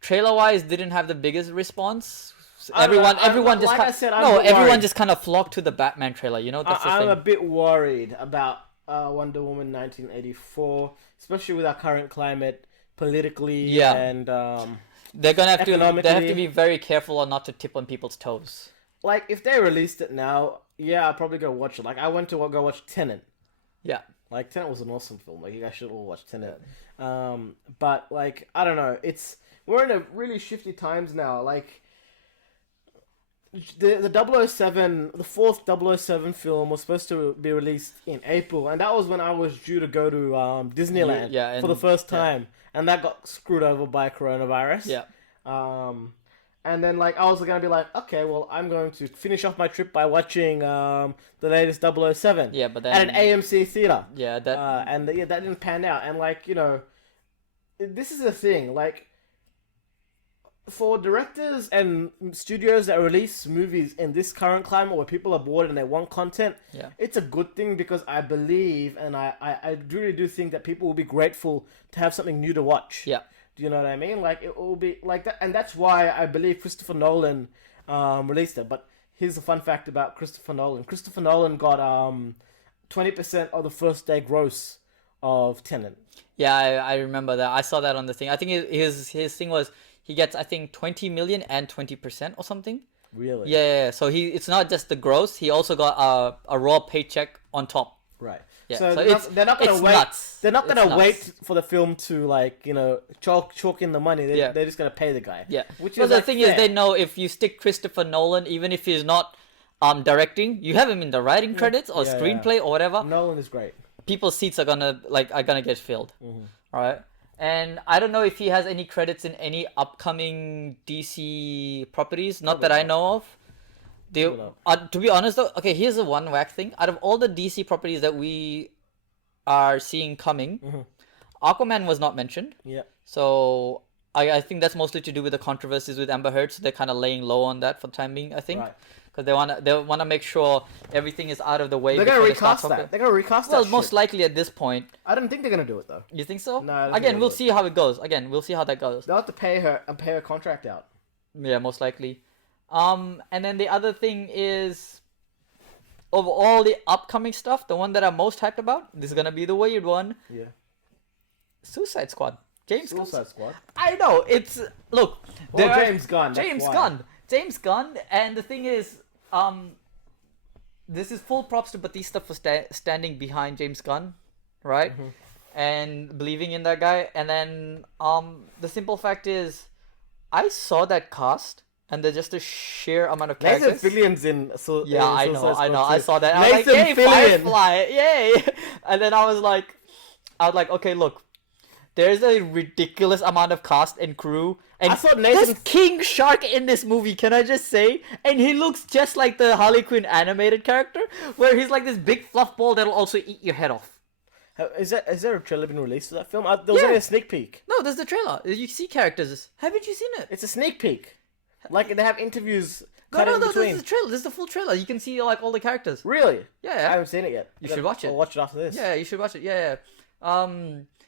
trailer wise didn't have the biggest response. I don't know. Everyone just like I said, I'm no, a bit everyone worried. just kind of flocked to the Batman trailer. You know, that's the I'm thing. a bit worried about Wonder Woman 1984, especially with our current climate politically Yeah. and They're gonna have to. They have to economically- be very careful on not to tip on people's toes. like if they released it now, yeah, I'll probably go watch it. Like I went to go watch Tenet. Yeah. Like Tenet was an awesome film. Like you guys should all watch Tenet. But like I don't know, we're in a really shifty times now. Like the 007, the fourth 007 film was supposed to be released in April, and that was when I was due to go to Disneyland for the first time, and that got screwed over by coronavirus. Yeah. And then like I was gonna be like, okay, well I'm going to finish off my trip by watching the latest 007. Yeah, but then at an AMC theater. Yeah, that that didn't pan out. And like this is the thing. Like for directors and studios that release movies in this current climate where people are bored and they want content, it's a good thing because I believe and I really do think that people will be grateful to have something new to watch. Yeah. Do you know what I mean? Like, it will be like that. And that's why I believe Christopher Nolan released it. But here's a fun fact about Christopher Nolan. Christopher Nolan got 20% of the first day gross of Tenet. Yeah, I remember that. I saw that on the thing. I think his thing was he gets, I think, 20 million and 20% or something. Really? Yeah. So it's not just the gross. He also got a raw paycheck on top. Right. Yeah. So they're not gonna wait. Nuts. They're not gonna wait for the film to like chalk in the money. They're just gonna pay the guy. Yeah. Which well, is the like, thing fair. is, they know if you stick Christopher Nolan, even if he's not directing, you have him in the writing credits or screenplay or whatever. Nolan is great. People's seats are gonna get filled. Right. And I don't know if he has any credits in any upcoming DC properties. Not that I know of. To be honest though, okay, here's the one whack thing. Out of all the DC properties that we are seeing coming, Aquaman was not mentioned. Yeah. So I think that's mostly to do with the controversies with Amber Heard. So they're kind of laying low on that for the time being, I think. Right. Because they wanna make sure everything is out of the way. They're gonna recast that. They're gonna recast that. Well, most likely at this point. I don't think they're gonna do it though. You think so? No. Again, we'll see how it goes. We'll see how that goes. They'll have to pay her contract out. Yeah, most likely. And then the other thing is, of all the upcoming stuff, the one that I'm most hyped about, this is gonna be the weird one. Yeah. Suicide Squad. Suicide Squad. I know it's James Gunn. James Gunn, and the thing is, this is full props to Batista for standing behind James Gunn, right? And believing in that guy. And then the simple fact is, I saw that cast. And there's just a sheer amount of characters. Nathan Fillion's in. I know. I saw that. I was Nathan like, "Hey, Firefly, yay!" And then I was like, "Okay, look, there's a ridiculous amount of cast and crew, and I saw Nathan... there's King Shark in this movie. Can I just say? And he looks just like the Harley Quinn animated character, where he's like this big fluff ball that'll also eat your head off." Is there a trailer been released to that film? There was only a sneak peek. No, there's the trailer. You see characters. Haven't you seen it? It's a sneak peek. Like they have interviews. No, this is the trailer. This is the full trailer. You can see like all the characters. Really? Yeah. I haven't seen it yet. You should watch it. I'll watch it after this. Yeah, you should watch it. Yeah.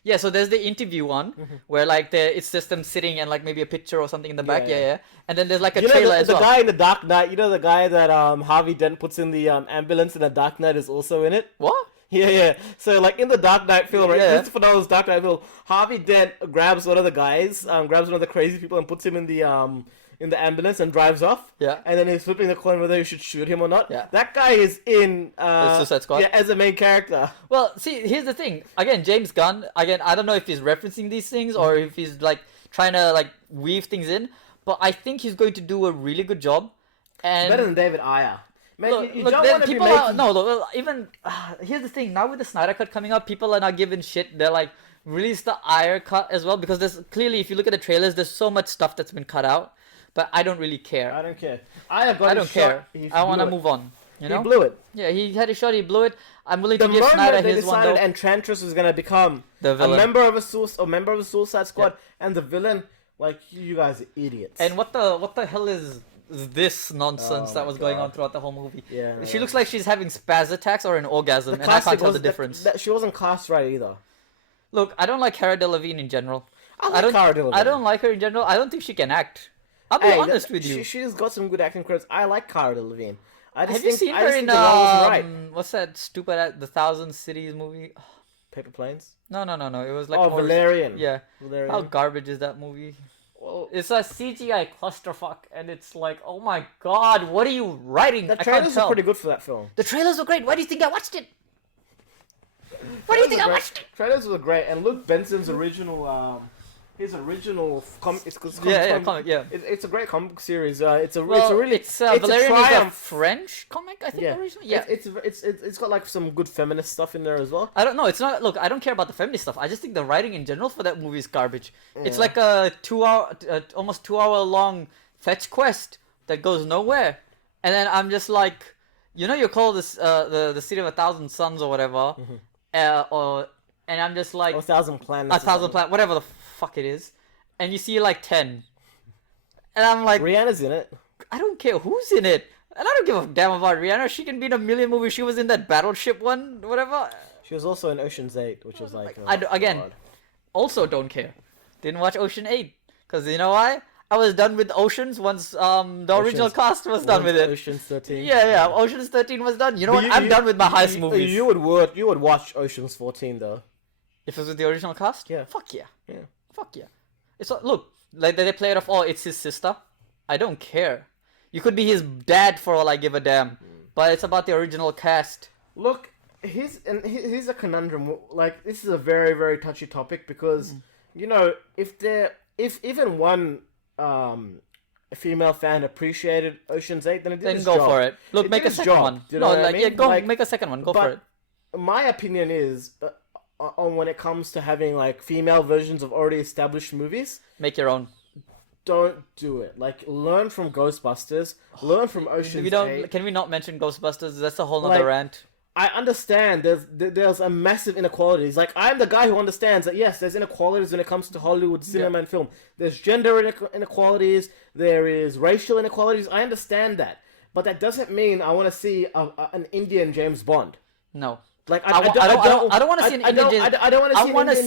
Yeah. So there's the interview one where like it's just them sitting and like maybe a picture or something in the back. Yeah. And then there's like a trailer as well. The guy in the Dark Knight. You know the guy that Harvey Dent puts in the ambulance in the Dark Knight is also in it. What? Yeah. So like in the Dark Knight film, right? Christopher Nolan's Dark Knight film, Harvey Dent grabs one of the guys, grabs one of the crazy people and puts him in the ambulance and drives off. Yeah. And then he's flipping the coin whether you should shoot him or not. Yeah. That guy is in the Suicide Squad. Yeah, as a main character. Well, see, here's the thing. Again, James Gunn. Again, I don't know if he's referencing these things or if he's like trying to like weave things in, but I think he's going to do a really good job. And it's better than David Ayer. Man, look, you don't want to be even here's the thing. Now with the Snyder Cut coming out, people are not giving shit. They're like, release the Ayer cut as well, because there's clearly, if you look at the trailers, there's so much stuff that's been cut out. But I don't really care. I don't care. I don't care. I want to move on. You know? He blew it. Yeah, he had a shot. He blew it. I'm willing to give Snyder his one. The Enchantress was gonna become the villain, a member of the Suicide Squad, and the villain. Like, you guys are idiots. And what the hell is this nonsense that was going on throughout the whole movie? Yeah. She looks like she's having spaz attacks or an orgasm, and I can't tell the difference. She wasn't cast right either. Look, I don't like Cara Delevingne in general. I don't like her in general. I don't think she can act. I'll be honest with you. She's got some good acting credits. I like Cara Delevingne. Have you seen her in what's that stupid The Thousand Cities movie? Paper Planes? No. It was like Valerian. Yeah. Valerian. How garbage is that movie? Well, it's a CGI clusterfuck, and it's like, oh my god, what are you writing? The trailers were pretty good for that film. The trailers were great. Why do you think I watched it? What do you think I watched? Trailers were great, and Luke Benson's original, Comic, yeah. It's a great comic book series. It's Valerian is a French comic, I think, originally. Yeah. It's got like some good feminist stuff in there as well. I don't know. It's not. Look, I don't care about the feminist stuff. I just think the writing in general for that movie is garbage. Yeah. It's like a almost 2 hour long fetch quest that goes nowhere, and then I'm just like, you call this the City of 1,000 Suns or whatever, and I'm just like 1,000 Planets. 1,000 Planets, whatever the fuck it is, and you see like 10, and I'm like, Rihanna's in it. I don't care who's in it, and I don't give a damn about Rihanna. She can be in a million movies. She was in that Battleship one, whatever. She was also in Ocean's 8, which was like also don't care. Didn't watch Ocean 8 because you know why? I was done with Oceans once the original cast was done with it. Ocean's 13. Yeah. Ocean's 13 was done. You know what? I'm done with my heist movies. You would watch Ocean's 14 though. If it was with the original cast? Yeah. Fuck yeah. Yeah. Fuck yeah. It's look, like they play it off, it's his sister. I don't care. You could be his dad for all I give a damn. But it's about the original cast. Look, here's a conundrum. Like, this is a very, very touchy topic because, if even one female fan appreciated Ocean's 8, then it did its job. Then go for it. Look, make a second one. Make a second one. Go for it. My opinion is, on when it comes to having like female versions of already established movies, make your own. Don't do it. Like, learn from Ghostbusters, learn from Ocean's 8. Can we not mention Ghostbusters? That's a whole nother rant. I understand there's a massive inequalities. Like, I'm the guy who understands that, yes, there's inequalities when it comes to Hollywood cinema and film. There's gender inequalities, there is racial inequalities. I understand that. But that doesn't mean I want to see an Indian James Bond. No. Like, I don't want to see an Indian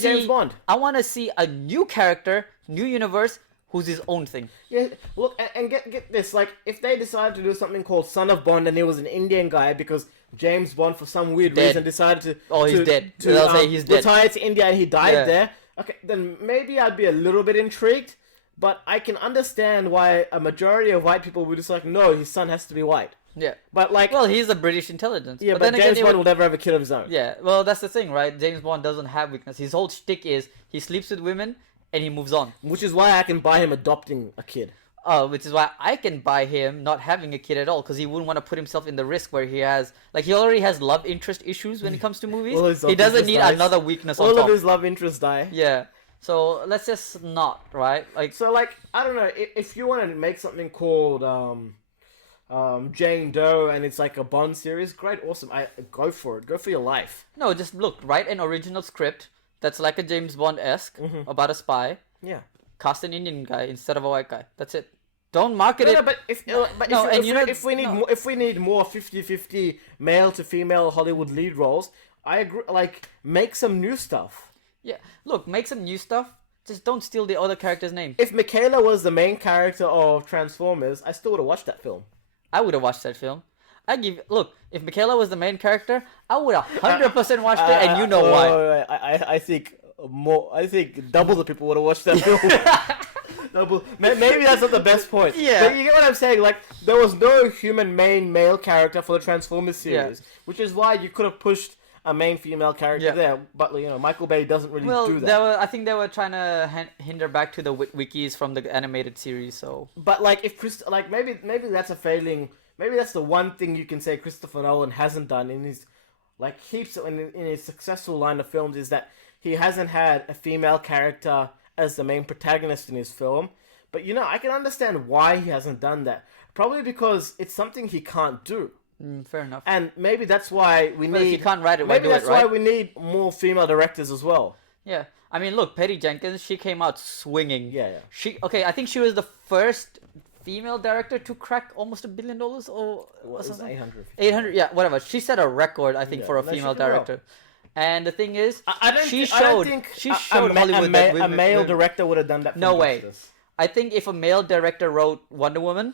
James Bond. I want to see a new character, new universe, who's his own thing. Yeah, look, and get this. Like, if they decided to do something called Son of Bond and he was an Indian guy because James Bond, for some weird reason, decided to... Oh, he's dead. They'll say he's dead. Retire to India and he died there. Okay, then maybe I'd be a little bit intrigued. But I can understand why a majority of white people would just like, no, his son has to be white. Yeah. But like... Well, he's a British intelligence. Yeah, but James Bond will never have a kid of his own. Yeah, well, that's the thing, right? James Bond doesn't have weakness. His whole shtick is he sleeps with women and he moves on. Which is why I can buy him adopting a kid. Which is why I can buy him not having a kid at all, because he wouldn't want to put himself in the risk where he has... Like, he already has love interest issues when it comes to movies. He doesn't need another weakness on top. All of his love interests die. Yeah. So, let's just not, right? Like, so, like, I don't know, if you want to make something called Jane Doe and it's like a Bond series, great, awesome. Go for it. Go for your life. No, just look, write an original script that's like a James Bond-esque about a spy. Yeah. Cast an Indian guy instead of a white guy. That's it. Don't market it. No, but if we need more 50-50 male to female Hollywood lead roles, I agree. Like, make some new stuff. Yeah, look, make some new stuff. Just don't steal the other character's name. If Michaela was the main character of Transformers, I still would have watched that film. I would have watched that film. Look, if Michaela was the main character, I would have 100% watched it, and you know why. I think double the people would have watched that film. Maybe that's not the best point. Yeah. But you get what I'm saying? Like, there was no human main male character for the Transformers series, which is why you could have pushed a main female character there. But, Michael Bay doesn't really do that. I think they were trying to hinder back to the wikis from the animated series, so... But, like, maybe that's a failing... Maybe that's the one thing you can say Christopher Nolan hasn't done in his... Like, heaps in his successful line of films is that he hasn't had a female character as the main protagonist in his film. But, I can understand why he hasn't done that. Probably because it's something he can't do. Fair enough. And maybe that's why we need... if you can't write it, why do it, right? Maybe that's why we need more female directors as well. Yeah. I mean, look, Patty Jenkins, she came out swinging. Yeah. I think she was the first female director to crack almost $1 billion or something. 800, yeah, whatever. She set a record, I think, for a female director. And the thing is, she showed Hollywood that a male director would have done that. No way. I think if a male director wrote Wonder Woman,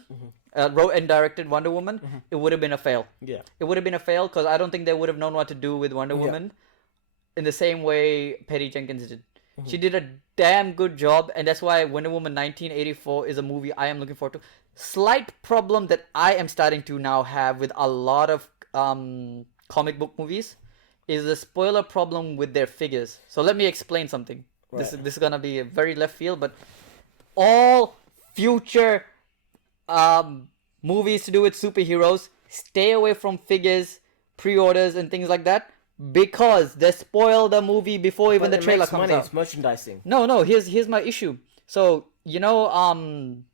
wrote and directed Wonder Woman, it would have been a fail. Yeah. It would have been a fail because I don't think they would have known what to do with Wonder Woman in the same way Patty Jenkins did. She did a damn good job, and that's why Wonder Woman 1984 is a movie I am looking forward to. Slight problem that I am starting to now have with a lot of comic book movies is the spoiler problem with their figures. So let me explain something. Right. This is gonna be a very left field, but all future movies to do with superheroes, stay away from figures, pre-orders, and things like that, because they spoil the movie before even the trailer comes out. It's merchandising. No. Here's my issue. So you know,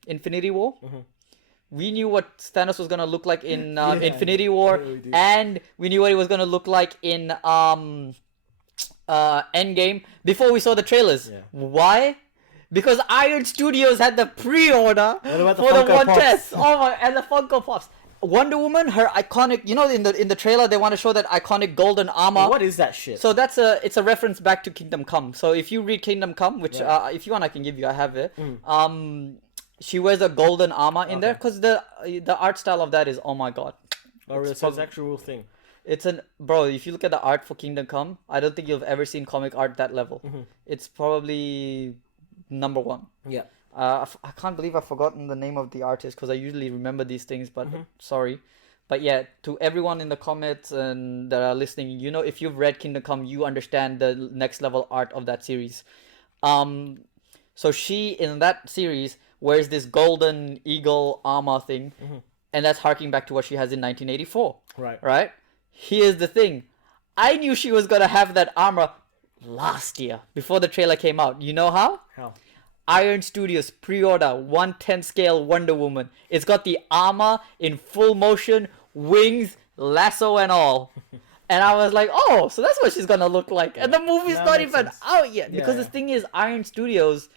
Infinity War. We knew what Thanos was gonna look like in Infinity War, and we knew what it was gonna look like in Endgame before we saw the trailers. Yeah. Why? Because Iron Studios had the pre-order What about for the Funko one Pops? test. Oh my! And the Funko Pops. Wonder Woman, her iconic. You know, in the trailer, they want to show that iconic golden armor. What is that shit? So it's a reference back to Kingdom Come. So if you read Kingdom Come, which if you want, I can give you. I have it. She wears a golden armor in there because the art style of that is, oh my god. Oh, really? So it's an actual thing. It's bro. If you look at the art for Kingdom Come, I don't think you've ever seen comic art that level. It's probably number one. Yeah. I can't believe I've forgotten the name of the artist because I usually remember these things, but sorry. But yeah, to everyone in the comments and that are listening, you know, if you've read Kingdom Come, you understand the next level art of that series. So she in that series wears this golden eagle armor thing, and that's harking back to what she has in 1984. Right. Right. Here's the thing, I knew she was gonna have that armor last year before the trailer came out. You know how? How? Iron Studios pre-order 1/10 scale Wonder Woman. It's got the armor in full motion, wings, lasso and all. And I was like, oh, so that's what she's gonna look like. And the movie's That not makes even sense. out yet. Because the thing is, Iron Studios,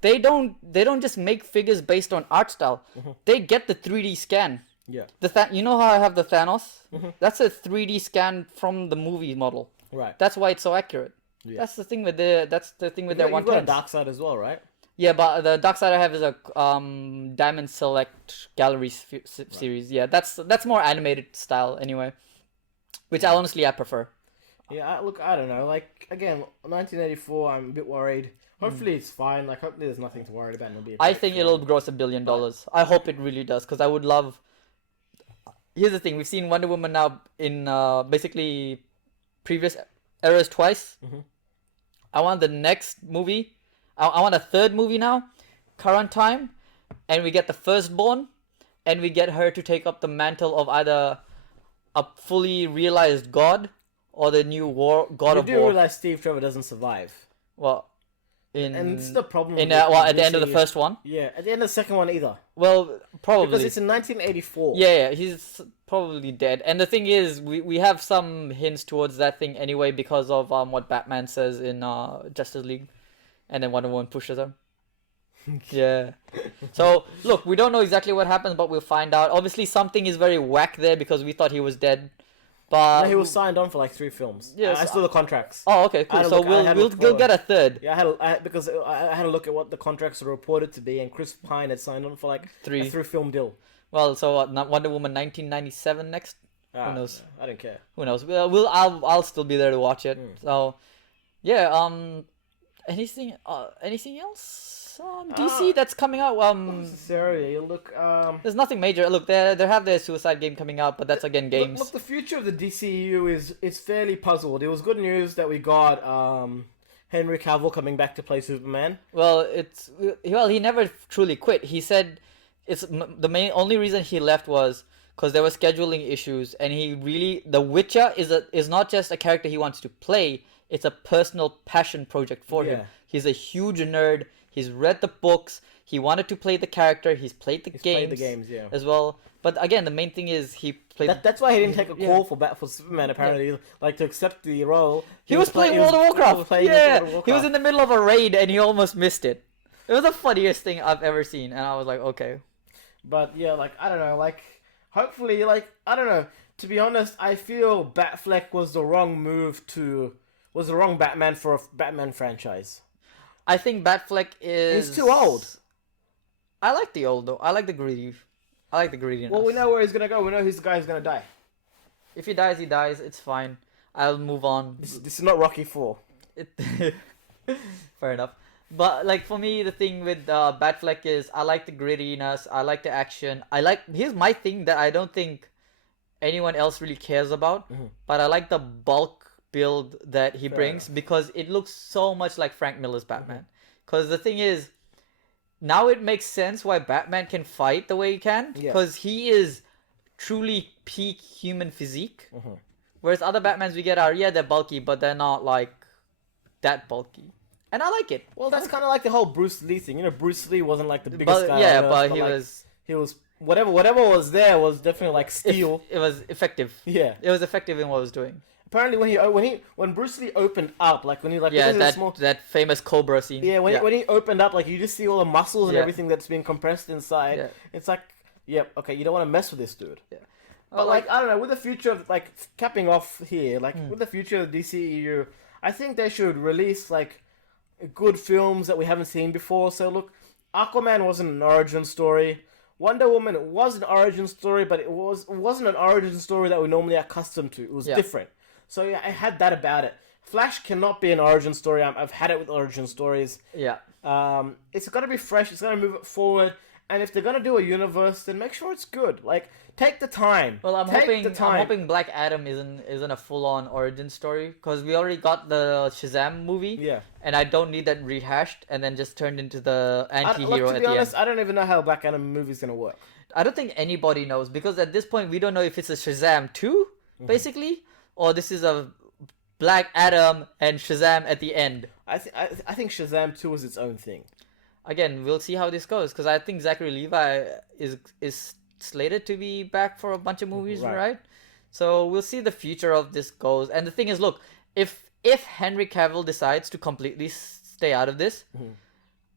they don't just make figures based on art style. They get the 3D scan. Yeah. You know how I have the Thanos? That's a 3D scan from the movie model. Right. That's why it's so accurate. Yeah. That's the thing with their You've one got a dark side as well, right? Yeah, but the dark side I have is a Diamond Select Gallery series. Yeah, that's more animated style anyway, which I prefer. Yeah, look, I don't know. Like, again, 1984, I'm a bit worried. Hopefully it's fine. Like, hopefully there's nothing to worry about. And it'll be a I great think film. it'll gross $1 billion. I hope it really does, because I would love. Here's the thing: we've seen Wonder Woman now in basically previous eras twice. I want the next movie. I want a third movie now, current time, and we get the firstborn, and we get her to take up the mantle of either a fully realized god or the new god You of do war. realize Steve Trevor doesn't survive. Well, And it's the problem. at the end of the DCEU. first one. Yeah, at the end of the second one either. Well, probably Because it's in 1984. Yeah, he's probably dead. And the thing is, we have some hints towards that thing anyway because of what Batman says in Justice League, and then Wonder Woman pushes him. Yeah. So look, we don't know exactly what happens, but we'll find out. Obviously, something is very whack there because we thought he was dead, but No, he was signed on for like 3 films. Yes, I saw the contracts. Oh, okay, I cool. had a So look- I had a look we'll for- get a third. Yeah, because I had a look at what the contracts were reported to be, and Chris Pine had signed on for like Three. a 3-film deal. Well, so Wonder Woman 1997 next. Ah, knows? I don't care. Who knows? I'll still be there to watch it. So, yeah. Anything else? DC that's coming out. Not necessarily. Look, There's nothing major. Look, they have their Suicide Game coming out, but that's again games. Look, the future of the DCEU is fairly puzzled. It was good news that we got Henry Cavill coming back to play Superman. Well, he never truly quit. He said the only reason he left was because there were scheduling issues, and The Witcher is not just a character he wants to play. It's a personal passion project for him. Yeah. He's a huge nerd. He's read the books. He wanted to play the character. He's played the games. Yeah. As well. But again, the main thing is he played. That's why he didn't take a call for Superman. Apparently, like to accept the role. He was playing World of Warcraft. He was in the middle of a raid and he almost missed it. It was the funniest thing I've ever seen, and I was like, okay. But yeah, like I don't know, like hopefully, like I don't know. To be honest, I feel Batfleck was the wrong Batman for a Batman franchise. I think Batfleck is. He's too old. I like the old though. I like the greediness. Well, we know where he's gonna go. We know who's the guy who's gonna die. If he dies, he dies. It's fine. I'll move on. This is not Rocky 4. Fair enough. But like for me, the thing with Batfleck is I like the grittiness. I like the action. Here's my thing that I don't think anyone else really cares about. But I like the bulk build that he brings because it looks so much like Frank Miller's Batman. Because the thing is, now it makes sense why Batman can fight the way he can because he is truly peak human physique. Whereas other Batmans we get are they're bulky, but they're not like that bulky. And I like it. Well, that's kind of like the whole Bruce Lee thing. You know, Bruce Lee wasn't like the biggest guy. Yeah, on Earth, but he was whatever was there was definitely like steel. It was effective. Yeah, it was effective in what it was doing. Apparently, when Bruce Lee opened up, like when he like that famous Cobra scene. Yeah, when he opened up, like you just see all the muscles and everything that's being compressed inside. Yeah. It's like, okay, you don't want to mess with this dude. Yeah. But like I don't know, with the future of like capping off here, like with the future of DCEU, I think they should release like good films that we haven't seen before. So look, Aquaman wasn't an origin story. Wonder Woman was an origin story, but it wasn't an origin story that we're normally accustomed to. It was different. So yeah, I had that about it. Flash cannot be an origin story. I've had it with origin stories. Yeah. It's got to be fresh. It's got to move it forward. And if they're gonna do a universe, then make sure it's good. Like, take the time. Well, I'm hoping Black Adam isn't a full-on origin story because we already got the Shazam movie. Yeah. And I don't need that rehashed and then just turned into the anti-hero to be honest, I don't even know how Black Adam movie's gonna work. I don't think anybody knows because at this point we don't know if it's a Shazam 2, basically, or this is a Black Adam and Shazam at the end. I think Shazam 2 is its own thing. Again, we'll see how this goes because I think Zachary Levi is slated to be back for a bunch of movies, right? So we'll see the future of this goes. And the thing is, look, if Henry Cavill decides to completely stay out of this,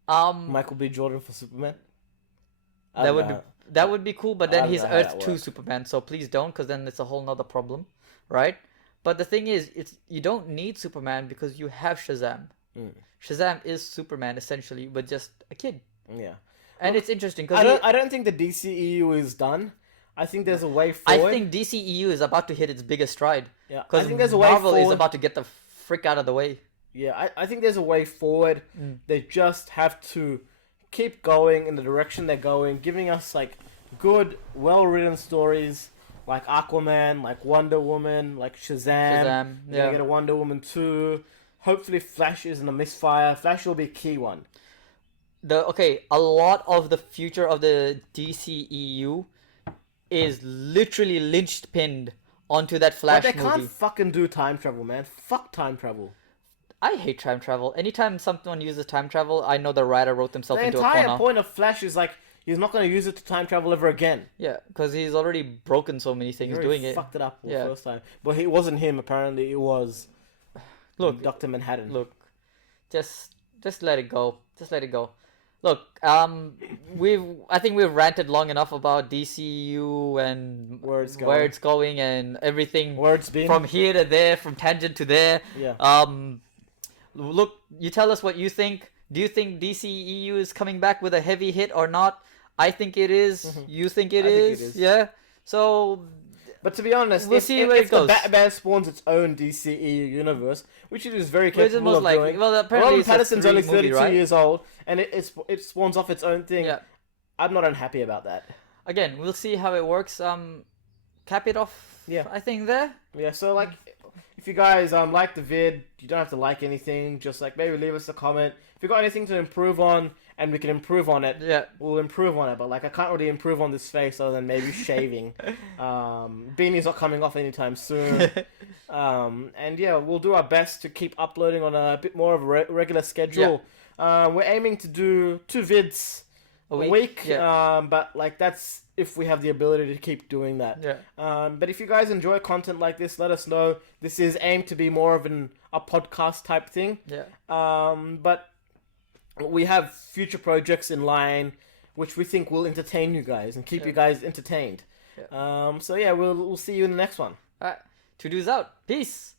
Michael B. Jordan for Superman, that would be cool. But then he's Earth 2 Superman, so please don't, because then it's a whole nother problem, right? But the thing is, you don't need Superman because you have Shazam. Shazam is Superman essentially, but just a kid. Yeah, and it's interesting because I don't think the DCEU is done. I think there's a way forward. I think DCEU is about to hit its biggest stride. Yeah, because Marvel is about to get the frick out of the way. Yeah, I think there's a way forward. They just have to keep going in the direction they're going, giving us like good, well-written stories like Aquaman, like Wonder Woman, like Shazam. Yeah, you get a Wonder Woman 2. Hopefully Flash isn't a misfire. Flash will be a key one. A lot of the future of the DCEU is literally pinned onto that Flash movie. But they can't fucking do time travel, man. Fuck time travel. I hate time travel. Anytime someone uses time travel, I know the writer wrote themselves into a corner. The entire point of Flash is like, he's not going to use it to time travel ever again. Yeah, because he's already broken so many things doing it. He fucked it up the first time. But it wasn't him, apparently. It was... Look, Dr. Manhattan. Look, just let it go. Just let it go. Look, I think we've ranted long enough about DCU and where it's going and everything. Where it's been from here to there, from tangent to there. Yeah. Look, you tell us what you think. Do you think DCEU is coming back with a heavy hit or not? I think it is. You think it is? Yeah. So. But to be honest, if the Batman spawns its own DCEU universe, which it is very capable of doing, Robert Pattinson's only 32 years old, and it spawns off its own thing. Yeah. I'm not unhappy about that. Again, we'll see how it works. Cap it off. Yeah. I think there. Yeah. So like, if you guys like the vid, you don't have to like anything. Just like maybe leave us a comment. If you got anything to improve on, and we can improve on it, we'll improve on it. But like, I can't really improve on this face other than maybe shaving. Beanie's not coming off anytime soon. And yeah, we'll do our best to keep uploading on a bit more of a regular schedule. We're aiming to do 2 vids a week. But like, that's if we have the ability to keep doing that. But if you guys enjoy content like this, let us know. This is aimed to be more of a podcast type thing. But we have future projects in line, which we think will entertain you guys and keep you guys entertained. So yeah, we'll see you in the next one. All right, 2 dudes out. Peace.